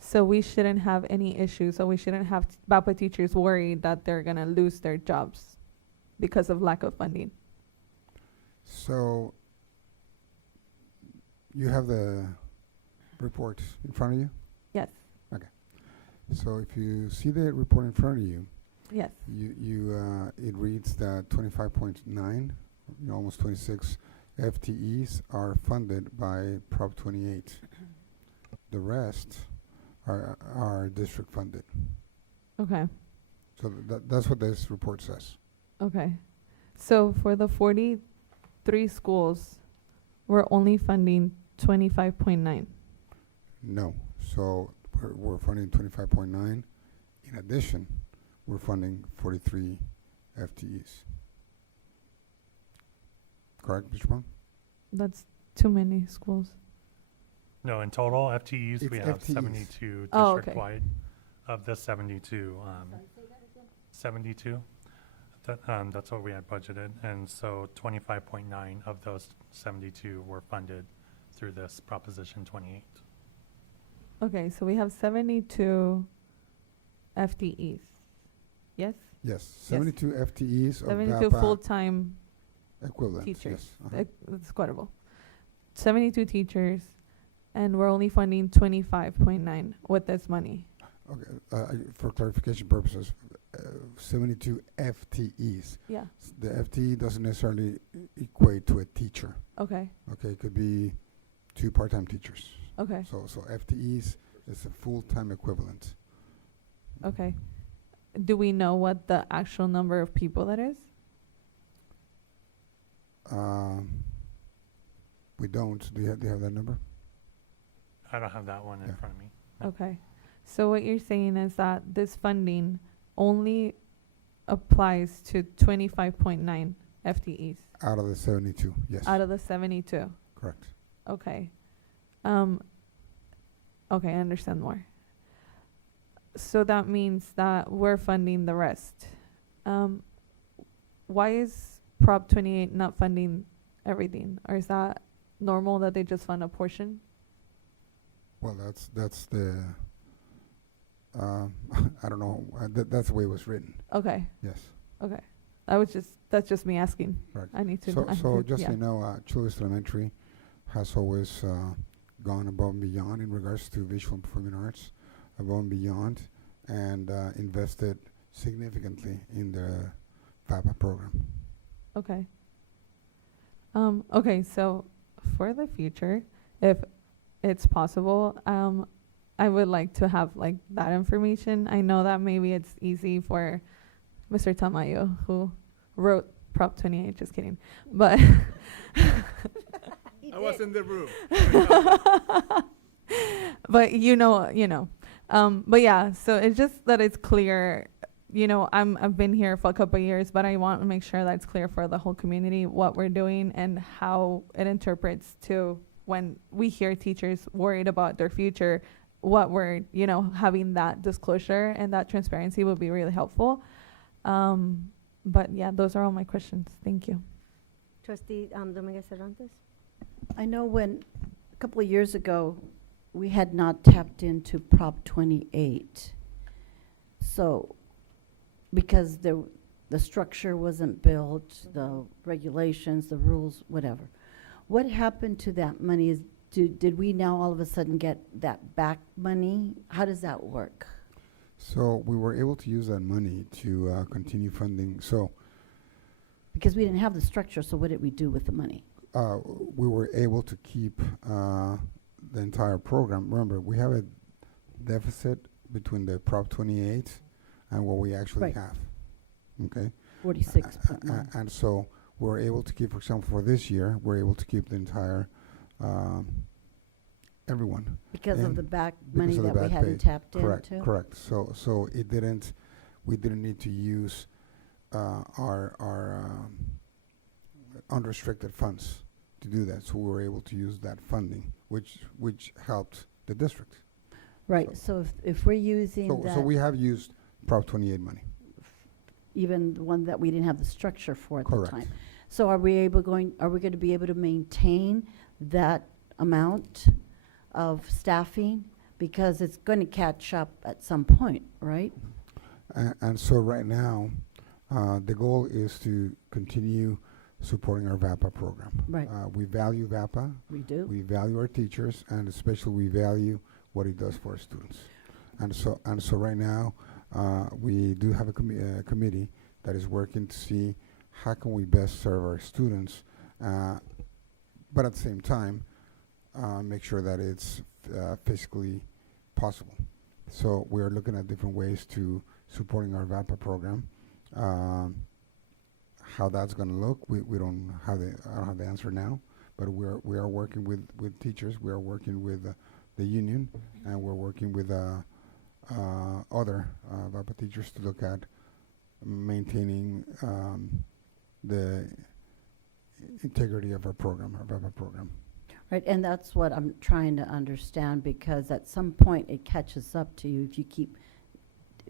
So we shouldn't have any issues. So we shouldn't have BAPA teachers worried that they're going to lose their jobs because of lack of funding. So you have the report in front of you? Yes. Okay. So if you see the report in front of you, Yes. it reads that 25.9, almost 26 FTEs are funded by Prop 28. The rest are district funded. Okay. So that's what this report says. Okay. So for the 43 schools, we're only funding 25.9. No. So we're funding 25.9. In addition, we're funding 43 FTEs. Correct, Mr. Brown? That's too many schools. No, in total FTEs, It's we have FTEs. 72 Oh, okay. district-wide. Of the 72, 72. That's what we had budgeted, and so 25.9 of those 72 were funded through this Proposition 28. Okay, so we have 72 FTEs. Yes? Yes, 72 FTEs of 72 BAPA full-time equivalent. teachers. Yes. Uh-huh. That's quotable. 72 teachers, and we're only funding 25.9 with this money. Okay. For clarification purposes, 72 FTEs. Yeah. The FTE doesn't necessarily equate to a teacher. Okay. Okay, it could be 2 part-time teachers. Okay. So FTEs is a full-time equivalent. Okay. Do we know what the actual number of people that is? We don't. Do you have that number? I don't have that one in front of me. Okay. So what you're saying is that this funding only applies to 25.9 FTEs Out of the 72, yes. out of the 72. Correct. Okay. Okay, I understand more. So that means that we're funding the rest. Why is Prop 28 not funding everything? Or is that normal that they just fund a portion? Well, that's the, I don't know, that's the way it was written. Okay. Yes. Okay. That's just me asking. Right. I need to So, know. so just so yeah. you know, Chula Vista Elementary has always gone above and beyond in regards to visual and performing arts, above and beyond, and invested significantly in the VAPA program. Okay. Okay, so for the future, if it's possible, I would like to have like that information. I know that maybe it's easy for Mr. Tamayo, who wrote Prop 28, just kidding. But I was in the room. but you know. But yeah, so it's just that it's clear. You know, I've been here for a couple of years, but I want to make sure that it's clear for the whole community what we're doing and how it interprets to when we hear teachers worried about their future, what we're, having that disclosure and that transparency would be really helpful. But yeah, those are all my questions. Thank you. Trustee Dominguez Cervantes? I know when, a couple of years ago, we had not tapped into Prop 28. So, because the structure wasn't built, the regulations, the rules, whatever. What happened to that money? Did we now all of a sudden get that back money? How does that work? So we were able to use that money to continue funding. So Because we didn't have the structure, so what did we do with the money? we were able to keep the entire program. Remember, we have a deficit between the Prop 28 and what we actually Right. have. Okay? 46.9. And so we're able to keep, for example, for this year, we're able to keep the entire, everyone. Because of in the back because money of the that we back hadn't pay. tapped Correct, into? correct. So we didn't need to use our unrestricted funds to do that. So we were able to use that funding, which helped the district. Right, so if we're using So that, we have used Prop 28 money. even the one that we didn't have the structure for at the Correct. time. So are we going to be able to maintain that amount of staffing? Because it's going to catch up at some point, right? And so right now, the goal is to continue supporting our VAPA program. Right. We value VAPA. We do. We value our teachers, and especially we value what it does for our students. And so right now, we do have a committee that is working to see how can we best serve our students, but at the same time, make sure that it's physically possible. So we are looking at different ways to supporting our VAPA program. How that's going to look, we don't have I don't have the answer now, but we are working with teachers. We are working with the union, and we're working with other VAPA teachers to look at maintaining the integrity of our program, our VAPA program. Right, and that's what I'm trying to understand, because at some point it catches up to you if you keep,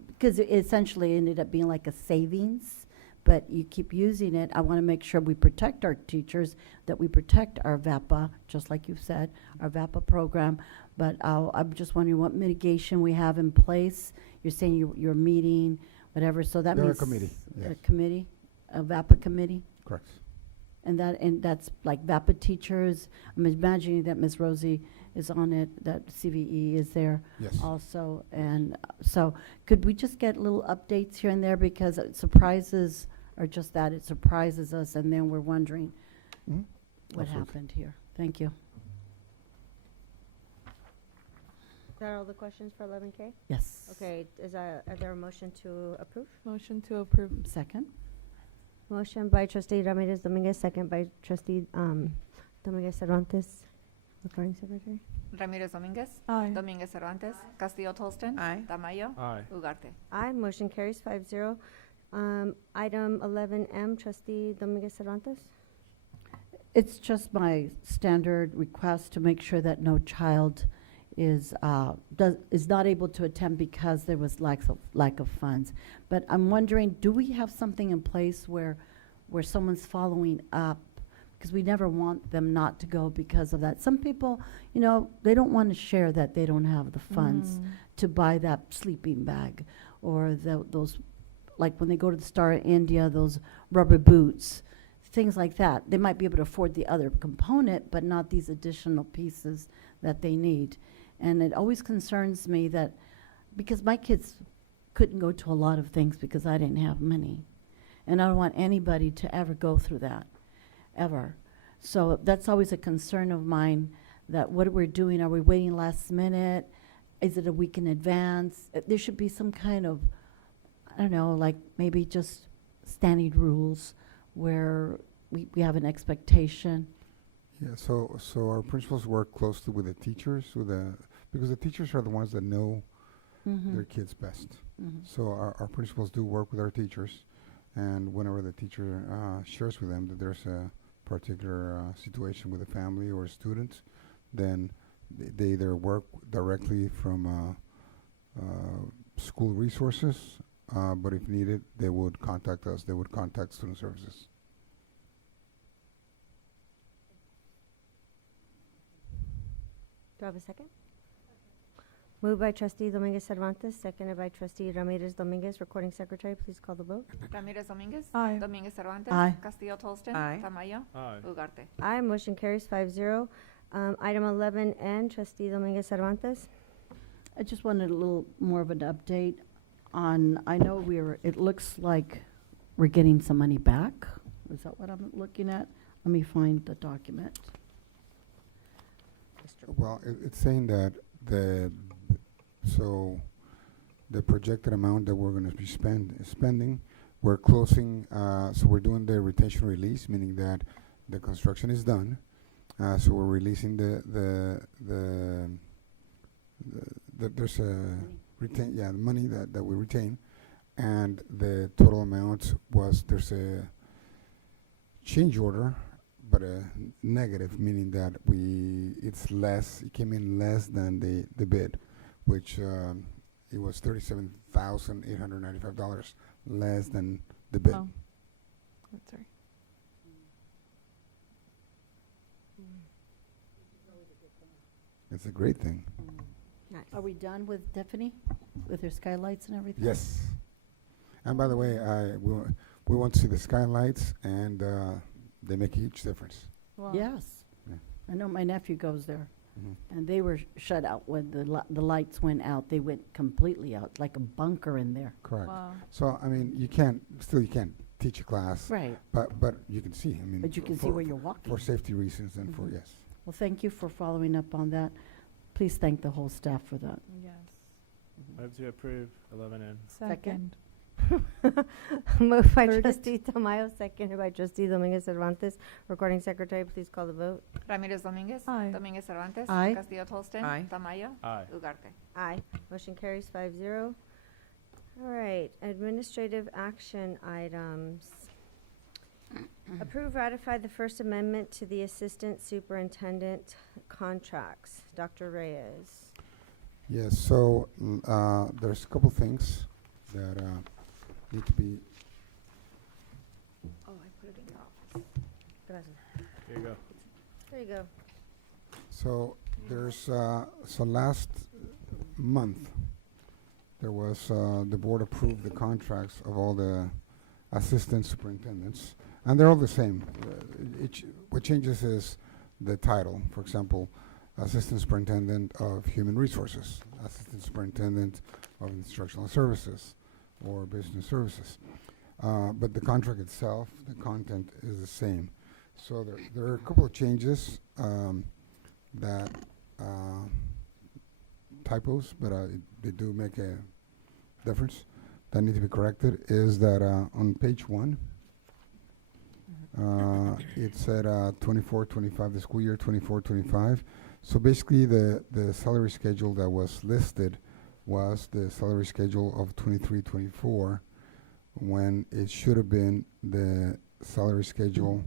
because it essentially ended up being like a savings, but you keep using it. I want to make sure we protect our teachers, that we protect our VAPA, just like you've said, our VAPA program. But I'm just wondering what mitigation we have in place. You're saying you're meeting, whatever, so that There are means. a committee, yes. A committee, a VAPA committee? Correct. And that's like VAPA teachers. I'm imagining that Ms. Rosie is on it, that CVE is there Yes. also. And so could we just get little updates here and there, because it surprises, or just that, it surprises us, and then we're wondering Mhm. what Absolutely. happened here. Thank you. Is that all the questions for 11K? Yes. Okay, is there a motion to approve? Motion to approve. Second? Motion by trustee Ramirez Dominguez, second by trustee Dominguez Cervantes. Recording secretary? Ramirez Dominguez. Aye. Dominguez Cervantes. Castillo Tolston. Aye. Tamayo. Aye. Ugarte. Aye, motion carries 5-0. Item 11M, trustee Dominguez Cervantes. It's just my standard request to make sure that no child is not able to attend because there was lack of funds. But I'm wondering, do we have something in place where someone's following up? Because we never want them not to go because of that. Some people, they don't want to share that they don't have the funds to buy that sleeping bag, or those, like when they go to the Star of India, those rubber boots, things like that. They might be able to afford the other component, but not these additional pieces that they need. And it always concerns me that, because my kids couldn't go to a lot of things because I didn't have money. And I don't want anybody to ever go through that, ever. So that's always a concern of mine, that what we're doing, are we waiting last minute? Is it a week in advance? There should be some kind of, I don't know, like maybe just standing rules where we have an expectation. Yeah, so our principals work closely with the teachers, because the teachers are the ones that know their kids best. So our principals do work with our teachers, and whenever the teacher shares with them that there's a particular situation with a family or a student, then they either work directly from school resources, but if needed, they would contact us. They would contact student services. Do I have a second? Moved by trustee Dominguez Cervantes, seconded by trustee Ramirez Dominguez. Recording secretary, please call the vote. Ramirez Dominguez. Aye. Dominguez Cervantes. Aye. Castillo Tolston. Aye. Tamayo. Aye. Ugarte. Aye, motion carries 5-0. Item 11N, trustee Dominguez Cervantes. I just wanted a little more of an update on, I know it looks like we're getting some money back. Is that what I'm looking at? Let me find the document. Well, it's saying that the projected amount that we're going to be spending, we're closing, so we're doing the retention release, meaning that the construction is done. So we're releasing there's a the money that we retain, and the total amount was, there's a change order, but a negative, meaning that it came in less than the bid, which it was $37,895 less than the bid. Oh. That's right. It's a great thing. Nice. Are we done with Tiffany, with her skylights and everything? Yes. And by the way, we want to see the skylights, and they make a huge difference. Wow. Yes. Yeah. I know my nephew goes there, Mhm. and they were shut out when the lights went out. They went completely out, like a bunker in there. Correct. Wow. So, I mean, you can't teach a class. Right. But you can see, I mean. But you can see where you're walking. For safety reasons and for, Mhm. yes. Well, thank you for following up on that. Please thank the whole staff for that. Yes. Move to approve 11N. Second. Moved by Heard it. trustee Tamayo, seconded by trustee Dominguez Cervantes. Recording secretary, please call the vote. Ramirez Dominguez. Aye. Dominguez Cervantes. Aye. Castillo Tolston. Aye. Tamayo. Aye. Ugarte. Aye. Motion carries 5-0. All right, administrative action items. Approve, ratify the First Amendment to the Assistant Superintendent contracts. Dr. Reyes. Yes, so there's a couple things that need to be. Oh, I put it in your office. Gracias. Here you go. There you go. So there's, so last month, there was, the board approved the contracts of all the assistant superintendents. And they're all the same. What changes is the title. For example, Assistant Superintendent of Human Resources, Assistant Superintendent of Instructional Services, or Business Services. But the contract itself, the content is the same. So there are a couple of changes that typos, but they do make a difference that need to be corrected. Is that on page 1, it said 24-25, the school year 24-25. So basically, the salary schedule that was listed was the salary schedule of 23-24, when it should have been the salary schedule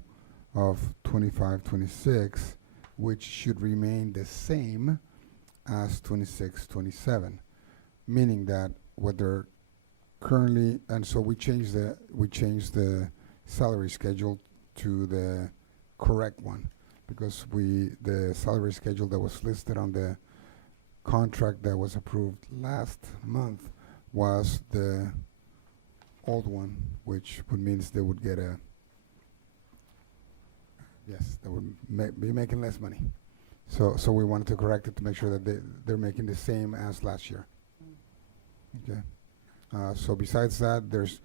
of 25-26, which should remain the same as 26-27, meaning that what they're currently, and so we changed the salary schedule to the correct one, because the salary schedule that was listed on the contract that was approved last month was the old one, which would means they would get they would be making less money. So we wanted to correct it to make sure that they're making the same as last year. Okay. So besides that, there's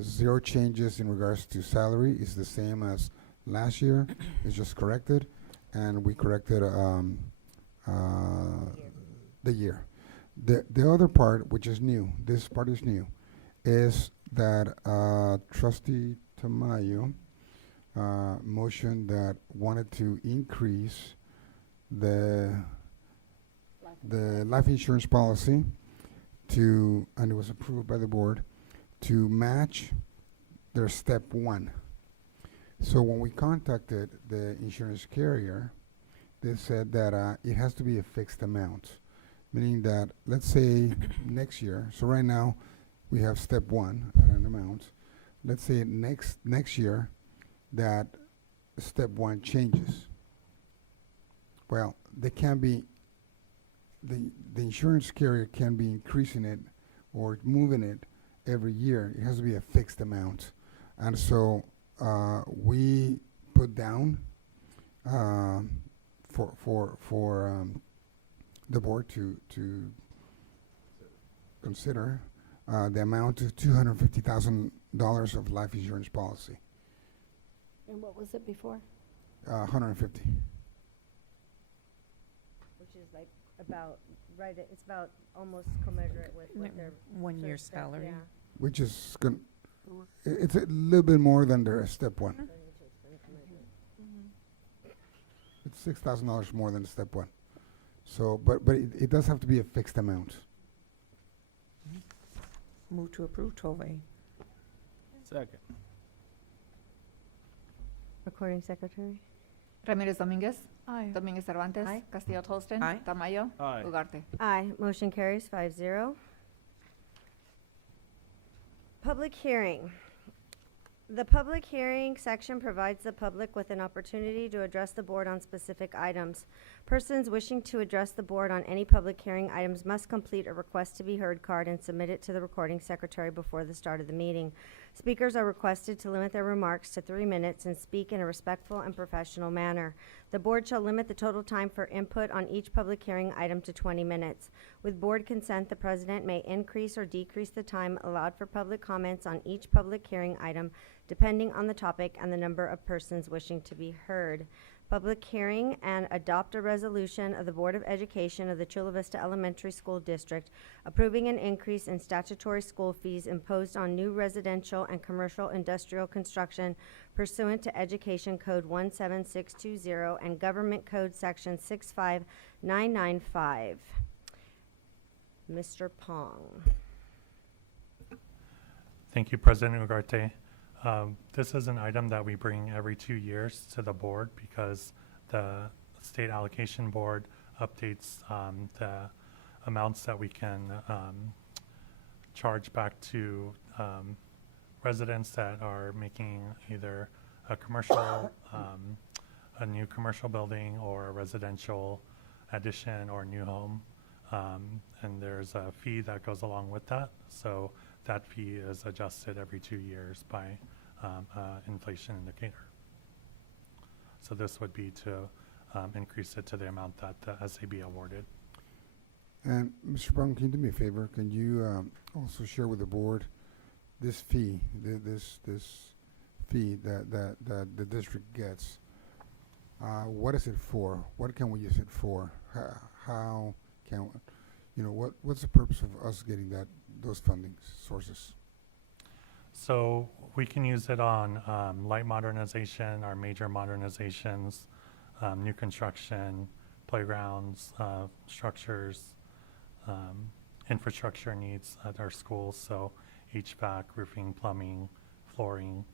0 changes in regards to salary. It's the same as last year. It's just corrected, and we corrected the year. The other part, which is new, this part is new, is that Trustee Tamayo motion that wanted to increase the life insurance policy to, and it was approved by the board, to match their step 1. So when we contacted the insurance carrier, they said that it has to be a fixed amount, meaning that, let's say next year, so right now we have step 1 at an amount. Let's say next year that step 1 changes. Well, they can be, the insurance carrier can be increasing it or moving it every year. It has to be a fixed amount. And so we put down for the board to consider the amount of $250,000 of life insurance policy. And what was it before? 150. Which is like about, right, it's about almost commensurate with what their 1 year first step, salary. yeah. Which is it's a little bit more than their step 1. It's $6,000 more than step 1. So, but it does have to be a fixed amount. Move to approve 12A. Second. Recording secretary? Ramirez Dominguez. Aye. Dominguez Cervantes. Aye. Castillo Holston. Aye. Tamayo. Aye. Ugarte. Aye. Motion carries 5-0. Public hearing. The public hearing section provides the public with an opportunity to address the board on specific items. Persons wishing to address the board on any public hearing items must complete a request to be heard card and submit it to the recording secretary before the start of the meeting. Speakers are requested to limit their remarks to 3 minutes and speak in a respectful and professional manner. The board shall limit the total time for input on each public hearing item to 20 minutes. With board consent, the president may increase or decrease the time allowed for public comments on each public hearing item, depending on the topic and the number of persons wishing to be heard. Public hearing and adopt a resolution of the Board of Education of the Chula Vista Elementary School District approving an increase in statutory school fees imposed on new residential and commercial industrial construction pursuant to Education Code 17620 and Government Code Section 65995. Mr. Pong. Thank you, President Ugarte. This is an item that we bring every 2 years to the board because the State Allocation Board updates the amounts that we can charge back to residents that are making either a commercial, a new commercial building or a residential addition or new home. And there's a fee that goes along with that. So that fee is adjusted every 2 years by inflation indicator. So this would be to increase it to the amount that the SAB awarded. And Mr. Brown, can you do me a favor? Can you also share with the board this fee, this fee that the district gets? What is it for? What can we use it for? How can, what's the purpose of us getting those funding sources? So we can use it on light modernization, our major modernizations, new construction, playgrounds, structures, infrastructure needs at our schools. So HVAC, roofing, plumbing, flooring,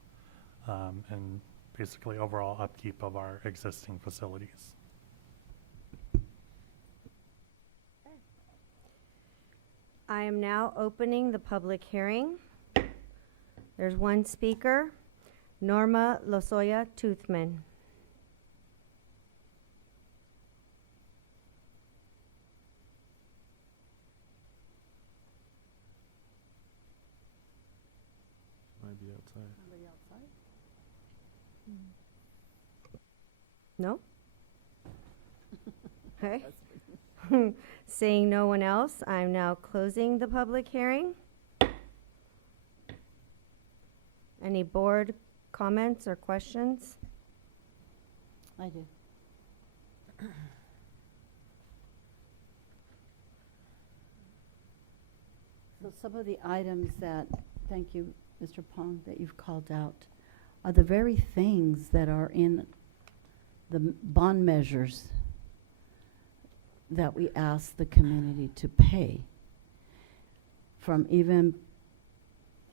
and basically overall upkeep of our existing facilities. I am now opening the public hearing. There's one speaker, Norma Lozoya Toothman. Might be outside. Somebody outside? No? Okay. Seeing no one else, I'm now closing the public hearing. Any board comments or questions? I do. So some of the items that, thank you, Mr. Pong, that you've called out are the very things that are in the bond measures that we ask the community to pay. From even,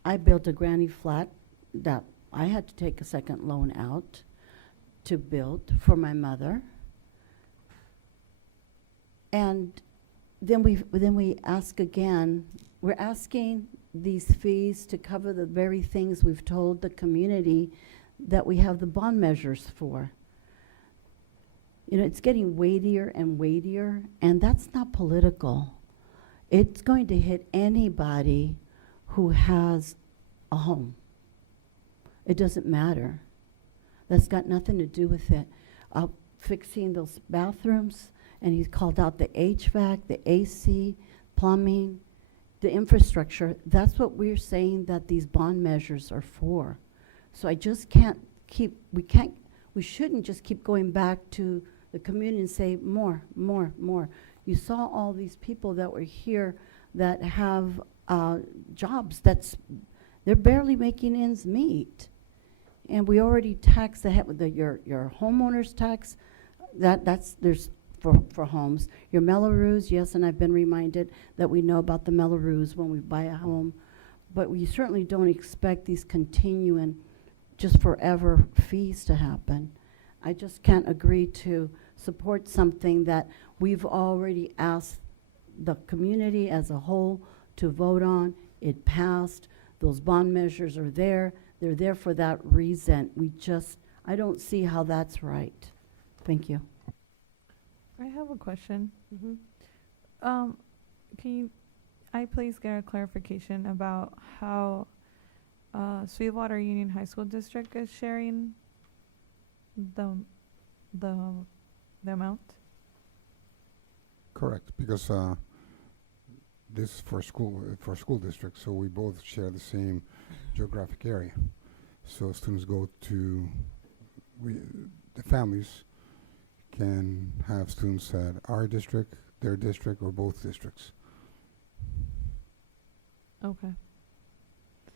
I built a granny flat that I had to take a second loan out to build for my mother. And then we ask again, we're asking these fees to cover the very things we've told the community that we have the bond measures for. It's getting weightier and weightier, and that's not political. It's going to hit anybody who has a home. It doesn't matter. That's got nothing to do with it. Fixing those bathrooms, and he's called out the HVAC, the AC, plumbing, the infrastructure. That's what we're saying that these bond measures are for. So I just can't keep, we shouldn't just keep going back to the community and say more, more, more. You saw all these people that were here that have jobs they're barely making ends meet. And we already tax your homeowner's tax, there's for homes. Your Melloroos, yes, and I've been reminded that we know about the Melloroos when we buy a home, but we certainly don't expect these continuing, just forever fees to happen. I just can't agree to support something that we've already asked the community as a whole to vote on. It passed. Those bond measures are there. They're there for that reason. I don't see how that's right. Thank you. I have a question. Can I please get a clarification about how Sweetwater Union High School District is sharing the amount? Correct, because this is for school district, so we both share the same geographic area. So students go to, the families can have students at our district, their district, or both districts. Okay.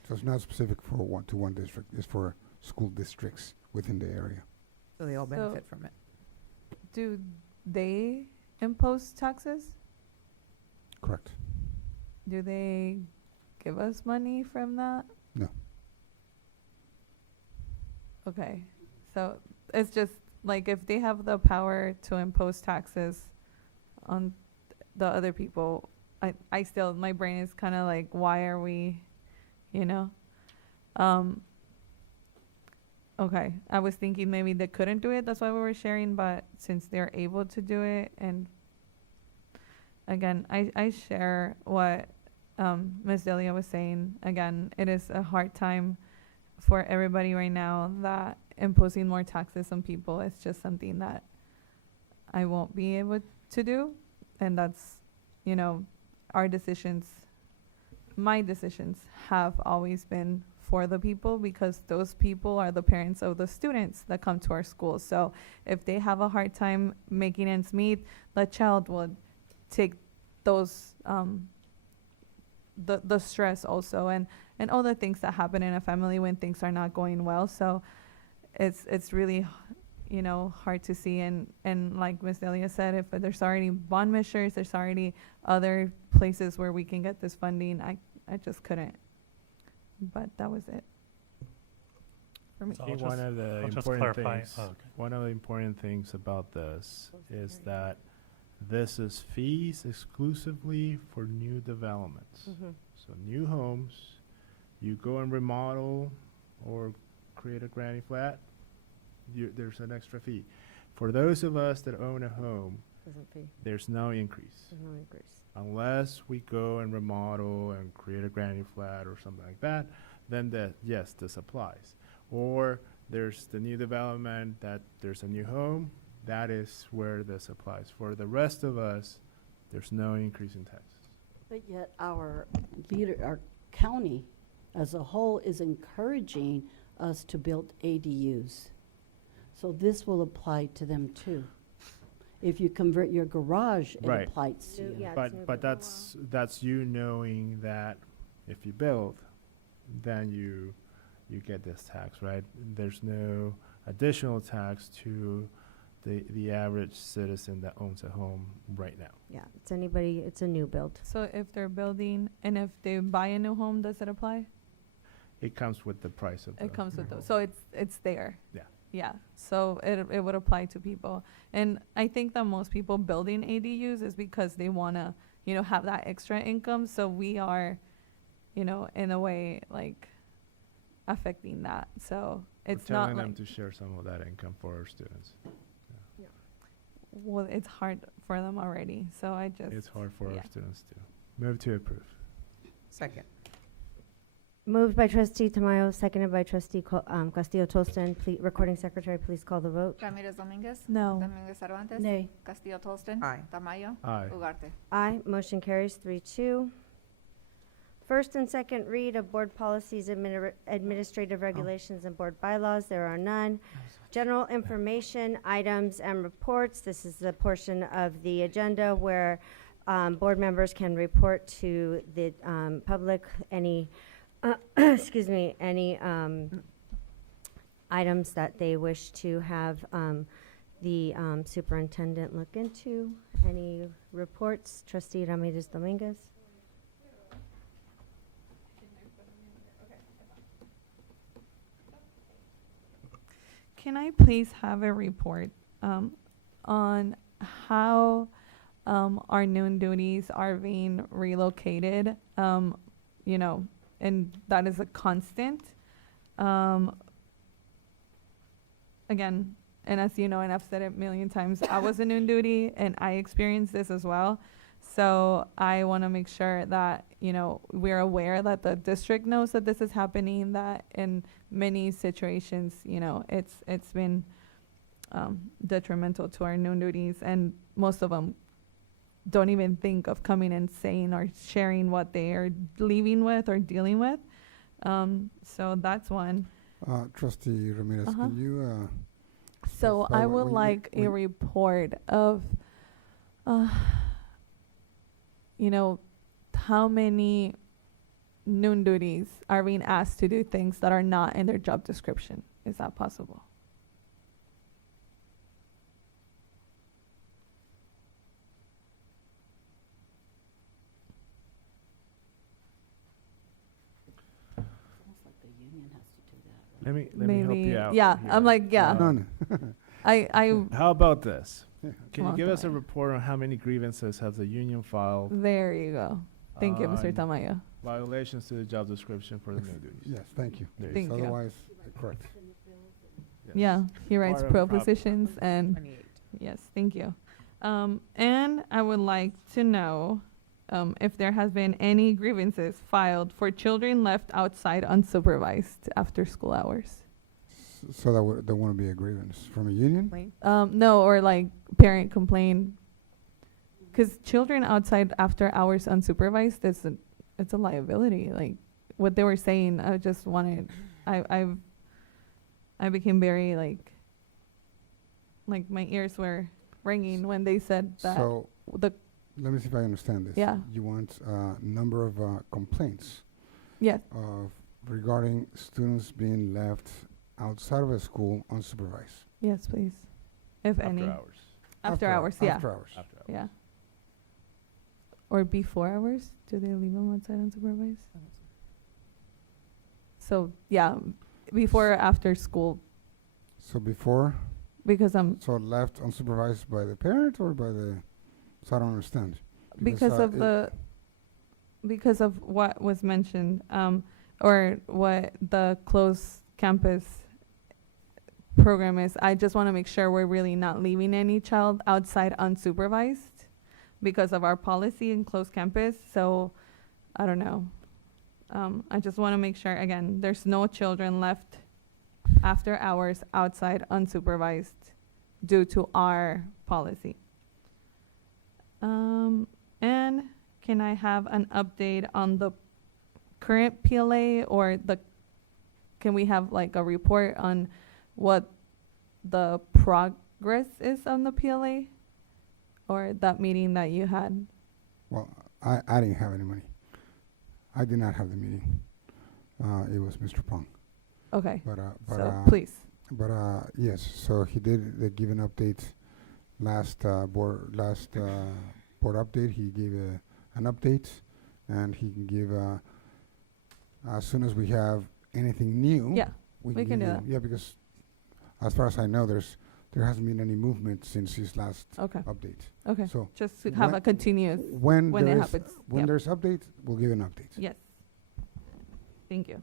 So it's not specific for one district, it's for school districts within the area. So they all benefit from it. Do they impose taxes? Correct. Do they give us money from that? No. Okay. So it's just like if they have the power to impose taxes on the other people, I still, my brain is kind of like, why are we, okay. I was thinking maybe they couldn't do it. That's why we were sharing. But since they're able to do it, and again, I share what Ms. Delia was saying. Again, it is a hard time for everybody right now that imposing more taxes on people is just something that I won't be able to do. And that's, you know, our decisions, my decisions have always been for the people, because those people are the parents of the students that come to our schools. So if they have a hard time making ends meet, the child will take those, the stress also, and all the things that happen in a family when things are not going well. So it's really, you know, hard to see. And like Ms. Delia said, if there's already bond measures, there's already other places where we can get this funding. I just couldn't. But that was it for me. So I think one of the important things about this is that this is fees exclusively for new developments. So new homes, you go and remodel or create a granny flat, there's an extra fee. For those of us that own a home, there's no increase. There's no increase. Unless we go and remodel and create a granny flat or something like that, then yes, this applies. Or there's the new development that there's a new home, that is where this applies. For the rest of us, there's no increase in taxes. But yet our county as a whole is encouraging us to build ADUs. So this will apply to them too. If you convert your garage, it Right. applies to you. Yeah, But that's you knowing that if you build, then you get this tax, right? There's no additional tax to the average citizen that owns a home right now. Yeah, it's a new build. So if they're building and if they buy a new home, does it apply? It comes with the price of the It comes with home. those. So it's there. Yeah. Yeah. So it would apply to people. And I think that most people building ADUs is because they want to, you know, have that extra income. So we are, you know, in a way like affecting that. So it's We're not telling like, them to share some of that income for our students. well, it's hard for them already. So I just. It's hard for yeah. our students too. Move to approve. Second. Moved by trustee Tamayo, seconded by trustee Castillo-Tolston. Recording secretary, please call the vote. Ramirez Dominguez. No. Dominguez Cervantes. Nay. Castillo Tolston. Aye. Tamayo. Aye. Ugarte. Aye, motion carries 3-2. First and second read of board policies, administrative regulations, and board bylaws. There are none. General information, items, and reports. This is the portion of the agenda where board members can report to the public any excuse me, any items that they wish to have the superintendent look into. Any reports? Trustee Ramirez Dominguez. Can I please have a report on how our noon duties are being relocated? You know, and that is a constant. Again, and as you know, and I've said it a million times, I was a noon duty and I experienced this as well. So I want to make sure that, you know, we're aware that the district knows that this is happening, that in many situations, you know, it's been detrimental to our noon duties, and most of them don't even think of coming and saying or sharing what they are leaving with or dealing with. So that's one. Trustee Ramirez, can you? So specify I what- would when like a report of, you know, how many noon duties are being asked to do things that are not in their job description. Is that possible? Let me help you out. Yeah, here. I'm like, yeah. None. I How about this? Can Come you on, give us a Tamayo. report on how many grievances has the union filed? There you go. Thank you, Mr. on Tamayo. Violations to the job description for the new duties. Yes, thank you. There you Thank Yes, you. Otherwise, correct. Yes. Yeah, he writes Part of the problem. propositions and yes, thank you. And I would like to know if there has been any grievances filed for children left outside unsupervised after school hours. So there wouldn't be a grievance from a union? No, or like parent complaint. Because children outside after hours unsupervised, it's a liability. Like what they were saying, I just wanted, I became very like my ears were ringing when they said that. So let me see if I understand this. Yeah. You want a number of complaints. Yes. Regarding students being left outside of a school unsupervised. Yes, please. If After any. hours. After hours, yeah. After hours. After hours. Yeah. Or before hours? Do they leave them outside unsupervised? So, yeah, before or after school, So before, because so left unsupervised by the parent or by the, so I don't understand. because of what was mentioned, or what the closed campus program is. I just want to make sure we're really not leaving any child outside unsupervised because of our policy in closed campus. So I don't know. I just want to make sure, again, there's no children left after hours outside unsupervised due to our policy. And can I have an update on the current PLA, or can we have like a report on what the progress is on the PLA, or that meeting that you had? Well, I didn't have any money. I did not have the meeting. It was Mr. Pong. Okay. But So please. But yes, so he did give an update last board update. He gave an update, and he can give as soon as we have anything new. Yeah, we give can do you- that. Yeah, because as far as I know, there hasn't been any movement since his last update. Okay. So Just to have a continuous when it there is- happens. when Yep. there's update, we'll give an update. Yes. Thank you.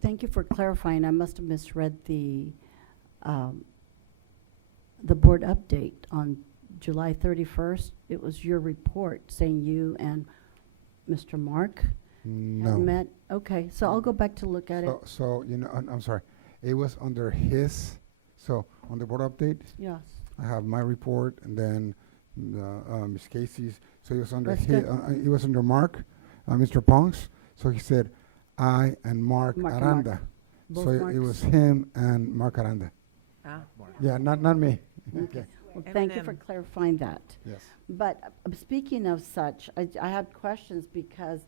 Thank you for clarifying. I must have misread the board update on July 31st. It was your report saying you and Mr. Mark had No. met. Okay, so I'll go back to look at it. So you know, I'm sorry. It was under his. So on the board update, Yes. I have my report, and then Ms. Casey's. So it was under That's his. good. It was under Mark, Mr. Pong's. So he said, I and Mark Mark and Aranda. Mark. Both So it Marks. was him and Mark Aranda. Yeah, not me. Okay. Well, thank you for clarifying that. Yes. But speaking of such, I had questions because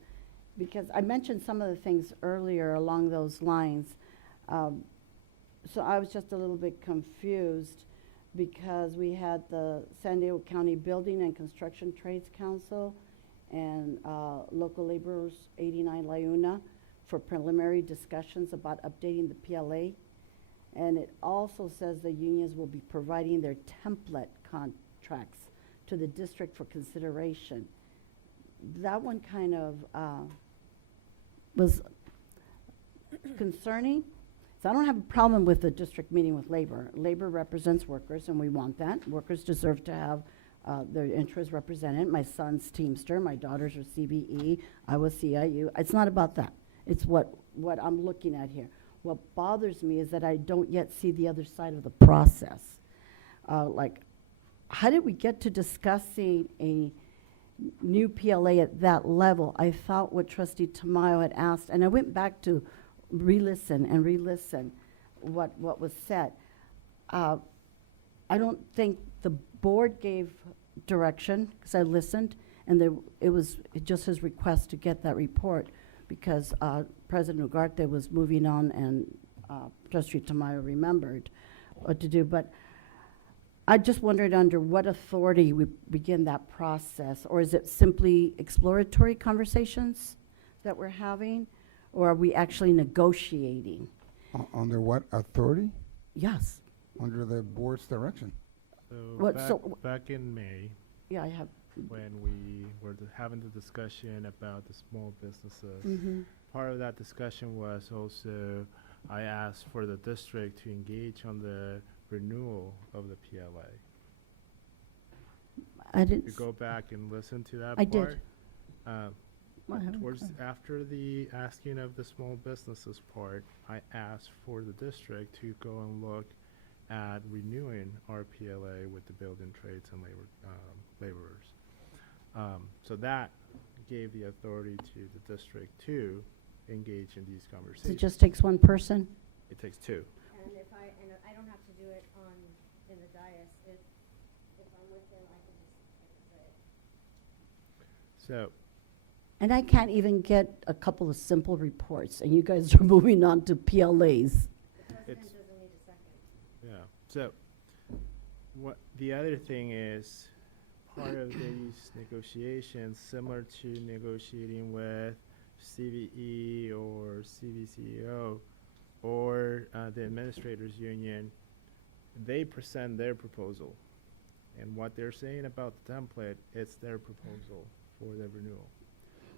I mentioned some of the things earlier along those lines. So I was just a little bit confused because we had the San Diego County Building and Construction Trades Council and Local Laborers 89 Layuna for preliminary discussions about updating the PLA. And it also says the unions will be providing their template contracts to the district for consideration. That one kind of was concerning. So I don't have a problem with the district meeting with labor. Labor represents workers, and we want that. Workers deserve to have their interests represented. My son's Teamster, my daughters are CBE, I was CIU. It's not about that. It's what I'm looking at here. What bothers me is that I don't yet see the other side of the process. Like, how did we get to discussing a new PLA at that level? I thought what Trustee Tamayo had asked, and I went back to re-listen what was said. I don't think the board gave direction, because I listened, and it was just his request to get that report, because President Ugarte was moving on, and Trustee Tamayo remembered what to do. But I just wondered under what authority we begin that process, or is it simply exploratory conversations that we're having, or are we actually negotiating? Under what authority? Yes. Under the board's direction. So back in May, Yeah, I have. when we were having the discussion about the small businesses, Mhm. part of that discussion was also I asked for the district to engage on the renewal of the PLA. I If didn't. you go back and listen to that I part. did. What happened? After the asking of the small businesses part, I asked for the district to go and look at renewing our PLA with the building trades and laborers. So that gave the authority to the district to engage in these So conversations. it just takes one person? It takes two. And I don't have to do it in the dais, if I'm with them, I can just say it. So, And I can't even get a couple of simple reports, and you guys are moving on to PLAs. The president doesn't need a second. yeah, so what the other thing is, part of these negotiations, similar to negotiating with CVE or CVCEO or the administrators union, they present their proposal. And what they're saying about the template, it's their proposal for the renewal.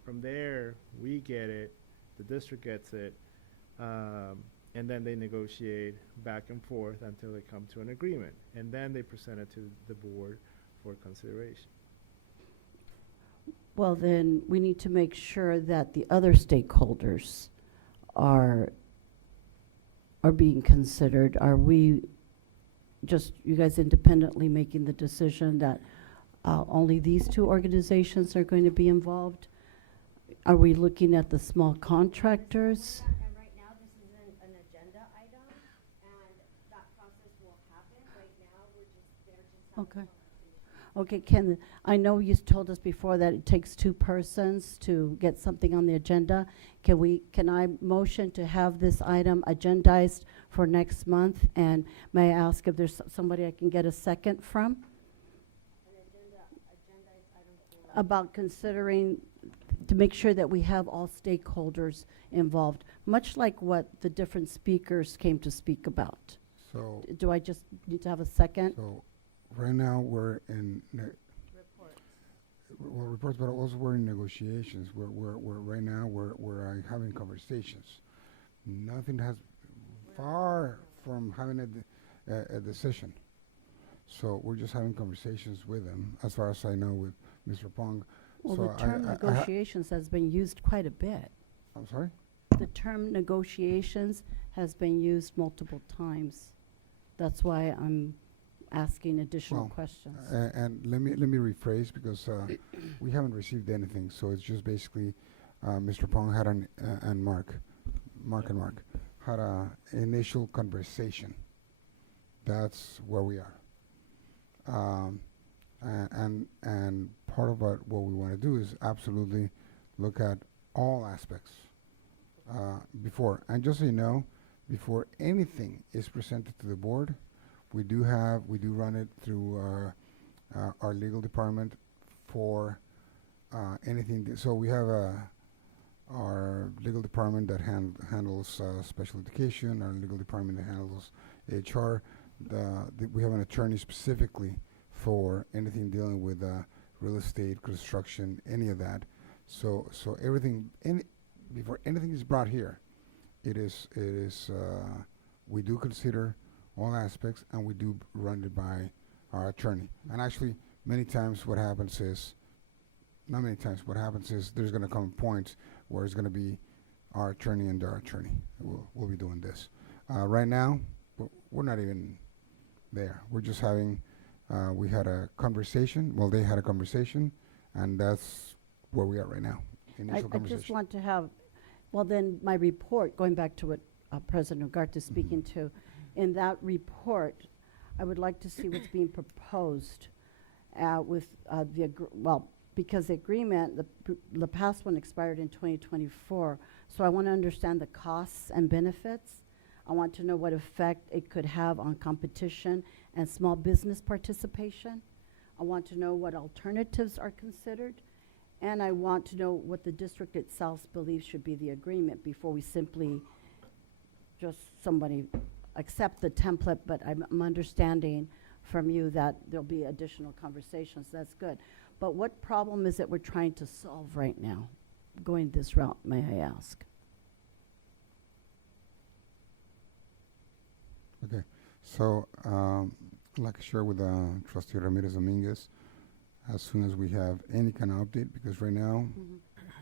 From there, we get it, the district gets it, and then they negotiate back and forth until they come to an agreement. And then they present it to the board for consideration. Well, then, we need to make sure that the other stakeholders are being considered. Are we just, you guys independently making the decision that only these two organizations are going to be involved? Are we looking at the small contractors? And right now, this is an agenda item, and that process will happen. Right now, we're just there to have a Okay. conversation. Okay, Ken, I know you told us before that it takes two persons to get something on the agenda. Can I motion to have this item agendized for next month? And may I ask if there's somebody I can get a second from? An agendized item for About considering, to make sure that we have all stakeholders involved, much like what the different speakers came to speak about. So, Do I just need to have a second? so right now we're in reports, but also we're in negotiations. We're right now we're having conversations. Nothing has far from having a decision. So we're just having conversations with them, as far as I know, with Mr. Pong. Well, So the term negotiations has been used quite a bit. I'm sorry? The term negotiations has been used multiple times. That's why I'm asking additional Well, questions. And let me rephrase, because we haven't received anything. So it's just basically Mr. Pong had and Mark had a initial conversation. That's where we are. And part of what we want to do is absolutely look at all aspects before. And just so you know, before anything is presented to the board, we do run it through our legal department for anything. So we have our legal department that handles special education, our legal department that handles HR. We have an attorney specifically for anything dealing with real estate, construction, any of that. So everything, before anything is brought here, it is we do consider all aspects, and we do run it by our attorney. And actually, many times what happens is there's going to come a point where it's going to be our attorney and their attorney. We'll be doing this. Right now, we're not even there. We're just having, we had a conversation. Well, they had a conversation, and that's where we are right now. Initial I conversation. just want to have, well, then my report, going back to what President Ugarte is speaking to, in that report, I would like to see what's being proposed with because the agreement, the past one expired in 2024, so I want to understand the costs and benefits. I want to know what effect it could have on competition and small business participation. I want to know what alternatives are considered. And I want to know what the district itself believes should be the agreement before we simply somebody accept the template, but I'm understanding from you that there'll be additional conversations. That's good. But what problem is it we're trying to solve right now, going this route, may I ask? Okay, so I'd like to share with Trustee Ramirez Dominguez. as soon as we have any kind of update, because right now,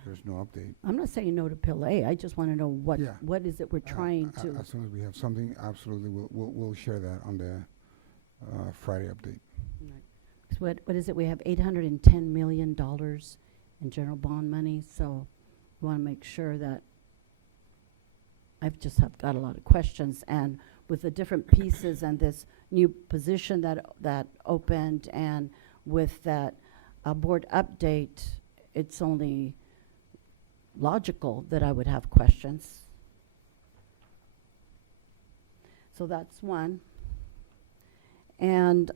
there's no update. I'm not saying no to Pill A. I just want to know what Yeah. what is it we're trying to. As soon as we have something, absolutely, we'll share that on the Friday update. So what is it? We have $810 million in general bond money, so we want to make sure that I've got a lot of questions, and with the different pieces and this new position that opened, and with that board update, it's only logical that I would have questions. So that's one. And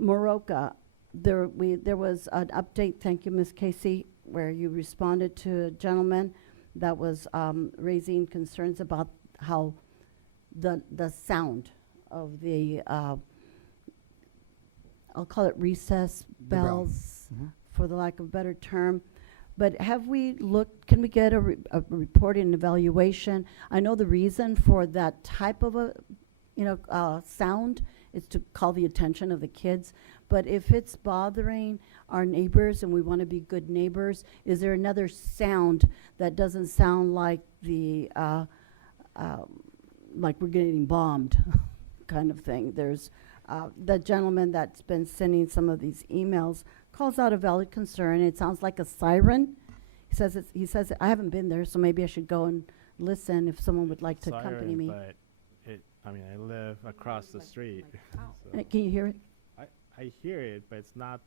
Moroka, there was an update, thank you, Ms. Casey, where you responded to a gentleman that was raising concerns about how the sound of the, I'll call it recess The bell. bells, for the lack of a better term. But have we looked, can we get a report and evaluation? I know the reason for that type of a, sound is to call the attention of the kids. But if it's bothering our neighbors and we want to be good neighbors, is there another sound that doesn't sound like the, like we're getting bombed kind of thing? There's the gentleman that's been sending some of these emails calls out a valid concern. It sounds like a siren. He says I haven't been there, so maybe I should go and listen if someone would like to accompany me. But I live across the street. So Can you hear it? I hear it, but it's not.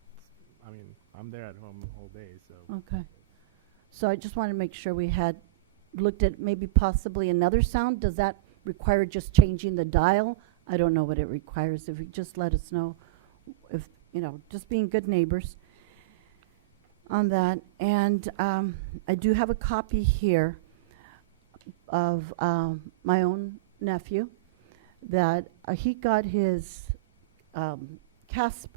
I'm there at home all day, so. Okay. So I just want to make sure we had looked at maybe possibly another sound. Does that require just changing the dial? I don't know what it requires. If you just let us know, if just being good neighbors on that. And I do have a copy here of my own nephew that he got his CASP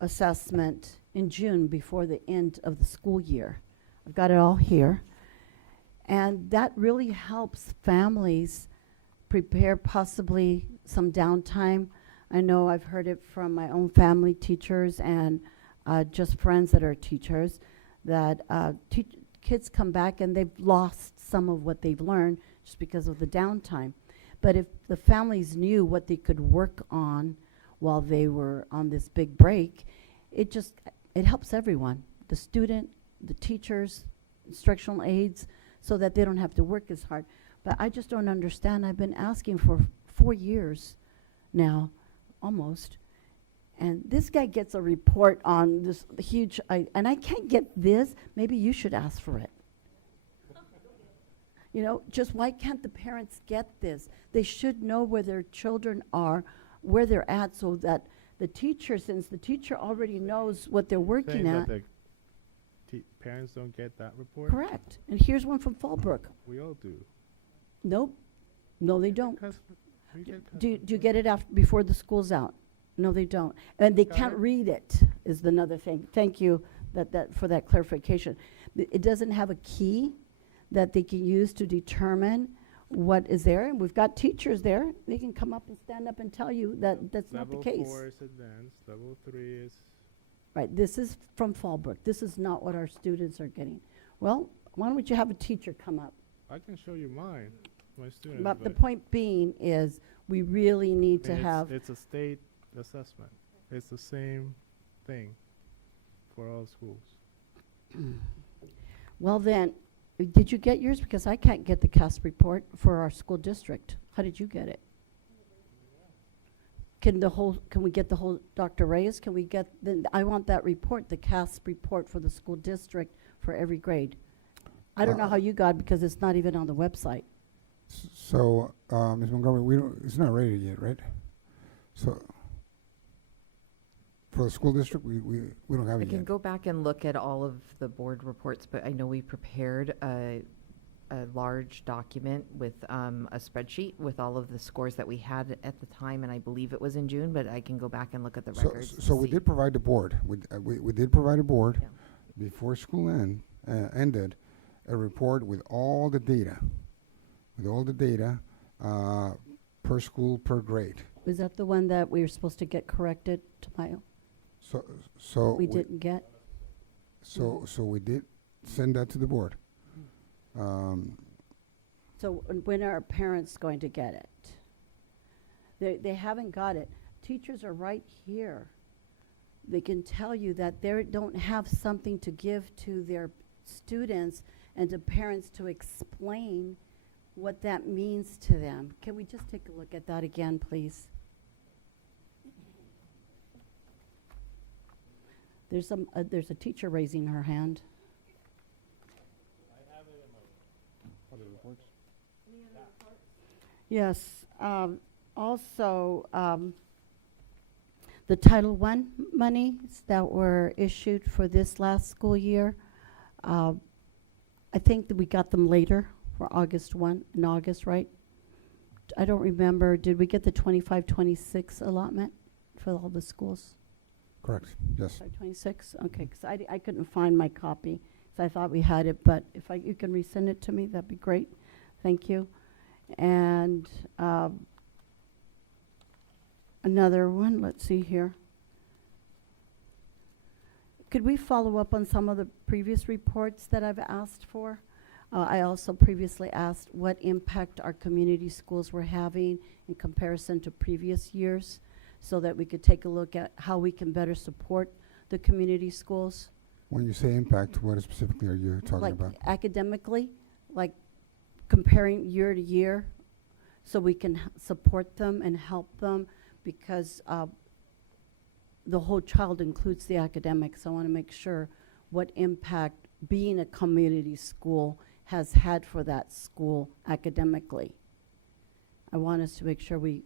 assessment in June before the end of the school year. I've got it all here. And that really helps families prepare possibly some downtime. I know I've heard it from my own family teachers and just friends that are teachers, that kids come back and they've lost some of what they've learned just because of the downtime. But if the families knew what they could work on while they were on this big break, it helps everyone, the student, the teachers, instructional aides, so that they don't have to work as hard. But I just don't understand. I've been asking for 4 years now, almost. And this guy gets a report on this huge, and I can't get this. Maybe you should ask for it. Just why can't the parents get this? They should know where their children are, where they're at, so that the teacher, since the teacher already knows what they're working Saying at. that the parents don't get that report? Correct. And here's one from Fallbrook. We all do. Nope. No, they don't. We get Do you get it before the school's out? No, they don't. And they can't read it, is another thing. Thank you for that clarification. It doesn't have a key that they can use to determine what is there. And we've got teachers there. They can come up and stand up and tell you that that's not the case. Level 4 is advanced. Level 3 is. Right. This is from Fallbrook. This is not what our students are getting. Well, why don't you have a teacher come up? I can show you mine, my students. But the point being is we really need to have. It's a state assessment. It's the same thing for all schools. Well then, did you get yours? Because I can't get the CASP report for our school district. How did you get it? Can we get the whole, Dr. Reyes, can we get, I want that report, the CASP report for the school district for every grade. I don't know how you got it because it's not even on the website. So, Ms. Montgomery, it's not ready yet, right? So, for the school district, we don't have I it can yet. go back and look at all of the board reports, but I know we prepared a large document with a spreadsheet with all of the scores that we had at the time, and I believe it was in June, but I can go back and look at the records. So we did provide the board. We did provide a board before school ended, a report with all the data, per school, per grade. Was that the one that we were supposed to get corrected, Tamayo? So We didn't get? So we did send that to the board. So when are parents going to get it? They haven't got it. Teachers are right here. They can tell you that they don't have something to give to their students and to parents to explain what that means to them. Can we just take a look at that again, please? There's a teacher raising her hand. Yes. Also, the Title I monies that were issued for this last school year, I think that we got them later for August 1, in August, right? I don't remember. Did we get the 25-26 allotment for all the schools? Correct, yes. 26? Okay, because I couldn't find my copy, so I thought we had it, but if you can resend it to me, that'd be great. Thank you. And another one, let's see here. Could we follow up on some of the previous reports that I've asked for? I also previously asked what impact our community schools were having in comparison to previous years, so that we could take a look at how we can better support the community schools. When you say impact, what specifically are you talking Like about? academically, like comparing year to year, so we can support them and help them, because the whole child includes the academics. I want to make sure what impact being a community school has had for that school academically. I want us to make sure they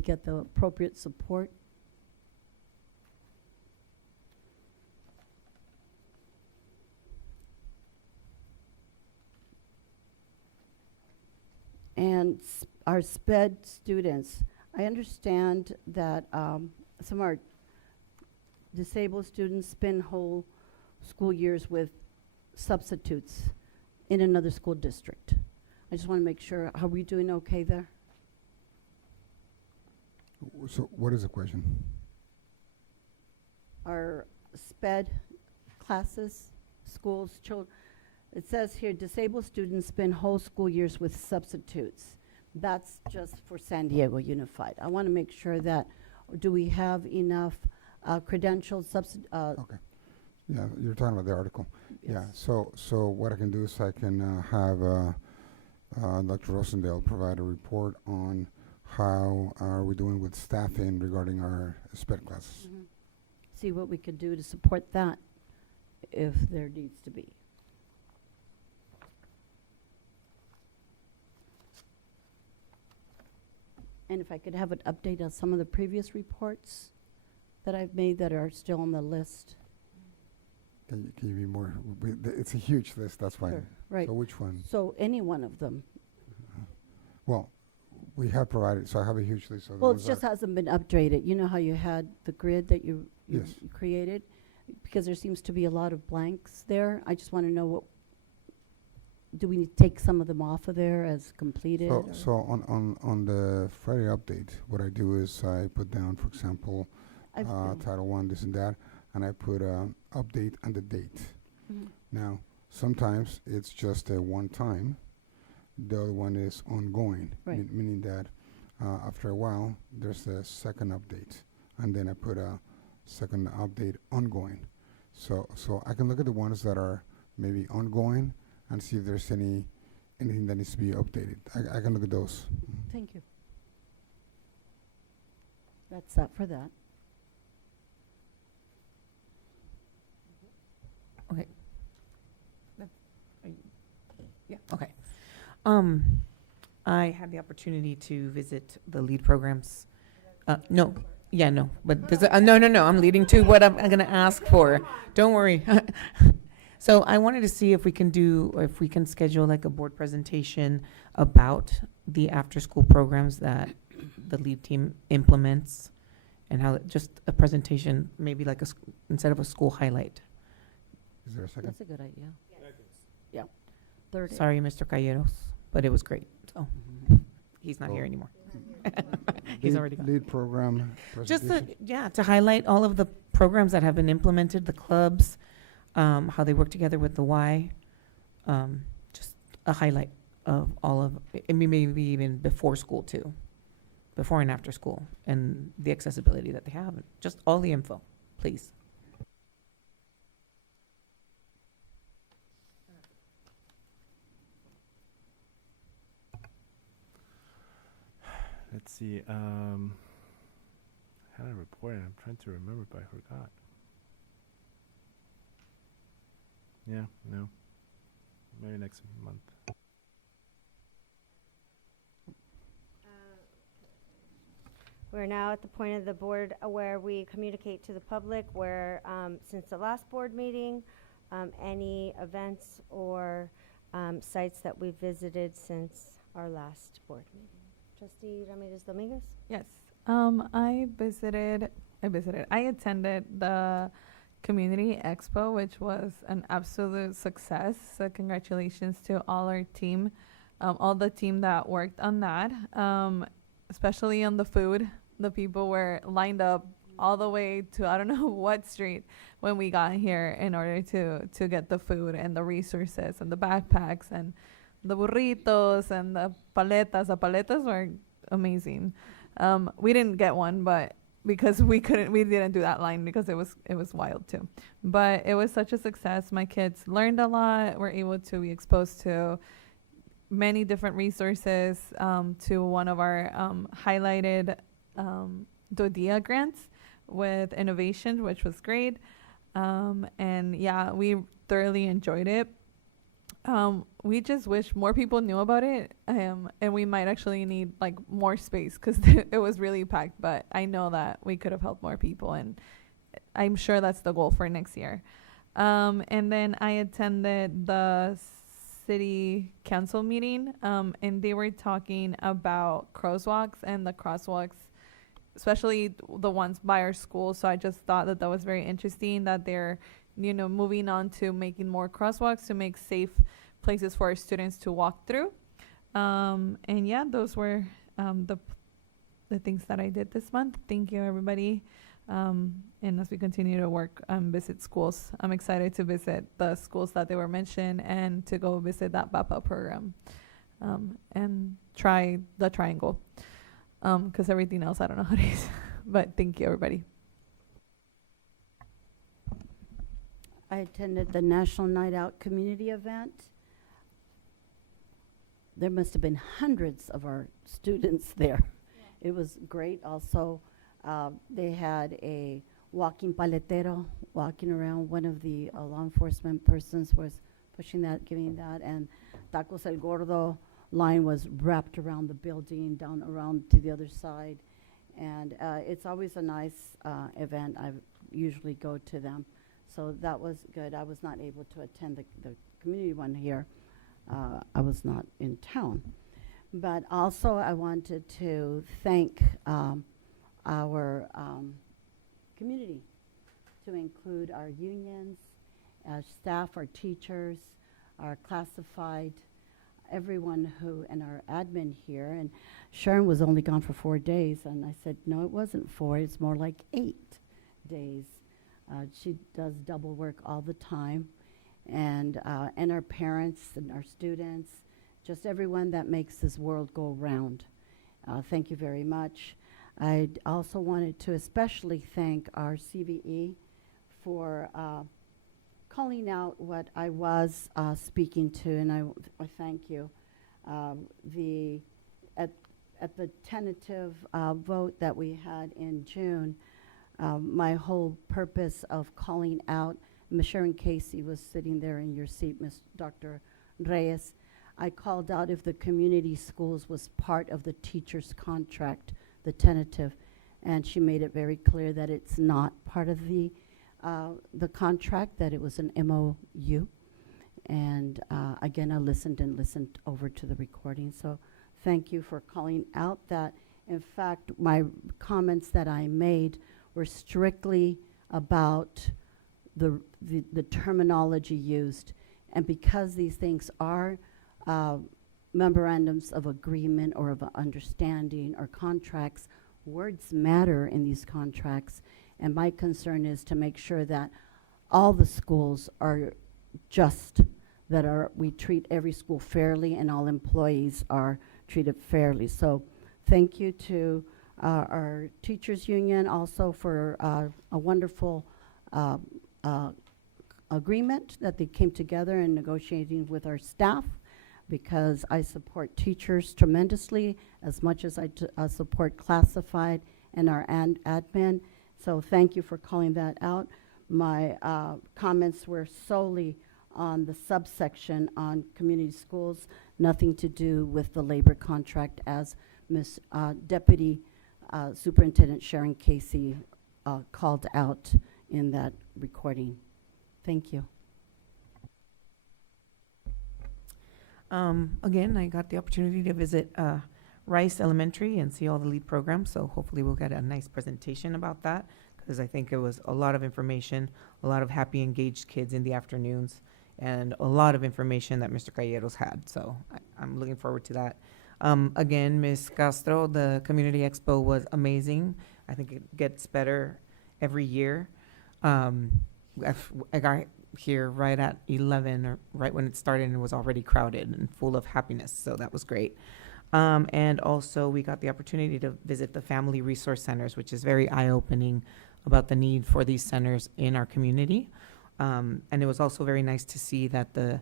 get the appropriate support. And our SPED students, I understand that some of our disabled students spend whole school years with substitutes in another school district. I just want to make sure, are we doing okay there? So what is the question? Our SPED classes, schools, children, it says here, disabled students spend whole school years with substitutes. That's just for San Diego Unified. I want to make sure that, do we have enough credentialed Okay. Yeah, you're talking about the article. Yes. Yeah, so what I can do is I can have Dr. Rosendale provide a report on how are we doing with staffing regarding our SPED classes. Mm-hmm. See what we could do to support that if there needs to be. And if I could have an update on some of the previous reports that I've made that are still on the list. Can you be more? It's a huge list, that's why. Sure, right. So which one? So any one of them. Well, we have provided, so I have a huge list. So Well, it just hasn't been updated. You know how you had the grid that you Yes. created? Because there seems to be a lot of blanks there. I just want to know do we need to take some of them off of there as completed? So on the Friday update, what I do is I put down, for example, Title I, this and that, and I put update and the date. Mhm. Now, sometimes it's just a one time. The other one is ongoing, Right. meaning that after a while, there's a second update, and then I put a second update ongoing. So I can look at the ones that are maybe ongoing and see if there's anything that needs to be updated. I can look at those. Thank you. That's that for that. Okay. Yeah, okay. I had the opportunity to visit the lead programs. No, yeah, no, but there's no, I'm leading to what I'm going to ask for. Don't worry. So I wanted to see if we can schedule like a board presentation about the after-school programs that the lead team implements, and how just a presentation, maybe like instead of a school highlight. Is there a second? That's a good idea. Yeah. Third. Sorry, Mr. Calleros, but it was great. So he's not here anymore. He's already gone. Lead program Just presentation. to highlight all of the programs that have been implemented, the clubs, how they work together with the Y. Just a highlight of all of, I mean, maybe even before school too, before and after school, and the accessibility that they have. Just all the info, please. Let's see. I had a report, and I'm trying to remember, but I forgot. Yeah, no. Maybe next month. We're now at the point of the board where we communicate to the public where, since the last board meeting, any events or sites that we've visited since our last board meeting. Trustee Ramirez Dominguez? Yes. I attended the Community Expo, which was an absolute success. So congratulations to all our team, all the team that worked on that, especially on the food. The people were lined up all the way to I don't know what street when we got here in order to get the food and the resources and the backpacks and the burritos and the paletas. The paletas were amazing. We didn't get one, but because we didn't do that line because it was wild too. But it was such a success. My kids learned a lot. Were able to be exposed to many different resources, to one of our highlighted DODIA grants with innovation, which was great. And yeah, we thoroughly enjoyed it. We just wish more people knew about it, and we might actually need like more space because it was really packed, but I know that we could have helped more people, and I'm sure that's the goal for next year. And then I attended the city council meeting, and they were talking about crosswalks and the crosswalks, especially the ones by our school. So I just thought that was very interesting that they're, moving on to making more crosswalks to make safe places for our students to walk through. And yeah, those were the things that I did this month. Thank you, everybody. And as we continue to work visit schools, I'm excited to visit the schools that they were mentioned and to go visit that BAPA program, and try the triangle, because everything else I don't know how it is. But thank you, everybody. I attended the National Night Out community event. There must have been hundreds of our students there. Yeah. It was great. Also, they had a walking paletero walking around. One of the law enforcement persons was pushing that, giving that, and Tacos El Gordo line was wrapped around the building, down around to the other side. And it's always a nice event. I usually go to them. So that was good. I was not able to attend the community one here. I was not in town. But also I wanted to thank our community, to include our unions, our staff, our teachers, our classified, everyone who, and our admin here. And Sharon was only gone for 4 days, and I said, no, it wasn't 4, it's more like 8 days. She does double work all the time, and our parents and our students, just everyone that makes this world go round. Thank you very much. I also wanted to especially thank our CVE for calling out what I was speaking to, and I thank you. At the tentative vote that we had in June, my whole purpose of calling out, Ms. Sharon Casey was sitting there in your seat, Ms. Dr. Reyes. I called out if the community schools was part of the teacher's contract, the tentative, and she made it very clear that it's not part of the contract, that it was an MOU. And again, I listened over to the recording. So thank you for calling out that. In fact, my comments that I made were strictly about the terminology used. And because these things are memorandums of agreement or of understanding or contracts, words matter in these contracts. And my concern is to make sure that all the schools are just, that we treat every school fairly and all employees are treated fairly. So thank you to our teachers union also for a wonderful agreement that they came together in negotiating with our staff, because I support teachers tremendously as much as I support classified and our admin. So thank you for calling that out. My comments were solely on the subsection on community schools, nothing to do with the labor contract, as Ms. Deputy Superintendent Sharon Casey called out in that recording. Thank you. Again, I got the opportunity to visit Rice Elementary and see all the lead programs, so hopefully we'll get a nice presentation about that, because I think it was a lot of information, a lot of happy, engaged kids in the afternoons, and a lot of information that Mr. Calleros had, so I'm looking forward to that. Again, Ms. Castro, the Community Expo was amazing. I think it gets better every year. I got here right at 11, or right when it started, and it was already crowded and full of happiness, so that was great. And also we got the opportunity to visit the family resource centers, which is very eye-opening about the need for these centers in our community. And it was also very nice to see that the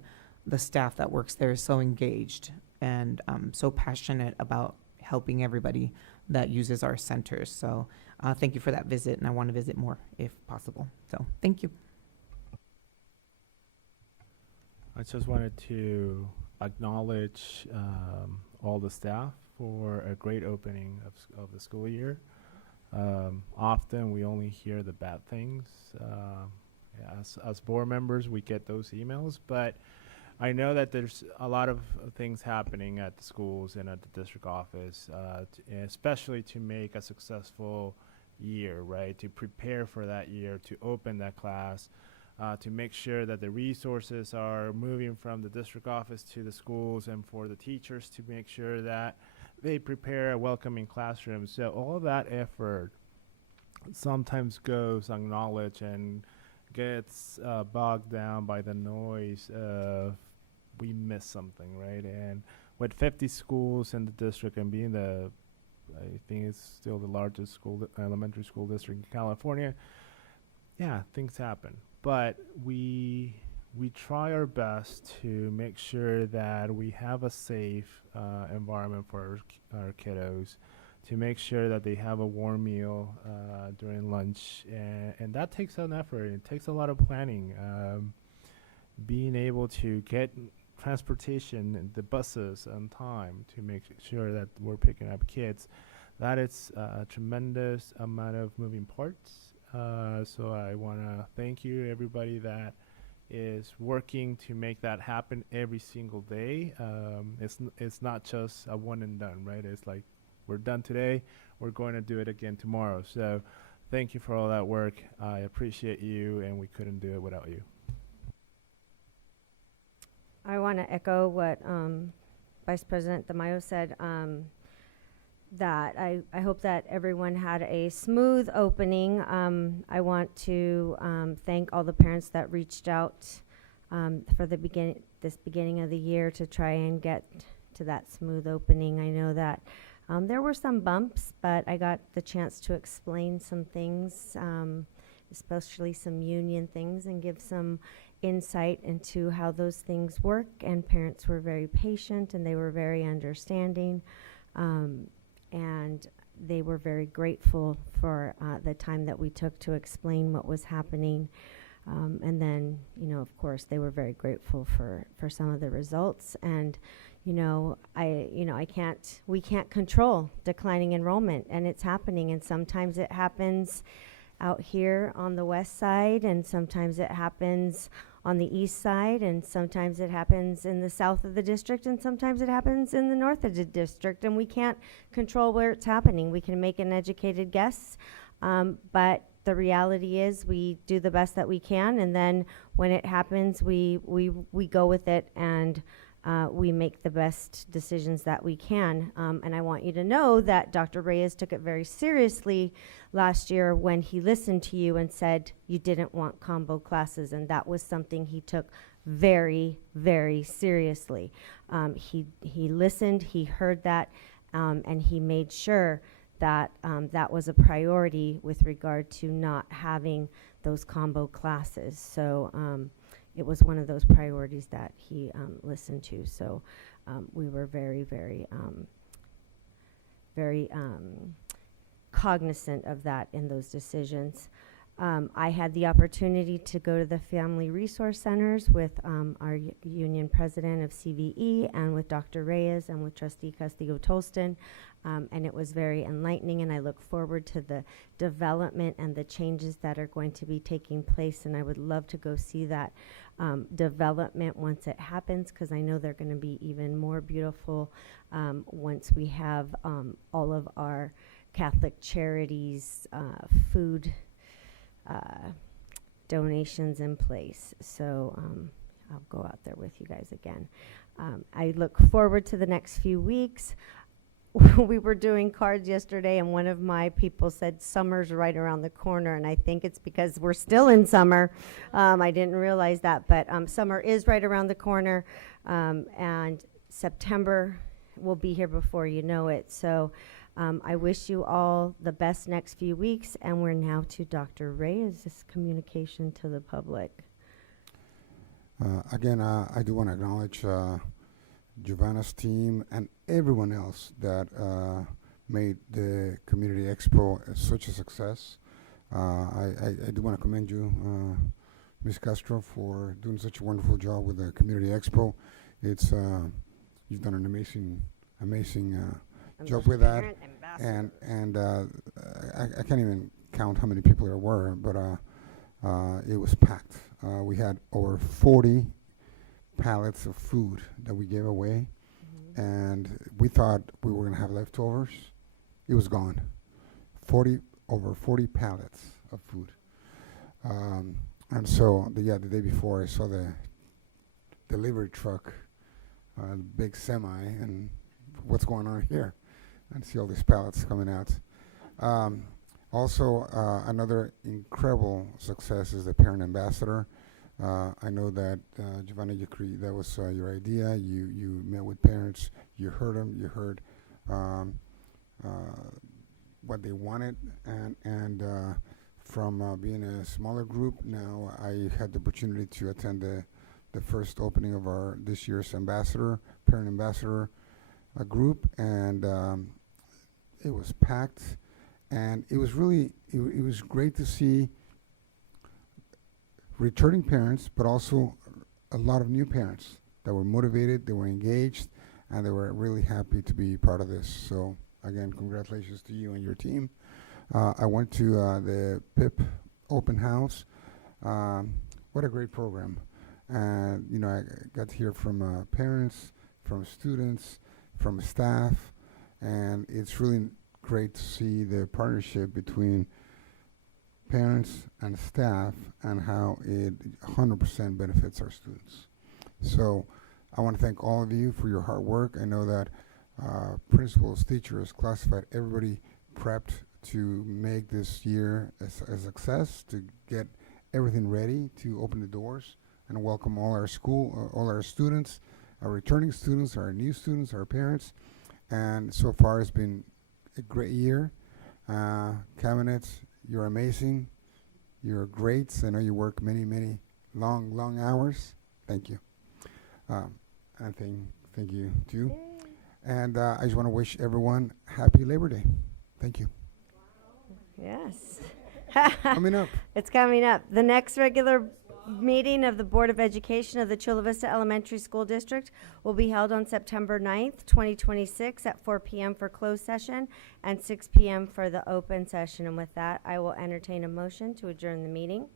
staff that works there is so engaged and so passionate about helping everybody that uses our centers. So thank you for that visit, and I want to visit more if possible. So thank you. I just wanted to acknowledge all the staff for a great opening of the school year. Often we only hear the bad things. As board members, we get those emails, but I know that there's a lot of things happening at the schools and at the district office, especially to make a successful year, right? To prepare for that year, to open that class, to make sure that the resources are moving from the district office to the schools, and for the teachers to make sure that they prepare a welcoming classroom. So all of that effort sometimes goes unacknowledged and gets bogged down by the noise of we missed something, right? And with 50 schools in the district and being I think it's still the largest elementary school district in California, yeah, things happen. But we try our best to make sure that we have a safe environment for our kiddos, to make sure that they have a warm meal during lunch, and that takes an effort. It takes a lot of planning. Being able to get transportation and the buses on time to make sure that we're picking up kids, that is a tremendous amount of moving parts. So I want to thank you, everybody that is working to make that happen every single day. It's not just a one and done, right? It's like, we're done today, we're going to do it again tomorrow. So thank you for all that work. I appreciate you, and we couldn't do it without you. I want to echo what Vice President Tamayo said, that I hope that everyone had a smooth opening. I want to thank all the parents that reached out for this beginning of the year to try and get to that smooth opening. I know that there were some bumps, but I got the chance to explain some things, especially some union things, and give some insight into how those things work. And parents were very patient, and they were very understanding, and they were very grateful for the time that we took to explain what was happening. And then, of course, they were very grateful for some of the results. And we can't control declining enrollment, and it's happening. And sometimes it happens out here on the west side, and sometimes it happens on the east side, and sometimes it happens in the south of the district, and sometimes it happens in the north of the district. And we can't control where it's happening. We can make an educated guess, but the reality is we do the best that we can, and then when it happens, we go with it and we make the best decisions that we can. And I want you to know that Dr. Reyes took it very seriously last year when he listened to you and said you didn't want combo classes, and that was something he took very, very seriously. He listened, he heard that, and he made sure that that was a priority with regard to not having those combo classes. So it was one of those priorities that he listened to. So we were very, very, very cognizant of that in those decisions. I had the opportunity to go to the Family Resource Centers with our union president of CVE and with Dr. Reyes and with Trustee Castillo-Tolston, and it was very enlightening, and I look forward to the development and the changes that are going to be taking place, and I would love to go see that development once it happens, because I know they're going to be even more beautiful once we have all of our Catholic Charities food donations in place. So I'll go out there with you guys again. I look forward to the next few weeks. We were doing cards yesterday, and one of my people said summer's right around the corner, and I think it's because we're still in summer. I didn't realize that, but summer is right around the corner, and September will be here before you know it. So I wish you all the best next few weeks, and we're now to Dr. Reyes' communication to the public. Again, I do want to acknowledge Giovanna's team and everyone else that made the Community Expo such a success. I do want to commend you, Ms. Castro, for doing such a wonderful job with the Community Expo. It's you've done an amazing job with that, and I can't even count how many people there were, but it was packed. We had over 40 pallets of food that we gave away, and we thought we were going to have leftovers. It was gone. Over 40 pallets of food. And so the day before, I saw the delivery truck, big semi, and what's going on here? And see all these pallets coming out. Also, another incredible success is the parent ambassador. I know that Giovanna, that was your idea. You met with parents, you heard them, you heard what they wanted, and from being a smaller group, now I had the opportunity to attend the first opening of our this year's parent ambassador group, and it was packed, and it was really it was great to see returning parents, but also a lot of new parents that were motivated, they were engaged, and they were really happy to be part of this. So again, congratulations to you and your team. I went to the PIP open house. What a great program. And I got to hear from parents, from students, from staff, and it's really great to see the partnership between parents and staff and how it 100% benefits our students. So I want to thank all of you for your hard work. I know that principals, teachers, classified, everybody prepped to make this year a success, to get everything ready to open the doors and welcome all our students, our returning students, our new students, our parents. And so far it's been a great year. Cabinets, you're amazing. You're great. I know you work many long hours. Thank you. And thank you too. And I just want to wish everyone happy Labor Day. Thank you. Yes. Coming up. It's coming up. The next regular meeting of the Board of Education of the Chula Vista Elementary School District will be held on September 9th, 2026 at 4 p.m. for closed session and 6 p.m. for the open session. And with that, I will entertain a motion to adjourn the meeting.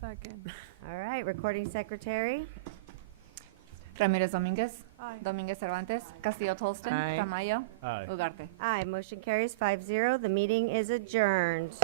Second. All right, recording secretary. Ramirez Dominguez. Aye. Dominguez Cervantes. Castillo Tolston. Aye. Tamayo. Aye. Ugarte. Aye, motion carries 5-0. The meeting is adjourned.